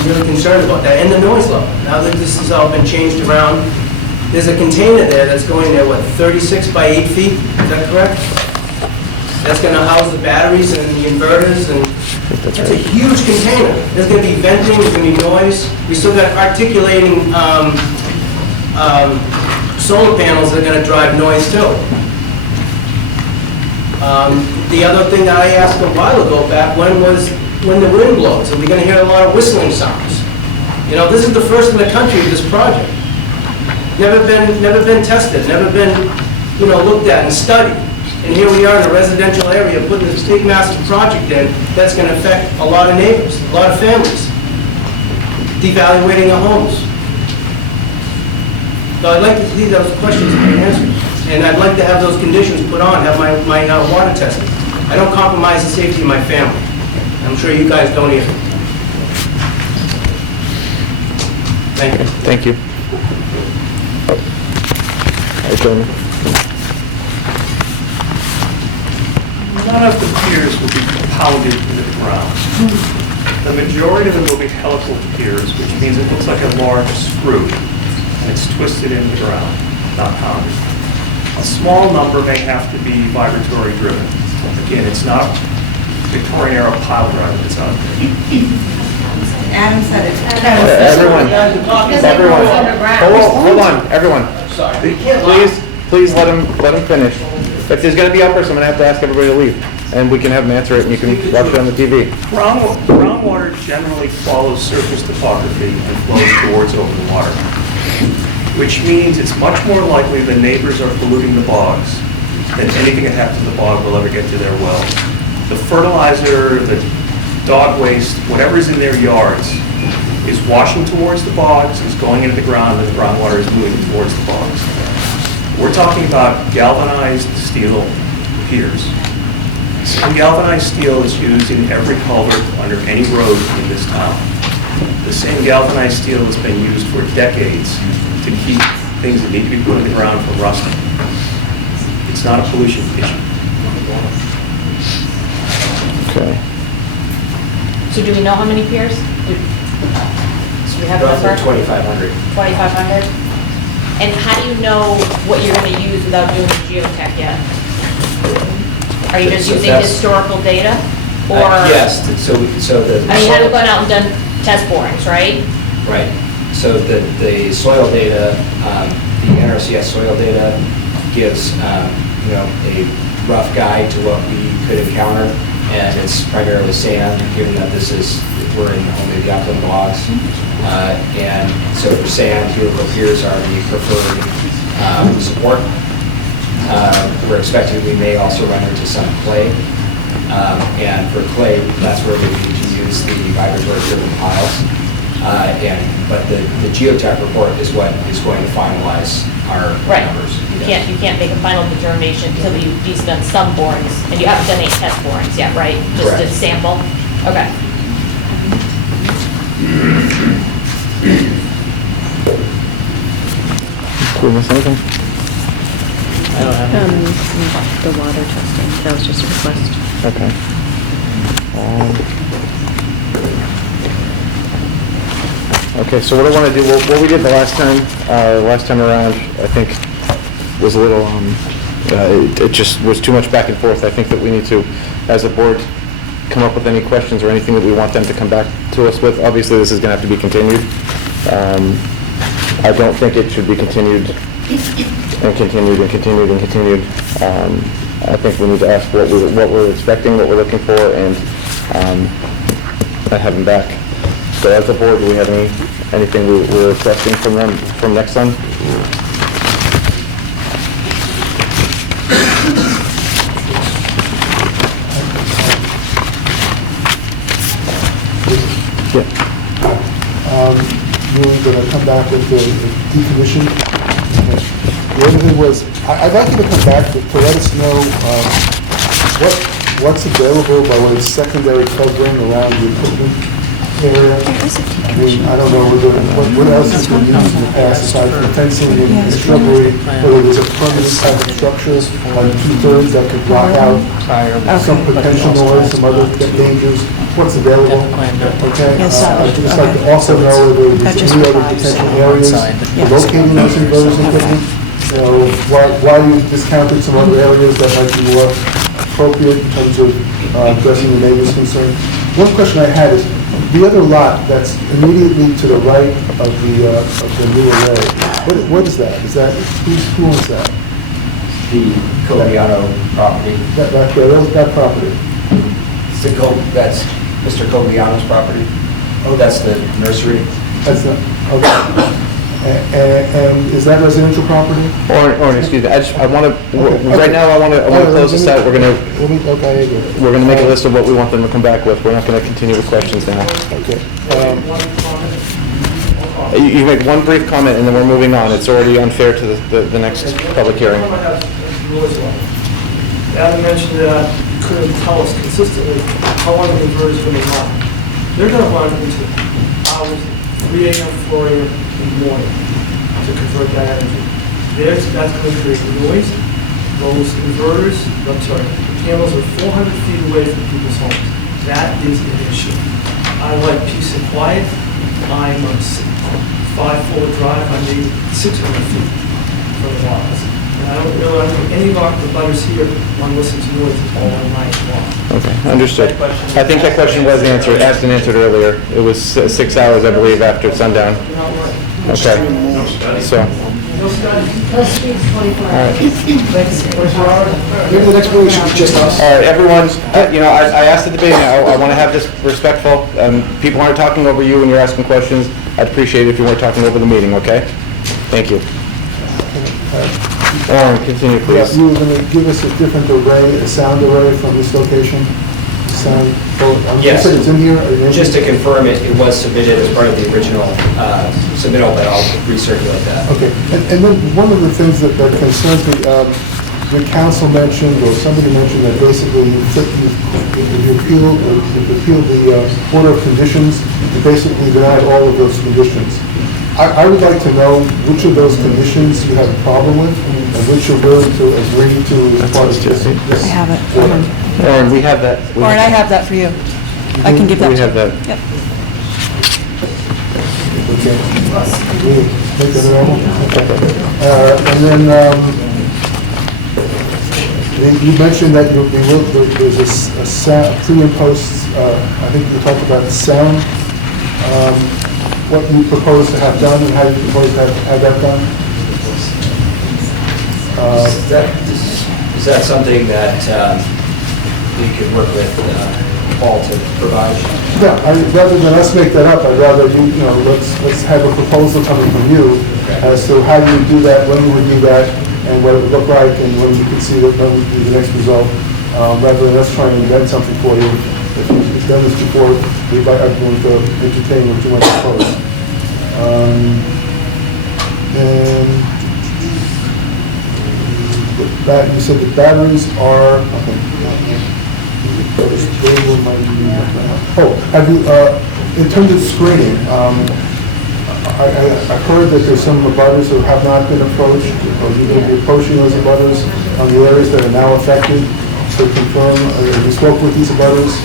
really concerned about that, and the noise level. Now that this has all been changed around, there's a container there that's going there, 36 by 8 feet? Is that correct? That's gonna house the batteries and the inverters, and that's a huge container. There's gonna be venting, there's gonna be noise. We still got articulating solar panels that are gonna drive noise too. The other thing that I asked a while ago back, when the wind blows, are we gonna hear a lot of whistling sounds? You know, this is the first in the country of this project. Never been tested, never been, looked at and studied. And here we are in a residential area putting this big massive project in that's gonna affect a lot of neighbors, a lot of families, devaluating their homes. So I'd like to see those questions answered. And I'd like to have those conditions put on, have my water tested. I don't compromise the safety of my family. I'm sure you guys don't either. Thank you. Thank you. All right, gentlemen. None of the piers will be pounded into the ground. The majority of them will be helical piers, which means it looks like a large screw. and it's twisted in the ground, not pounded. A small number may have to be vibratory driven. Again, it's not Victorian era pile driver that's out there. Adam said it. Everyone, hold on, everyone. Please let him finish. If there's gonna be uppers, I'm gonna have to ask everybody to leave, and we can have them answer it, and you can watch it on the TV. Groundwater generally follows surface topography and flows towards open water, which means it's much more likely the neighbors are polluting the bogs than anything that happens to the bog will ever get to their wells. The fertilizer, the dog waste, whatever is in their yards is washing towards the bogs, is going into the ground, and the groundwater is moving towards the bogs. We're talking about galvanized steel piers. And galvanized steel is used in every culvert under any road in this town. The same galvanized steel has been used for decades to keep things that need to be put in the ground from rusting. It's not a pollution issue. Okay. So do we know how many piers? So we have a number? 2,500. 2,500? And how do you know what you're going to use without doing the geotech yet? Are you just So using that's- historical data? Or? Yes, so the... I mean, have you gone out and done test borings, right? Right. So the soil data, the NRCS soil data gives, a rough guide to what we could encounter, and it's primarily sand, given that we're in only the upland bogs. And so for sand, helical piers are the preferred support. We're expecting we may also run into some clay. And for clay, that's where we need to use the vibratory-driven piles. But the geotech report is what is going to finalize our numbers. You can't make a final determination until you've done some borings, and you haven't done any test borings yet, right? Just Correct. to sample? Okay. Did we miss anything? I don't have any. The water testing, that was just a request. Okay. Okay, so what I want to do, what we did the last time around, I think, was a little, it just was too much back and forth. I think that we need to, as a board, come up with any questions or anything that we want them to come back to us with. Obviously, this is going to have to be continued. I don't think it should be continued and continued and continued and continued. I think we need to ask what we're expecting, what we're looking for, and have them back. So as a board, do we have anything we're requesting from them, from Nexsun? You were going to come back with the decommission. The other thing was, I'd like you to come back to let us know what's available by way of secondary covering around the equipment area. I mean, I don't know, what else has been used in the past aside from fencing and shrubbery, whether there's a permanent type of structure on 2/3 that could block out some potential noise, some other dangers, what's available, okay? I'd just like to also know whether there's any other potential areas for locating those inverters and equipment. So why you discounted some other areas that might be more appropriate in terms of addressing the neighbor's concern. One question I had is, the other lot that's immediately to the right of the new array, what is that? Who owns that? The Coviano property. That property? That's Mr. Coviano's property. Oh, that's the nursery. That's the, okay. And is that residential property? Or excuse me, I want to, right now I want to close this out. We're going to make a list of what we want them to come back with. We're not going to continue with questions now. Okay. You make one brief comment and then we're moving on. It's already unfair to the next public hearing. Adam mentioned that you couldn't tell us consistently how long the inverters are going to run. They're going to run into hours, 3 a.m., 4 a.m. in the morning to convert that energy. That's going to create noise. Those inverters, the panels are 400 feet away from people's homes. That is an issue. I like peace and quiet. I'm 5-foot drive, I need 600 feet for the lots. And I don't really, any of the butters here want to listen to yours, it's all on my lot. Okay, understood. I think that question was answered, asked and answered earlier. It was 6 hours, I believe, after sundown. Okay, so. All right. Maybe the next one should be just us. All right, everyone, I asked at the beginning, I want to have this respectful. People aren't talking over you when you're asking questions. I'd appreciate it if you weren't talking over the meeting, okay? Thank you. Orin, continue, please. You were going to give us a different array, a sound array from this location? Sound, Yes. you said it's in here? Just to confirm it, it was submitted as part of the original submittal, but I'll recirculate that. Okay, and then one of the things that concerns me, the council mentioned, or somebody mentioned that basically you appealed the order of conditions, you basically denied all of those conditions. I would like to know which of those conditions you have a problem with, and which you're willing to agree to as part of this. I have it. order. Orin, we have that. Warren, I have that for you. I can give that. We have that. Yep. Okay. We make that available? Okay. And then, you mentioned that there's a pre and post, I think you talked about sound, what you propose to have done and how you propose to have that done? Is that something that we could work with Paul to provide? Yeah, rather than us make that up, I'd rather let's have a proposal coming from you as to how you would do that, when you would do that, and what it would look like, and when you could see that when would be the next result, rather than us trying to invent something for you. If you've done this before, we'd like everyone to entertain what you want to propose. And you said the batteries are, have you, in terms of screening, I've heard that there's some abutters who have not been approached, or you may be approaching those abutters on the areas that are now affected to confirm, have you spoke with these abutters?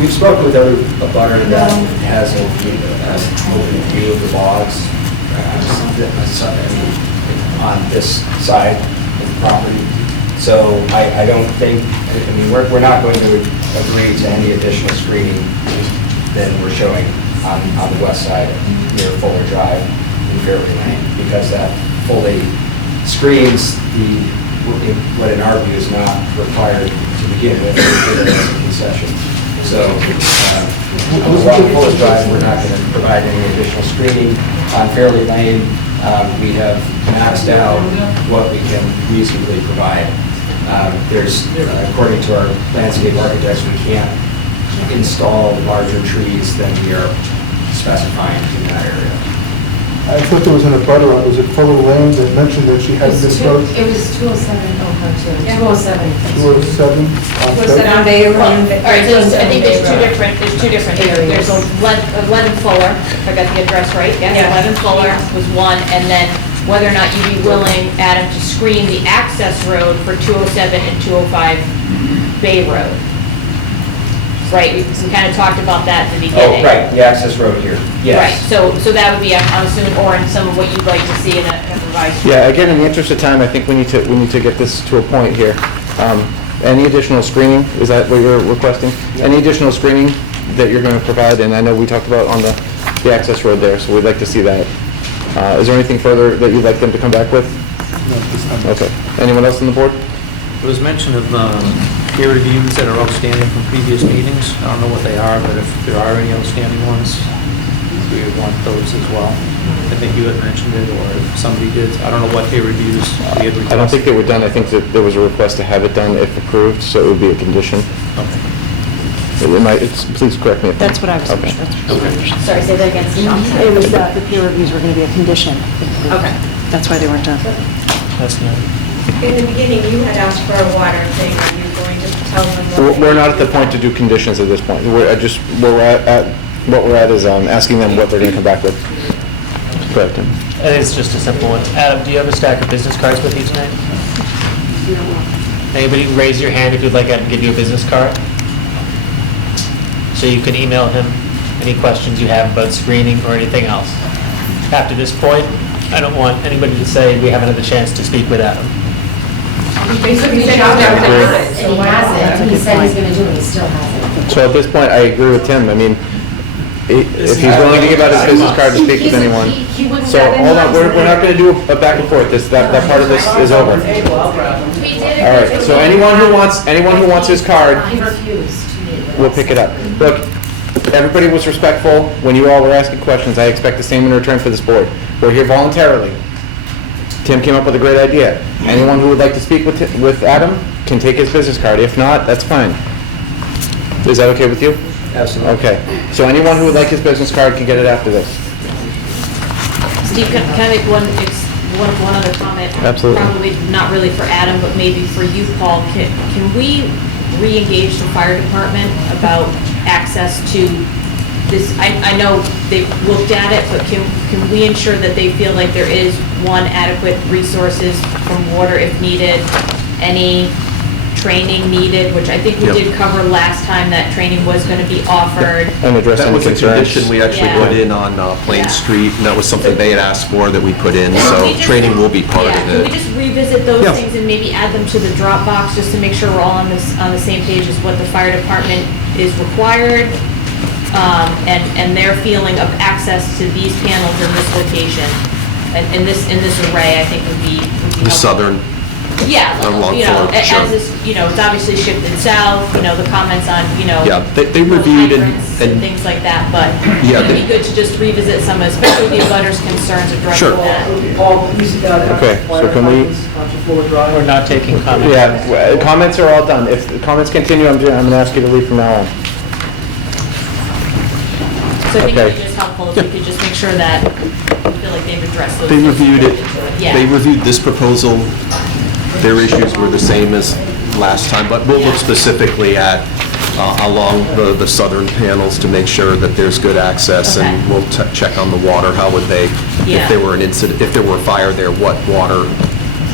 We've spoken with every abutter that has a view of the bogs on this side of the property. So I don't think, we're not going to agree to any additional screening than we're showing on the west side near Fuller Drive in Fairway Lane, because that fully screens what in our view is not required to begin with, as a concession. So along Fuller Drive, we're not going to provide any additional screening. On Fairway Lane, we have maxed out what we can reasonably provide. According to our landscape architects, we can't install larger trees than we are specifying in that area. I thought there was an abutter, was it Fuller Lane that mentioned that she had this approach? It was 207 207. 207? All right, so I think there's two different areas. There's 11 Fuller, if I got the address right, yes, 11 Fuller was one, and then whether or not you'd be willing, Adam, to screen the access road for 207 and 205 Bay Road. Right, we kind of talked about that at the beginning. Oh, right, the access road here, yes. Right, so that would be, I'm assuming, Orin, some of what you'd like to see in a revised. Yeah, again, in the interest of time, I think we need to get this to a point here. Any additional screening, is that what you're requesting? Any additional screening that you're going to provide? And I know we talked about on the access road there, so we'd like to see that. Is there anything further that you'd like them to come back with? No, this time. Okay. Anyone else on the board? There was mention of peer reviews that are outstanding from previous meetings. I don't know what they are, but if there are any outstanding ones, we want those as well. I think you had mentioned it, or if somebody did. I don't know what peer reviews we had requested. I don't think they were done. I think that there was a request to have it done if approved, so it would be a condition. Okay. Please correct me if I'm... That's what I was, Okay. Sorry, say that again. It was that the peer reviews were going to be a condition. Okay. That's why they weren't done. That's not... In the beginning, you had asked for a water thing, are you going to tell them? We're not at the point to do conditions at this point. What we're at is asking them what they're going to come back with. Correct. I think it's just a simple one. Adam, do you have a stack of business cards with you tonight? Anybody raise your hand if you'd like Adam to give you a business card? So you can email him any questions you have about screening or anything else. After this point, I don't want anybody to say we haven't had the chance to speak with Adam. He said he hasn't, and he said he's gonna do it, he still hasn't. So at this point, I agree with Tim. I mean, if he's willing to give out his business card to speak with anyone. He wouldn't So, have hold on, anyone- we're not gonna do a back and forth. That part of this is over. We did agree. All right, so anyone who wants his card, He refused to meet with we'll us. pick it up. Look, everybody was respectful when you all were asking questions. I expect the same in return for this board. We're here voluntarily. Tim came up with a great idea. Anyone who would like to speak with Adam can take his business card. If not, that's fine. Is that okay with you? Absolutely. Okay. So anyone who would like his business card can get it after this. Steve, can I make one other comment? Absolutely. Probably not really for Adam, but maybe for you, Paul. Can we re-engage the fire department about access to this? I know they've looked at it, but can we ensure that they feel like there is, one, adequate resources from water if needed, any training needed, which I think we Yep. did cover last time, that training was going to be offered. And address That any was a concerns. condition we actually Yeah. put in on Plain Yeah. Street, and that was something they had asked for that we put in, Can so we just- training will be part yeah, of Can we it. just revisit those Yeah. things and maybe add them to the Dropbox, just to make sure we're all on the same page as what the fire department is required, and their feeling of access to these panels in this location, and in this array, I think would be The helpful. southern, Yeah, along you know, Ford, as sure. this, you know, it's obviously shifted south, you know, the comments on, you know. yeah, they reviewed and, and things like that, but Yeah, it'd be they- good to just revisit some, especially the abutters' concerns addressing Sure. that. Okay, so can we, We're not taking comments. yeah, comments are all done. If the comments continue, I'm gonna ask you to leave from now on. So I think Okay. it'd be just helpful if we could just make sure that we feel like they've addressed those. they things. reviewed it. Yeah. They reviewed this proposal. Their issues were the same as last time, but we'll look specifically at along the southern panels to make sure that there's good access, and Okay. we'll check on the water. How would they, Yeah. if there were an incident, if there were a fire there, what water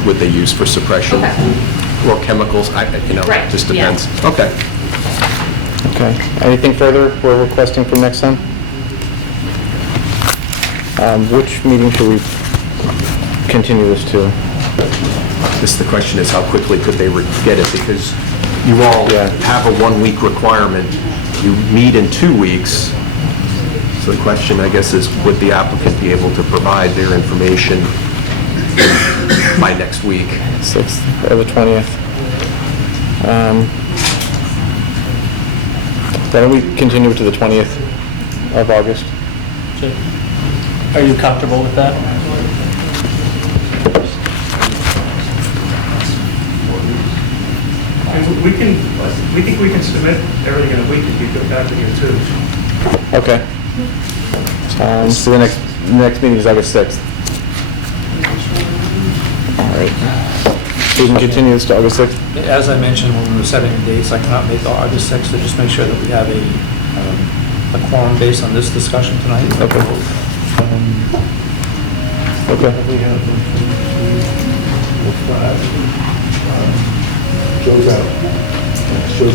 would they use for suppression? Okay. Or chemicals, you know, Right, just yeah. depends. Okay. Okay. Anything further we're requesting from next time? Which meeting should we continue this to? The question is, how quickly could they get it? Because you all have a 1-week requirement. You meet in 2 weeks. So the question, I guess, is would the applicant be able to provide their information by next week? 6th or the 20th. Why don't we continue to the 20th of August? Are you comfortable with that? And we think we can submit everything in a week if you go back to here too. Okay. So the next meeting is August 6th. All right. We can continue this to August 6th? As I mentioned when we were setting the dates, I cannot make August 6th, so just make sure that we have a quorum based on this discussion tonight. Okay. Okay.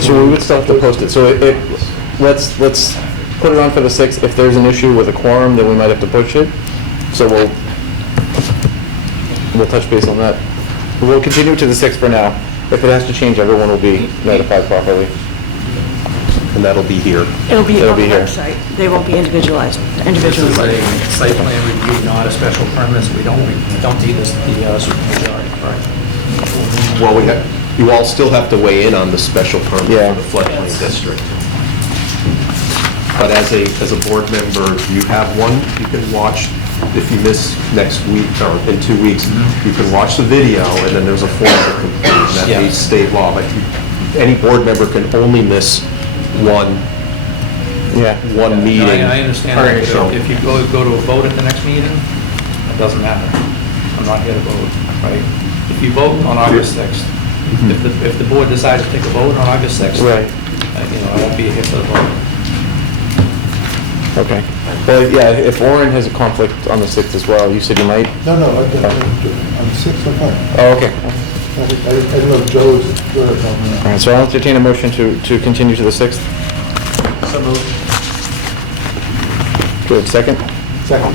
So we would still have to post it. So let's put it on for the 6th. If there's an issue with a quorum, then we might have to push it. So we'll touch base on that. We'll continue to the 6th for now. If it has to change, everyone will be notified properly. And that'll be here. It'll be on the here. website. They won't be individualized, This individually. is a site plan review, not a special permit, so we don't need this, the supermajority, right? Well, you all still have to weigh in on the special permit Yeah. for the floodplain district. But as a board member, you have one, you can watch, if you miss next week, or in 2 weeks, you can watch the video, and then there's a form to complete, and that Yeah. meets state law. But any board member can only miss one meeting. I understand that, but if you go to a vote at the next meeting, it doesn't matter. I'm not here to vote, right? If you vote on August 6th, if the board decides to take a vote on August 6th, Right. I won't be here for the vote. Okay. Well, yeah, if Warren has a conflict on the 6th as well, you said you might? No, on the 6th, I'm fine. Oh, okay. I don't know if Joe's good or something. All right, so I'll entertain a motion to continue to the 6th. So moved. Good, second? Second.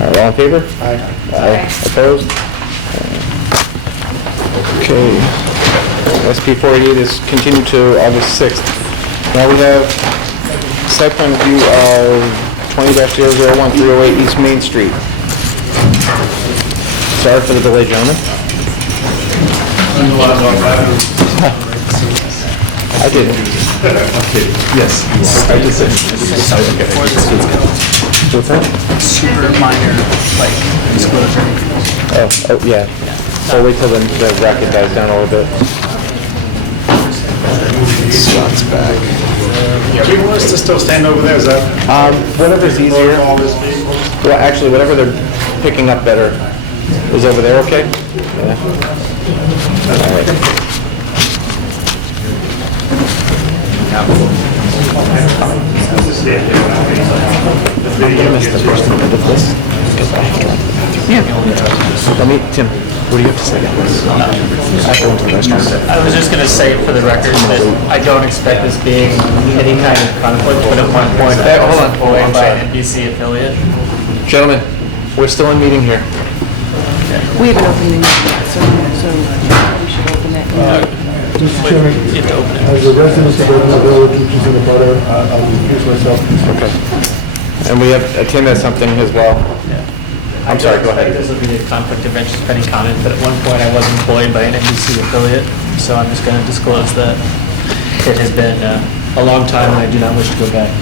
All right, all in favor? Aye. Aye. Opposed? Okay. SP 488 is continued to August 6th. Now we have site plan review of 20-001, 308 East Main Street. Sorry for the delay, gentlemen. I didn't. Okay, yes. I just said. What's that? Super minor, like, disclosure. Oh, yeah. So wait till the racket dies down a little bit. Scott's back. Yeah, do you want us to still stand over there, is that? Whatever's easier. Well, actually, whatever they're picking up better is over there, okay? Yeah. All right. I'm gonna miss the first minute of this. Yeah. Let me, Tim, what do you have to say? I have to go into the restaurant. I was just going to say for the record that I don't expect this being any kind of conflict, but at one point Hey, I was hold on. employed I'm by sorry. an NBC affiliate. Gentlemen, we're still in meeting here. We haven't opened the meeting yet, so we should open that. Mr. Chairman, as a resident of the village, which is in the butter, I'll recuse myself. Okay. And we have, Tim has something as well. I'm sorry, go ahead. I don't expect this will be a conflict of interest of any comment, but at one point I was employed by an NBC affiliate, so I'm just going to disclose that it has been a long time and I do not wish to go back.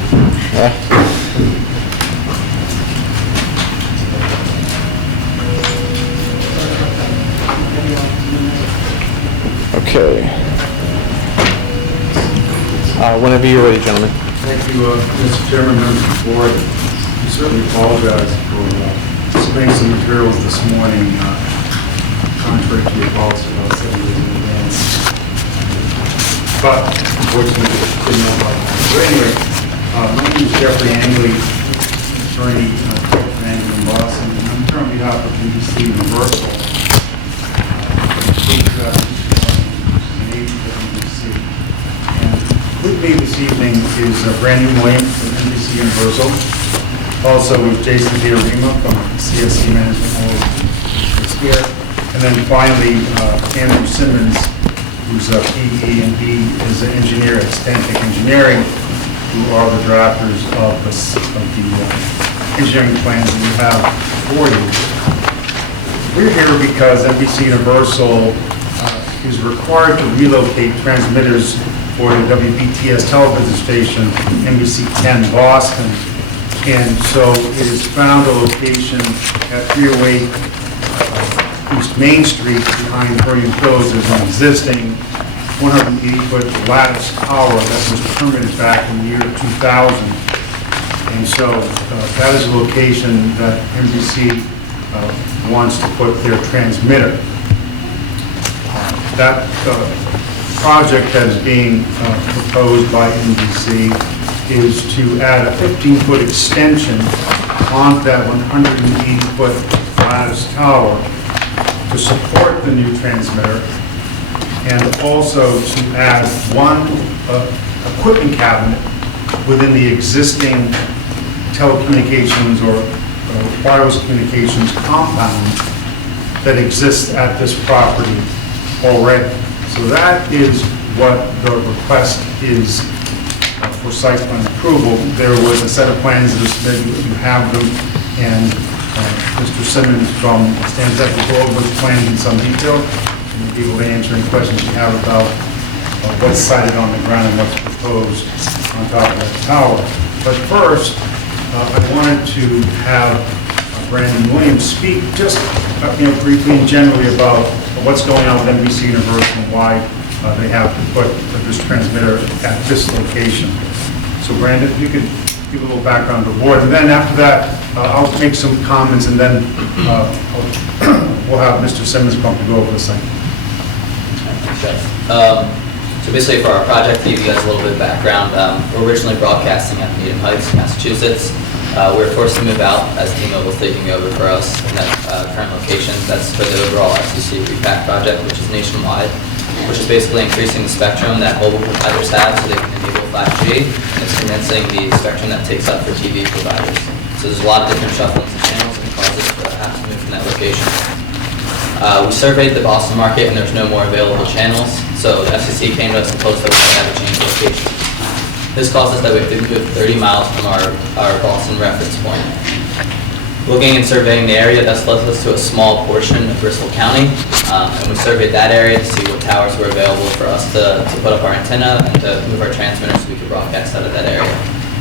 Okay. Whenever you're ready, gentlemen. Thank you, Mr. Chairman, members of the board. We certainly apologize for submitting some materials this morning, contrary to your policy about 7 days in advance. But unfortunately, we didn't know about that. So anyway, my name is Jeffrey Angley, attorney for Angley in Boston, and I'm here on behalf of NBC Universal. With me this evening is Brandon Williams from NBC Universal. Also with Jason Diarima from CSC Management is here. And then finally, Andrew Simmons, who's a PE and he is an engineer at Stantec Engineering, who are the drafters of the engineering plans that we have for you. We're here because NBC Universal is required to relocate transmitters for the WBTS television station, NBC 10 Boston. And so it has found a location at 308 East Main Street behind Vernon Hills. There's an existing 180-foot lattice tower that was permitted back in the year 2000. And so that is a location that NBC wants to put their transmitter. That project that is being proposed by NBC is to add a 15-foot extension onto that 180-foot lattice tower to support the new transmitter, and also to add one equipment cabinet within the existing telecommunications or wireless communications compound that exists at this property already. So that is what the request is for site plan approval. There was a set of plans that was submitted, you have them, and Mr. Simmons from Stantec will go over those plans in some detail, and will be able to answer any questions you have about what's sited on the ground and what's proposed on top of that tower. But first, I wanted to have Brandon Williams speak just briefly and generally about what's going on with NBC Universal and why they have to put this transmitter at this location. So Brandon, if you could give a little background to the board, and then after that, I'll make some comments, and then we'll have Mr. Simmons come to go over the same. So basically for our project, to give you guys a little bit of background, we're originally broadcasting at Needham Heights, Massachusetts. We were forced to move out as T-Mobile was taking over for us in that current location. That's for the overall FCC repack project, which is nationwide, which is basically increasing the spectrum that mobile providers have so they can enable 5G. It's condensing the spectrum that takes up for TV providers. So So there's a lot of different shufflings and channels that cause us to have to move from that location. We surveyed the Boston market and there's no more available channels, so the FCC came to us and told us that we have to change location. This caused us that we have to move 30 miles from our Boston reference point. Looking and surveying the area, that's led us to a small portion of Bristol County, and we surveyed that area to see what towers were available for us to put up our antenna and to move our transmitters so we could broadcast out of that area.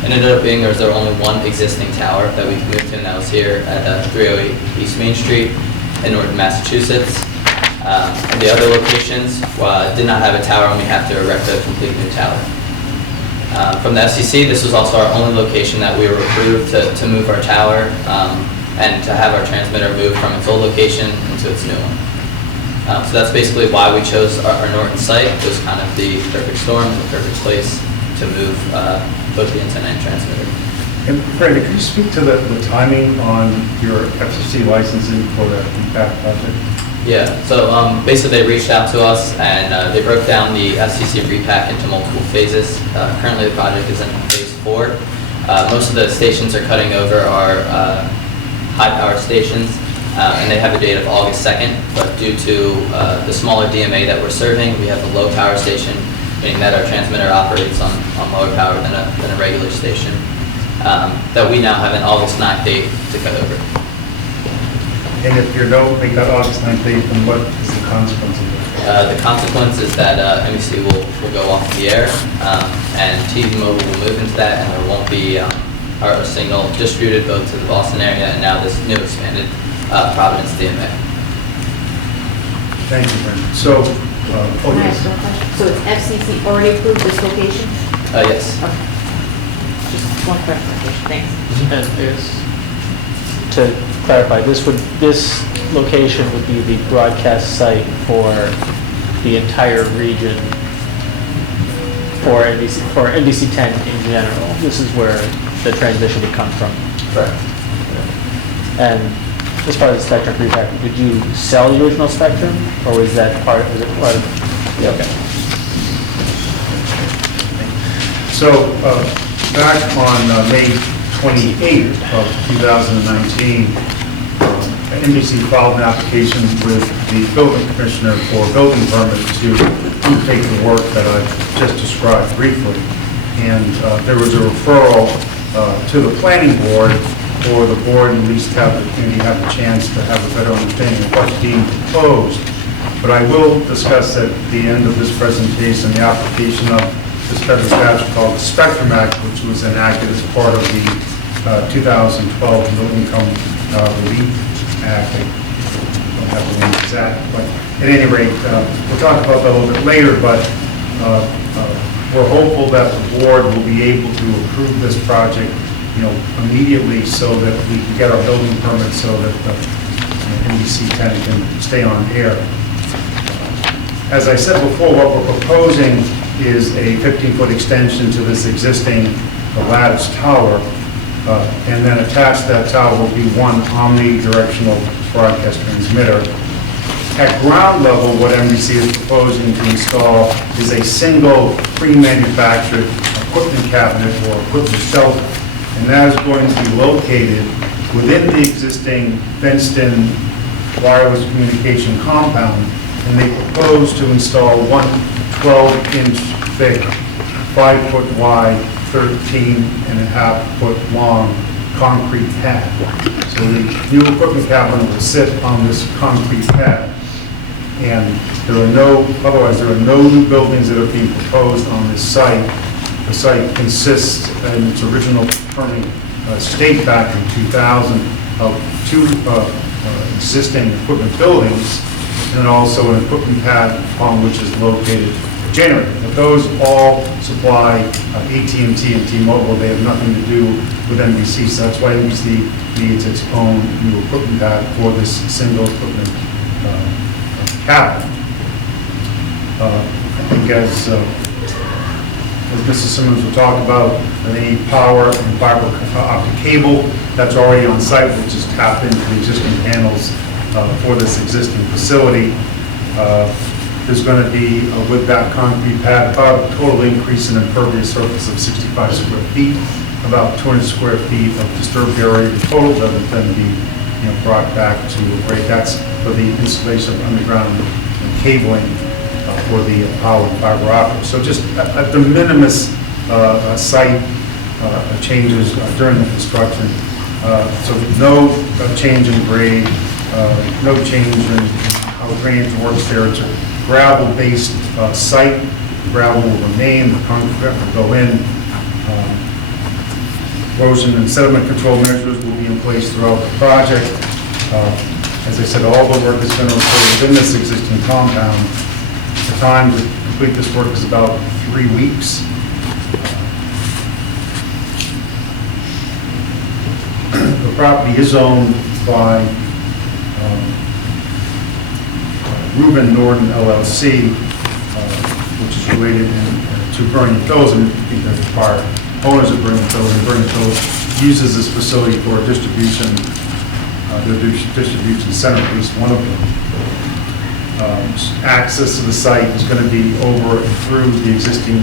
It ended up being there was only one existing tower that we could move to, and that was here at 308 East Main Street in Northern Massachusetts. And the other locations did not have a tower, and we have to erect a complete new tower. From the FCC, this was also our only location that we were approved to move our tower and to have our transmitter moved from its old location into its new one. So that's basically why we chose our Norton site. It was kind of the perfect storm, the perfect place to move both the antenna and transmitter. And Brandon, could you speak to the timing on your FCC licensing for the impact project? Yeah, so basically they reached out to us and they broke down the FCC repack into multiple phases. Currently the project is in phase 4. Most of the stations are cutting over our high-powered stations, and they have a date of August 2nd, but due to the smaller DMA that we're serving, we have a low-power station, meaning that our transmitter operates on lower power than a regular station, that we now have an August 9th date to cut over. And if you don't make that August 9th date, then what is the consequence of that? The consequence is that NBC will go off the air, and T-Mobile will move into that, and there won't be our signal distributed both to the Boston area and now this new expanded Providence DMA. Thank you, Brandon. So, Can I ask one question? So it's FCC already approved this location? Yes. Okay. Just one clarification, thanks. And to clarify, this location would be the broadcast site for the entire region for NBC 10 in general. This is where the transmission would come from. Correct. And as part of the spectrum repack, would you sell the original spectrum, or was it part of? Yeah, okay. So, back on May 28th of 2019, NBC filed an application with the building commissioner for a building permit to undertake the work that I just described briefly. And there was a referral to the planning board for the board and at least have the community have a chance to have a better understanding of what's being proposed. But I will discuss at the end of this presentation the application of this federal statute called the Spectrum Act, which was enacted as part of the 2012 Middle Income Relief Act. I don't have the name exact, but at any rate, we'll talk about that a little bit later, but we're hopeful that the board will be able to approve this project, immediately so that we can get our building permit so that NBC 10 can stay on air. As I said before, what we're proposing is a 15-foot extension to this existing lattice tower, and then attached to that tower will be one omnidirectional broadcast transmitter. At ground level, what NBC is proposing to install is a single pre-manufactured equipment cabinet or equipment shelf, and that is going to be located within the existing fenced-in wireless communication compound, and they propose to install one 12-inch thick, 5-foot wide, 13.5-foot long concrete pad. So the new equipment cabinet will sit on this concrete pad. And there are no new buildings that are being proposed on this site. The site consists, in its original permit state back in 2000, of two existing equipment buildings, and also an equipment pad upon which is located a generator. But those all supply AT&T and T-Mobile. They have nothing to do with NBC, so that's why NBC needs its own new equipment pad for this single equipment cabinet. I think as Mrs. Simmons will talk about, the power and fiber optic cable that's already on site, which is tapped into the existing panels for this existing facility. there's going to be, with that concrete pad, about a total increase in impervious surface of 65 square feet, about 200 square feet of disturbed area. The total that would then be, brought back to a grade. That's for the installation of underground cabling for the power and fiber optics. So just a de minimis site changes during the construction. So no change in grade, no change in how the drainage works there. It's a gravel-based site. Gravel will remain, the concrete will go in. Erosion and sediment control measures will be in place throughout the project. As I said, all the work is going to occur within this existing compound. The time to complete this work is about 3 weeks. The property is owned by Reuben Norton LLC, which is related to Burning Hills, and because the prior owners of Burning Hills, and Burning Hills uses this facility for distribution, their distribution center, at least one of them. Access to the site is going to be over and through the existing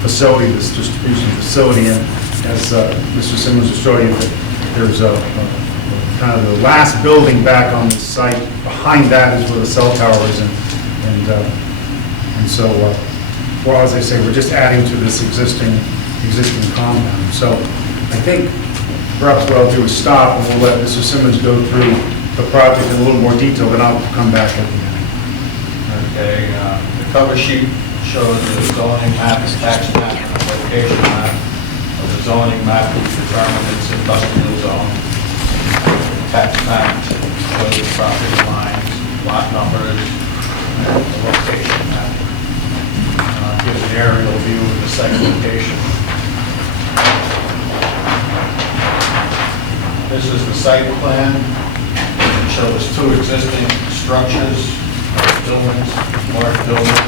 facility, this distribution facility, and as Mr. Simmons will show you, there's a kind of the last building back on the site. Behind that is where the cell tower is, and so, well, as I say, we're just adding to this existing compound. So I think perhaps what I'll do is stop, and we'll let Mr. Simmons go through the project in a little more detail, then I'll come back at the end. Okay, the cover sheet shows the zoning map, tax map, and location map of the zoning map which determines its industrial zone. The tax map shows the property lines, lot numbers, and the location map. Gives an aerial view of the site location. This is the site plan. It shows 2 existing structures, buildings, large buildings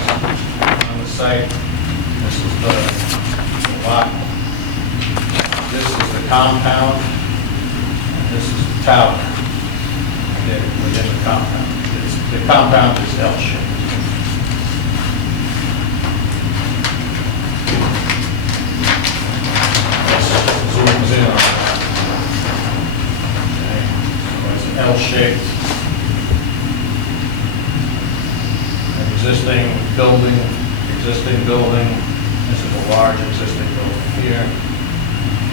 on the site. This is the lot. This is the compound. And this is the tower within the compound. The compound is L-shaped. Zooms in on that. L-shaped. Existing building. This is a large existing building here.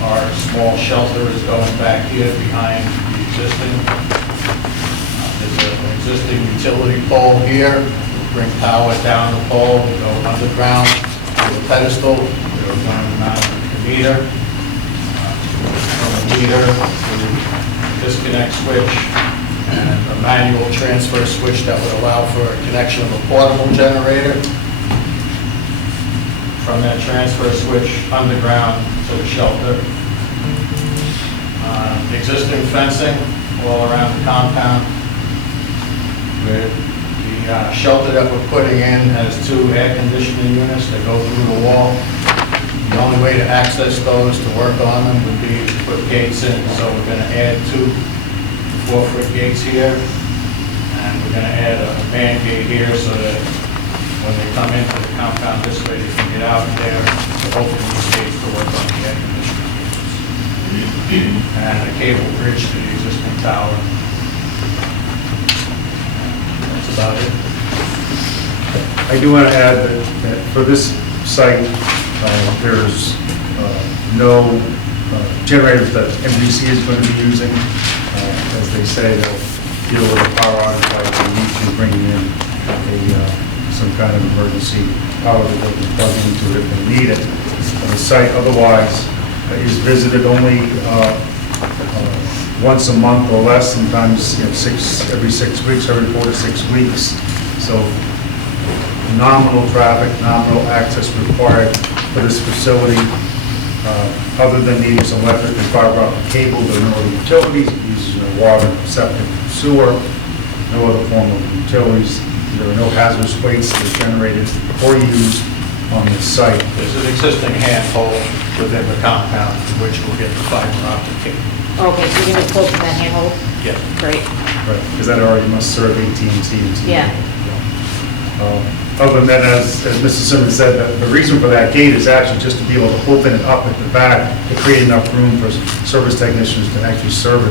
Our small shelter is going back here behind the existing. There's an existing utility pole here. We'll bring power down the pole, we go underground to the pedestal. We're going to mount the meter. From the meter to disconnect switch and a manual transfer switch that would allow for a connection of a portable generator. From that transfer switch underground to the shelter. Existing fencing all around the compound. The shelter that we're putting in has 2 air conditioning units that go through the wall. The only way to access those, to work on them, would be to put gates in. So we're going to add 2 4-foot gates here, and we're going to add a man gate here so that when they come into the compound this way, they can get out there to open these gates to work on the air conditioning units. And a cable bridge to the existing tower. That's about it. I do want to add that for this site, there's no generators that MDC is going to be using. As they say, they'll deal with a power outage like they need to bring in some kind of emergency power that they can plug into it if they need it. The site otherwise is visited only once a month or less, sometimes every 6 weeks, every 4 to 6 weeks. So nominal traffic, nominal access required for this facility. Other than needing some electric and fiber optic cable, there are no other utilities. It uses water, septic, sewer, no other form of utilities. There are no hazardous wastes that are generated or used on this site. There's an existing handhold within the compound to which we'll get the fiber optic cable. Okay, so you're gonna pull from that handhold? Yeah. Great. Right, because that already must serve AT&T. Yeah. Other than that, as Mr. Simmons said, the reason for that gate is actually just to be able to open it up at the back to create enough room for service technicians to actually serve the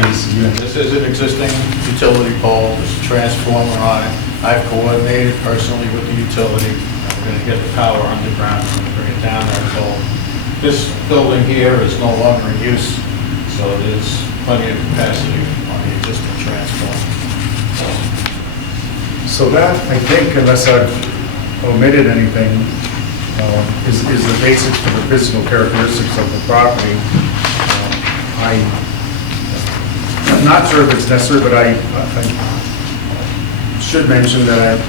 AC unit. This is an existing utility pole, there's a transformer on it. I've coordinated personally with the utility. I'm going to get the power underground, I'm going to bring it down there. So this building here is no longer in use, so there's plenty of capacity on the existing transformer. So that, I think, unless I've omitted anything, is the basics for the physical characteristics of the property. I'm not sure if it's necessary, but I should mention that I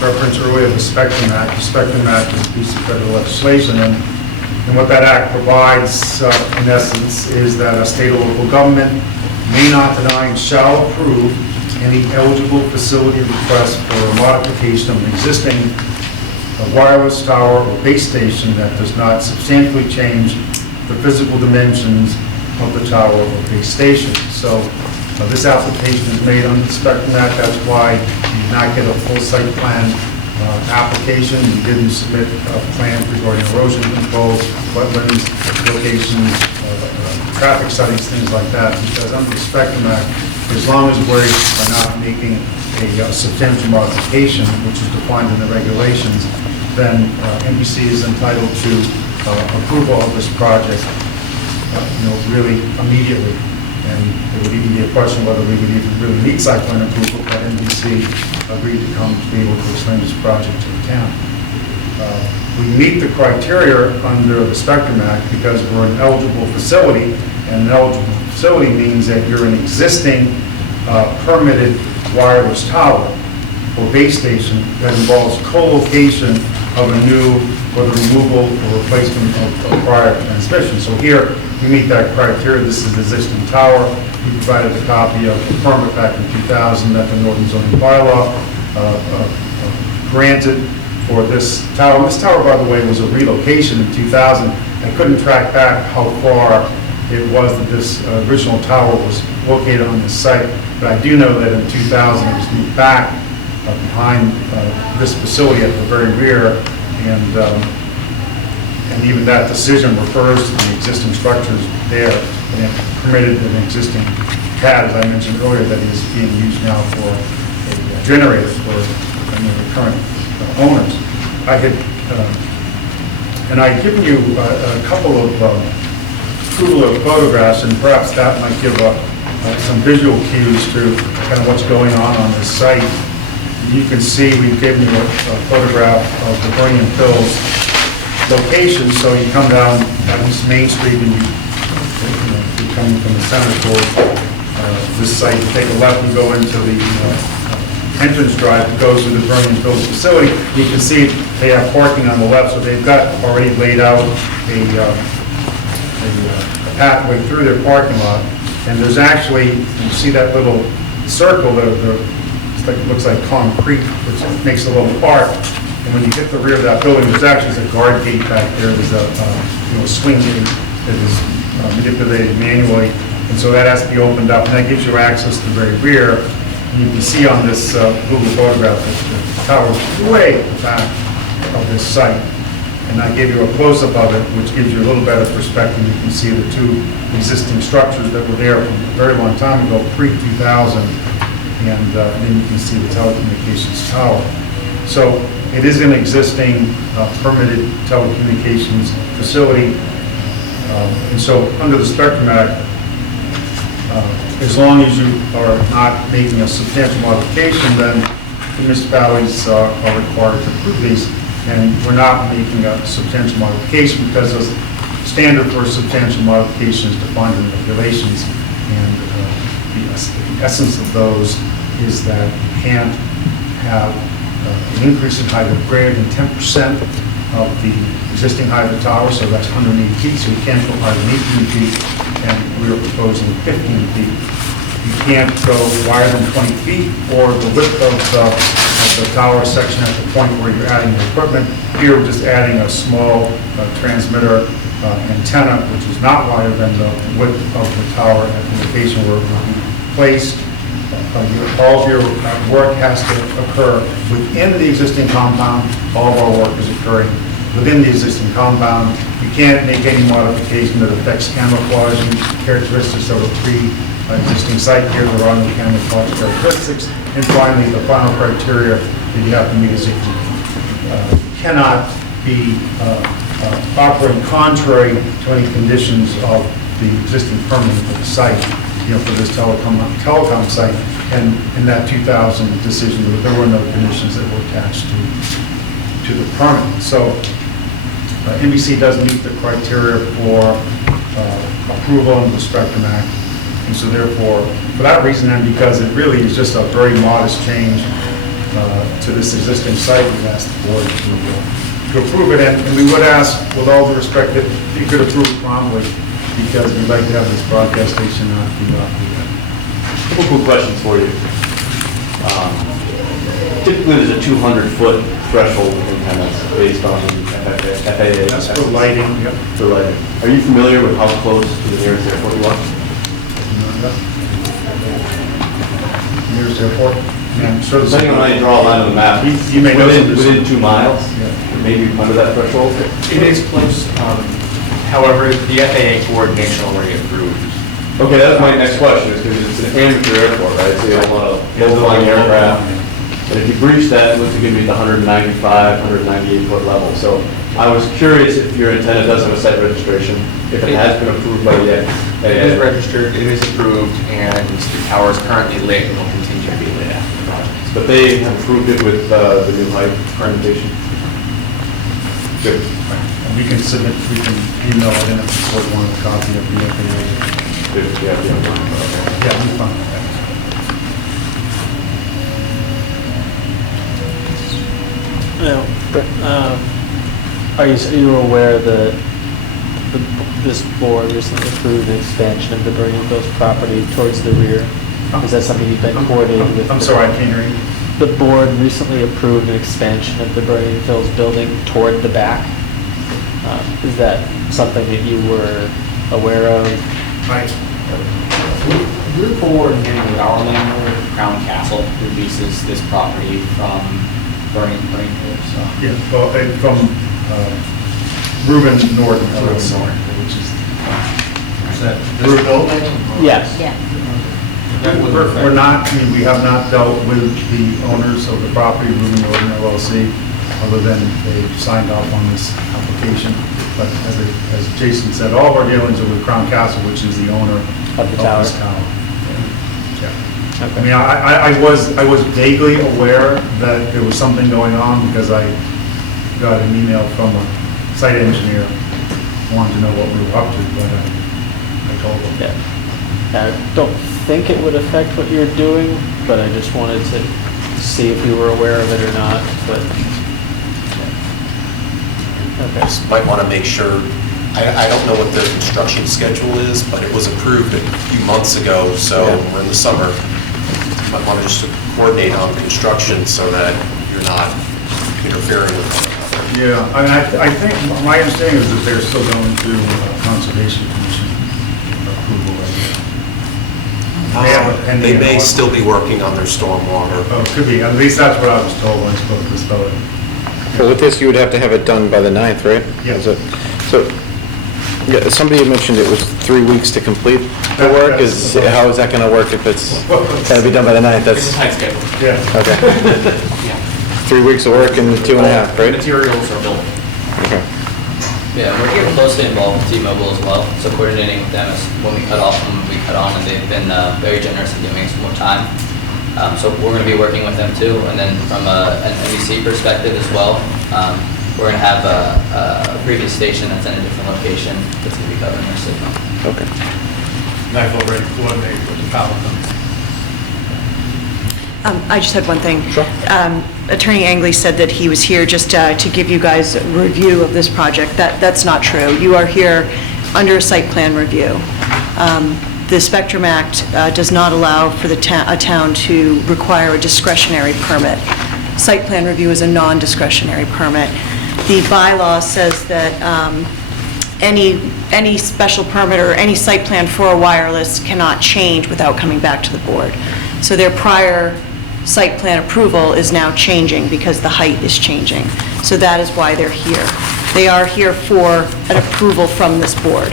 referenced earlier the Spectrum Act. The Spectrum Act is a piece of federal legislation, and what that act provides, in essence, is that a state or local government may not deny and shall approve any eligible facility request for a modification of an existing wireless tower or base station that does not substantially change the physical dimensions of the tower or base station. So this application is made under the Spectrum Act. That's why you did not get a full site plan application. You didn't submit a plan regarding erosion controls, wetlands, locations, traffic studies, things like that, because under the Spectrum Act, as long as we are not making a substantial modification, which is defined in the regulations, then NBC is entitled to approval of this project, really immediately. And there would even be a question whether we would even really need site plan approval, but NBC agreed to come to be able to explain this project to the town. We meet the criteria under the Spectrum Act because we're an eligible facility, and an eligible facility means that you're an existing permitted wireless tower or base station that involves co-location of a new or the removal or replacement of prior transmission. So here, we meet that criteria. This is the existing tower. We provided a copy of the permit back in 2000 that the Northern zoning bylaw granted for this tower. This tower, by the way, was a relocation in 2000. I couldn't track back how far it was that this original tower was located on the site, but I do know that in 2000 it was moved back behind this facility at the very rear, and even that decision refers to the existing structures there, and it permitted an existing pad, as I mentioned earlier, that is being used now for a generator for the current owners. I had given you a couple of Google photographs, and perhaps that might give some visual cues to kind of what's going on this site. You can see we've given you a photograph of the Bernie and Phil's location. So you come down East Main Street and you come from the center toward this site, you take a left and go into the entrance drive that goes to the Bernie and Phil's facility. You can see they have parking on the left, so they've got already laid out a pathway through their parking lot. And there's actually, you see that little circle, it looks like concrete, which makes a little park. And when you hit the rear of that building, there's actually a guard gate back there. There's a swing gate that is manipulated manually. And so that has to be opened up, and that gives you access to the very rear. And you can see on this Google photograph that the tower is way at the back of this site. And I gave you a close-up of it, which gives you a little better perspective. You can see the two existing structures that were there from a very long time ago, pre-2000. And then you can see the telecommunications tower. So it is an existing permitted telecommunications facility. And so under the Spectrum Act, as long as you are not making a substantial modification, then the municipalities are required to approve these. And we're not making a substantial modification because the standard for substantial modification is defined in the regulations. And the essence of those is that you can't have an increase in height of greater than 10% of the existing height of the tower, so that's 180 feet, so you can't go higher than 18 feet, and we are proposing 15 feet. You can't go wider than 20 feet, or the width of the tower section at the point where you're adding the equipment. Here, we're just adding a small transmitter antenna, which is not wider than the width of the tower at the location where it will be placed. all of your work has to occur within the existing compound. All of our work is occurring within the existing compound. You can't make any modification that affects camouflaging characteristics of a pre-existing site. Here, there are no camouflage characteristics. And finally, the final criteria that you have to meet is if you cannot be operating contrary to any conditions of the existing permit for the site, for this telecom site. And in that 2000 decision, there were no conditions that were attached to the permit. So NBC does meet the criteria for approval under the Spectrum Act. And so therefore, for that reason, and because it really is just a very modest change to this existing site, we asked the board to approve it. And we would ask, with all due respect, that you could approve it promptly, because we'd like to have this broadcast station not be Couple quick questions for you. Typically, there's a 200-foot threshold of antennas based on FAA. That's for lighting, yep. For lighting. Are you familiar with how close to the nearest airport you are? Nearest airport? Yeah, sure. Depending on how you draw a line on the map, you may know within 2 miles, maybe under that threshold? It is close. However, the FAA coordination already approved. Okay, that's my next question, is because it's an amateur airport, right? So you have a lot of low-flying aircraft. And if you breach that, it looks like you'd be at the 195, 198-foot level. So I was curious if your antenna does have a site registration, if it has been approved by the FAA. It is registered, it is approved, and the tower is currently lit and will continue to be lit after the project. But they have approved it with the new height presentation? Good. And we can submit, we can email it in if the board wants a copy of the FAA. Yeah, we found that. Are you aware that this board recently approved an expansion of the Burning Hills property towards the rear? Is that something you've been coordinating with? I'm sorry, I can't hear you. The board recently approved an expansion of the Burning Hills building toward the back. Is that something that you were aware of? Right. We're coordinating with our landlord, Crown Castle, who leases this property from Burning Hills. Yeah, well, from Reuben Norton, which is that this building? Yes. Yeah. We're not, we have not dealt with the owners of the property, Reuben Norton LLC, other than they signed off on this application. But as Jason said, all of our dealings are with Crown Castle, which is the owner of this tower. Yeah. Okay. I mean, I was vaguely aware that there was something going on because I got an email from a site engineer wanting to know what we were up to, but I told them. Yeah. I don't think it would affect what you're doing, but I just wanted to see if you were aware of it or not, but. Okay. Just might want to make sure, I don't know what the construction schedule is, but it was approved a few months ago, so we're in the summer. You might want to just coordinate on construction so that you're not interfering with one another. Yeah, I think, my understanding is that they're still going through Conservation Commission approval right now. They may still be working on their stormwater. Oh, could be, at least that's what I was told when I spoke to this fellow. Well, with this, you would have to have it done by the 9th, right? Yes. So, yeah, somebody had mentioned it was 3 weeks to complete the work. How is that going to work if it's going to be done by the 9th? It's a tight schedule. Yeah. Okay. Yeah. 3 weeks of work and 2.5, right? Materials are built. Okay. Yeah, we're closely involved with T-Mobile as well, so coordinating with them is when we cut off and when we cut on, and they've been very generous in giving us more time. So we're going to be working with them too, and then from an NBC perspective as well, we're going to have a previous station that's in a different location that's going to be covering their signal. Okay. And I've already coordinated with the power company. I just had one thing. Sure. Attorney Angley said that he was here just to give you guys a review of this project. That's not true. You are here under a site plan review. The Spectrum Act does not allow for a town to require a discretionary permit. Site plan review is a non-discretionary permit. The bylaw says that any special permit or any site plan for a wireless cannot change without coming back to the board. So their prior site plan approval is now changing because the height is changing. So that is why they're here. They are here for an approval from this board.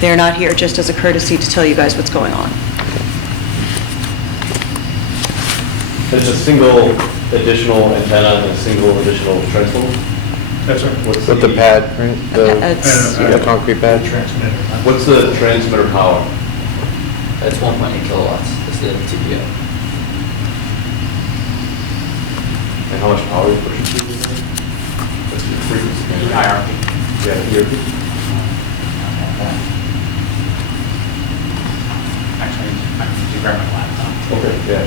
They're not here just as a courtesy to tell you guys what's going on. There's a single additional antenna and a single additional transformer? That's right. What's With the pad, right? It's- The concrete pad? What's the transmitter power? It's 1.8 kilowatts, this is the TPO. And how much power is pushing through this thing? What's the frequency? Hierarchy. Yeah, ERP. Actually, I can grab my laptop. Okay, yeah.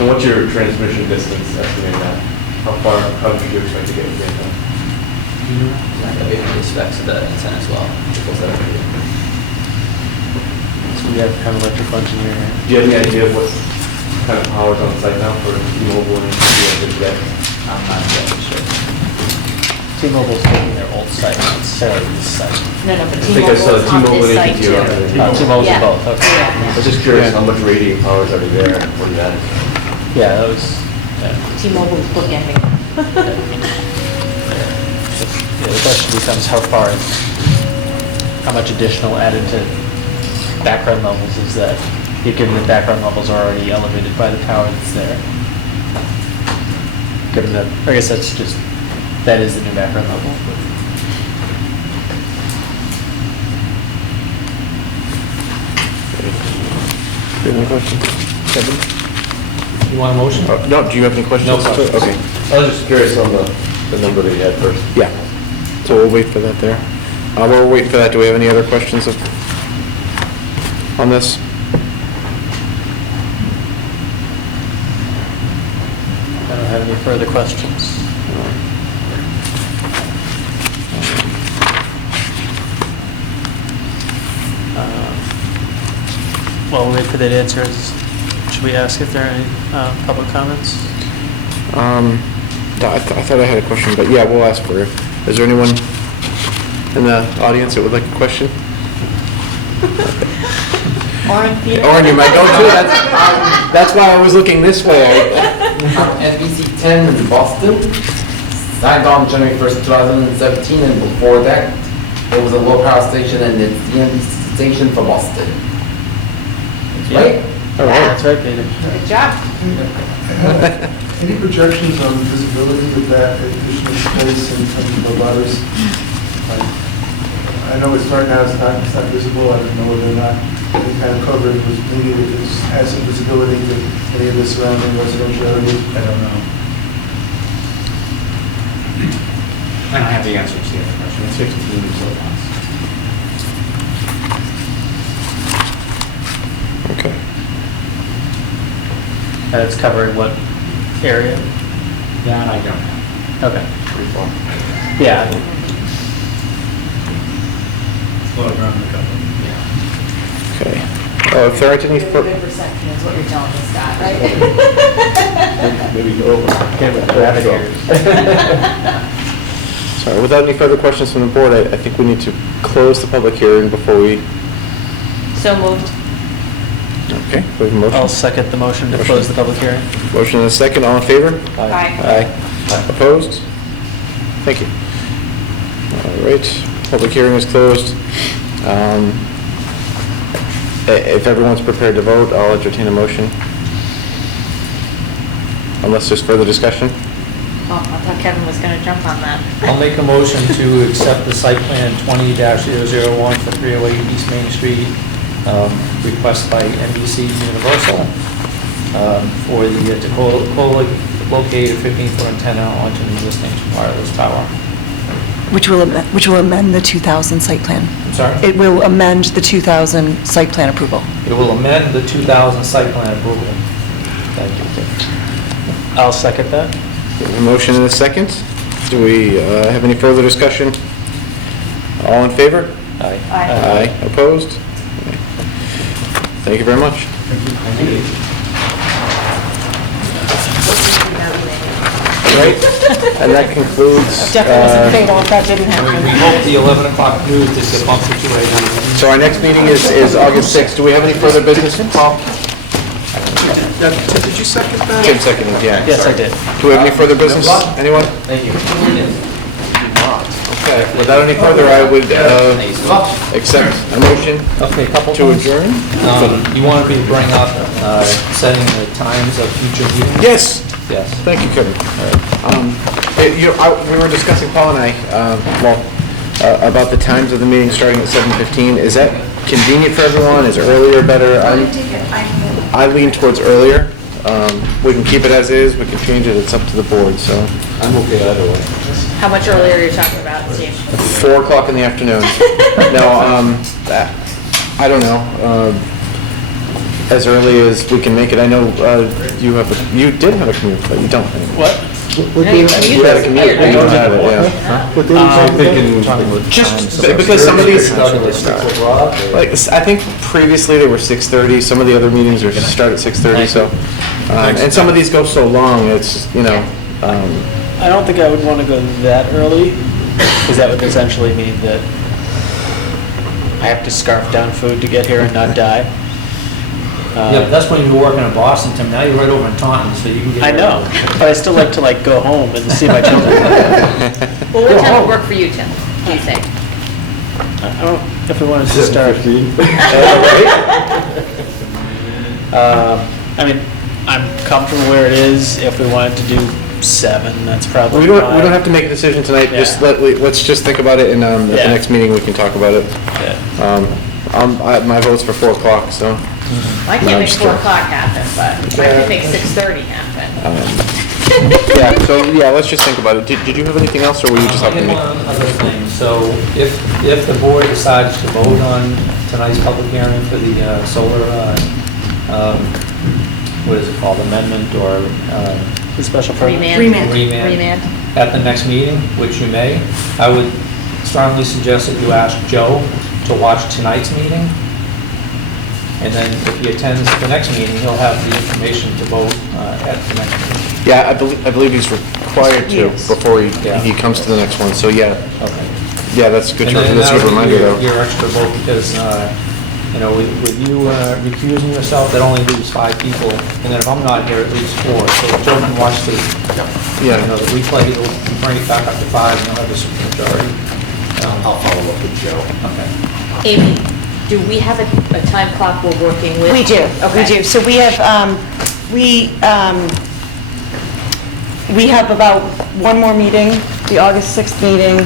And what's your transmission distance estimated at? How far, how would you expect to get with the antenna? That'll be the specs of the antenna as well. So we have kind of electrical engineer. Do you have any idea of what kind of power is on site now for T-Mobile and today? I'm not really sure. T-Mobile's taking their old site, not necessarily this site. No, no, but I think I saw T-Mobile's on T-Mobile this and site AT&T too. on there. T-Mobile's Yeah. both, okay. I was just curious how much radiating power is already there and what that is. Yeah, that was, T-Mobile's bookending. yeah, the question becomes how much additional added to background levels is that, given the background levels are already elevated by the tower that's there. Given that, I guess that's just, that is the new background level. Do you have any questions? Kevin? You want a motion? No, do you have any questions? No questions. Okay. I was just curious on the number that you had first. Yeah, so we'll wait for that there. While we're waiting for that, do we have any other questions on this? I don't have any further questions. While we wait for that answer, should we ask if there are any public comments? I thought I had a question, but yeah, we'll ask for it. Is there anyone in the audience that would like a question? Orin, you might go too. That's why I was looking this way. NBC 10 in Boston, signed on January 1st, 2017, and before that, it was a low power station, and it's the NBC station for Boston. Right? All right, that's right, Peter. Good job. Any projections on visibility with that additional space in terms of the butters? I know it's right now, it's not visible, I don't know whether or not any kind of coverage was needed, if it has some visibility to any of the surrounding residential areas, I don't know. I don't have the answer to the other question. It's 15 kilowatts. Okay. And it's covering what area? That I don't know. Okay. Yeah. Float around the couple. Okay. If there aren't any, Good reception is what you're telling us, Scott, right? Maybe go over. Rabbit ears. sorry, without any further questions from the board, I think we need to close the public hearing before we, So moved. okay, we have a motion. I'll second the motion to close the public hearing. Motion and a second, all in favor? Aye. Aye. Opposed? Thank you. All right, public hearing is closed. If everyone's prepared to vote, I'll entertain a motion. Unless there's further discussion. Oh, I thought Kevin was going to jump on that. I'll make a motion to accept the site plan 20-001 for 308 East Main Street, request by NBC Universal for the to co-locate a 15-foot antenna onto an existing wireless tower. Which will amend the 2000 site plan. I'm sorry? It will amend the 2000 site plan approval. It will amend the 2000 site plan approval. Thank you. I'll second that. A motion and a second. Do we have any further discussion? All in favor? Aye. Aye. Opposed? Thank you very much. Thank you. Right, and that concludes. Definitely wasn't fatal if that didn't We happen. hope the 11 o'clock news is a bump situation. So our next meeting is August 6th. Do we have any further business, Paul? Did you second that? Tim seconded, yeah. Yes, I did. Do we have any further business? Anyone? Thank you. Okay, without any further, I would accept a motion Okay, couple to things. adjourn. You wanted me to bring up setting the times of future meetings? Yes. Yes. Thank you, Kevin. We were discussing, Paul and I, about the times of the meeting starting at 7:15. Is that convenient for everyone? Is earlier better? I lean towards earlier. We can keep it as is, we can change it, it's up to the board, so. I'm okay either way. How much earlier are you talking about, Steve? 4 o'clock in the afternoon. No, I don't know. As early as we can make it. I know you did have a commute, but you don't. What? You had a commute, but you don't have it, yeah. I'm thinking Just because some of these, like, I think previously they were 6:30, some of the other meetings are start at 6:30, so. And some of these go so long, it's, you know. I don't think I would want to go that early, because that would essentially mean that I have to scarf down food to get here and not die. Yeah, but that's when you were working in Boston, Tim. Now you're right over in Taunton, so you can get... I know, but I still like to go home and see my children. Well, what time would work for you, Tim, do you think? I don't know if we wanted to start. I mean, I'm comfortable where it is. If we wanted to do 7, that's probably We don't have to make a decision tonight, just let's just think about it, and at the next meeting we can talk about it. My vote's for 4 o'clock, so. I can't make 4 o'clock happen, but I can make 6:30 happen. Let's just think about it. Did you have anything else, or were you just I helping me? have one other thing. So if the board decides to vote on tonight's public hearing for the solar, what is it called, amendment or? The special permit? Remand. At the next meeting, which you may, I would strongly suggest that you ask Joe to watch tonight's meeting. And then if he attends the next meeting, he'll have the information to vote at the next meeting. Yeah, I believe he's required to before he comes to the next one, so yeah. Okay. Yeah, that's a good, And then that's a good reminder, though. Your extra vote, because, with you recusing yourself, that only leaves 5 people. And then if I'm not here, it leaves 4. So if Joe can watch the replay, it'll bring it back up to 5, and you'll have a super majority. I'll follow up with Joe. Okay. Amy, do we have a time clock we're working with? We do, we do. So we have, we have about one more meeting, the August 6th meeting,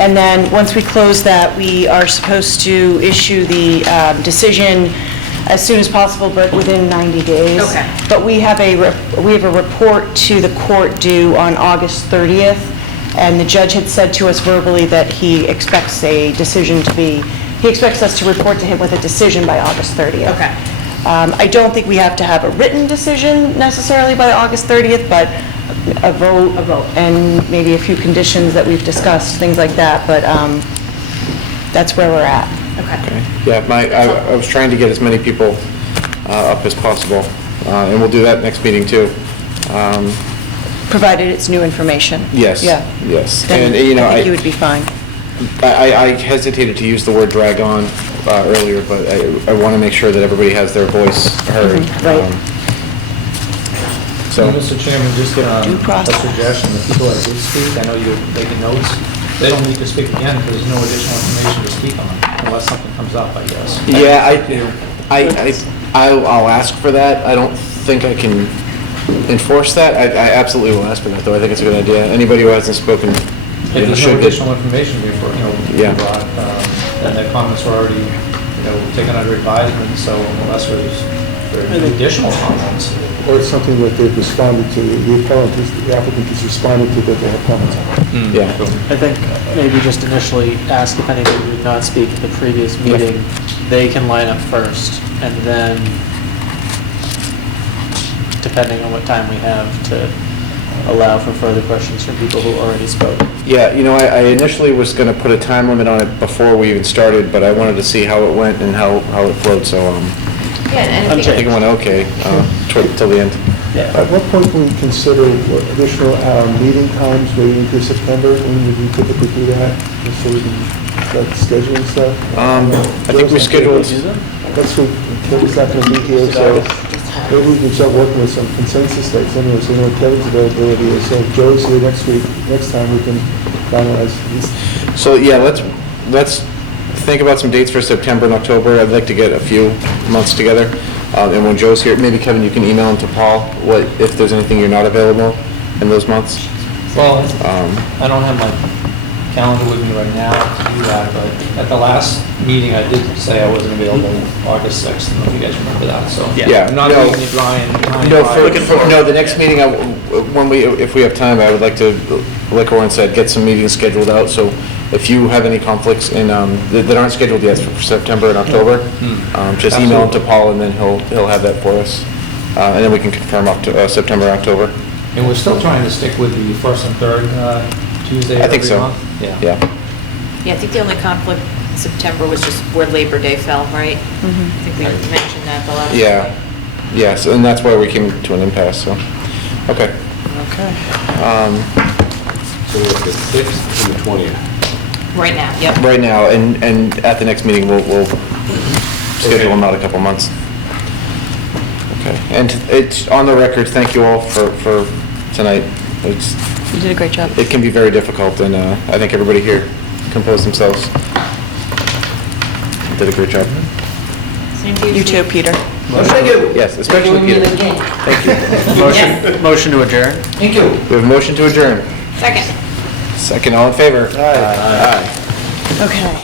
and then once we close that, we are supposed to issue the decision as soon as possible, but within 90 days. Okay. But we have a report to the court due on August 30th, and the judge had said to us verbally that he expects a decision to be, he expects us to report to him with a decision by August 30th. Okay. I don't think we have to have a written decision necessarily by August 30th, but a vote, and maybe a few conditions that we've discussed, things like that, but that's where we're at. Okay. Yeah, I was trying to get as many people up as possible, and we'll do that next meeting, too. Provided it's new information. Yes. Yeah. Yes. Then And, I think you would be fine. I hesitated to use the word drag on earlier, but I want to make sure that everybody has their voice heard. Right. So, Mr. Chairman, just a suggestion, the people that did speak, I know you're taking notes, they don't need to speak again because there's no additional information to speak on, unless something comes up, I guess. Yeah, I'll ask for that. I don't think I can enforce that. I absolutely will ask for that, though. I think it's a good idea. Anybody who hasn't spoken If there's should no get... additional information before, brought, then the comments were already, taken under advisement, so unless there's additional comments. Or it's something that they've responded to, the applicant has responded to that they have comments on. Yeah. I think maybe just initially ask if anybody did not speak at the previous meeting, they can line up first, and then, depending on what time we have, to allow for further questions from people who already spoke. Yeah, I initially was going to put a time limit on it before we even started, but I wanted to see how it went and how it flowed, so Yeah, and I think it went okay till the end. At what point can we consider additional meeting times, maybe into September? When would we typically do that? Just so we can start scheduling stuff? I think we scheduled... Let's go, Kevin's not going to be here, so Maybe we can start working with some consensus dates anyway, so we know what Kevin's availability is. So if Joe's here next week, next time we can finalize this. So, yeah, let's think about some dates for September and October. I'd like to get a few months together. And when Joe's here, maybe Kevin, you can email him to Paul, if there's anything you're not available in those months. Well, I don't have my calendar with me right now to do that, but at the last meeting, I did say I wasn't available August 6th, I don't know if you guys remember that, so. Yeah, I'm not no. leaving you dry and No, behind. the next meeting, if we have time, I would like to, like Orin said, get some meetings scheduled out, so if you have any conflicts that aren't scheduled yet for September and October, just email them to Paul, and then he'll have that for us. And then we can confirm up to September, October. And we're still trying to stick with the first and third Tuesday I of think every so. month? Yeah. Yeah, I think the only conflict in September was just where Labor Day fell, right? Mm-hmm. I think we mentioned that the last. Yeah, so, and that's why we came to an impasse, so, okay. Okay. So it's the 6th and the 20th. Right now, yep. Right now, and at the next meeting, we'll schedule them out a couple months. Okay, and it's on the record, thank you all for tonight. You did a great job. It can be very difficult, and I think everybody here composed themselves. Did a great job. Same to you. You too, Peter. Yes, especially Peter. Thank you. Motion to adjourn? Thank you. We have a motion to adjourn. Second. Second, all in favor? Aye. Okay.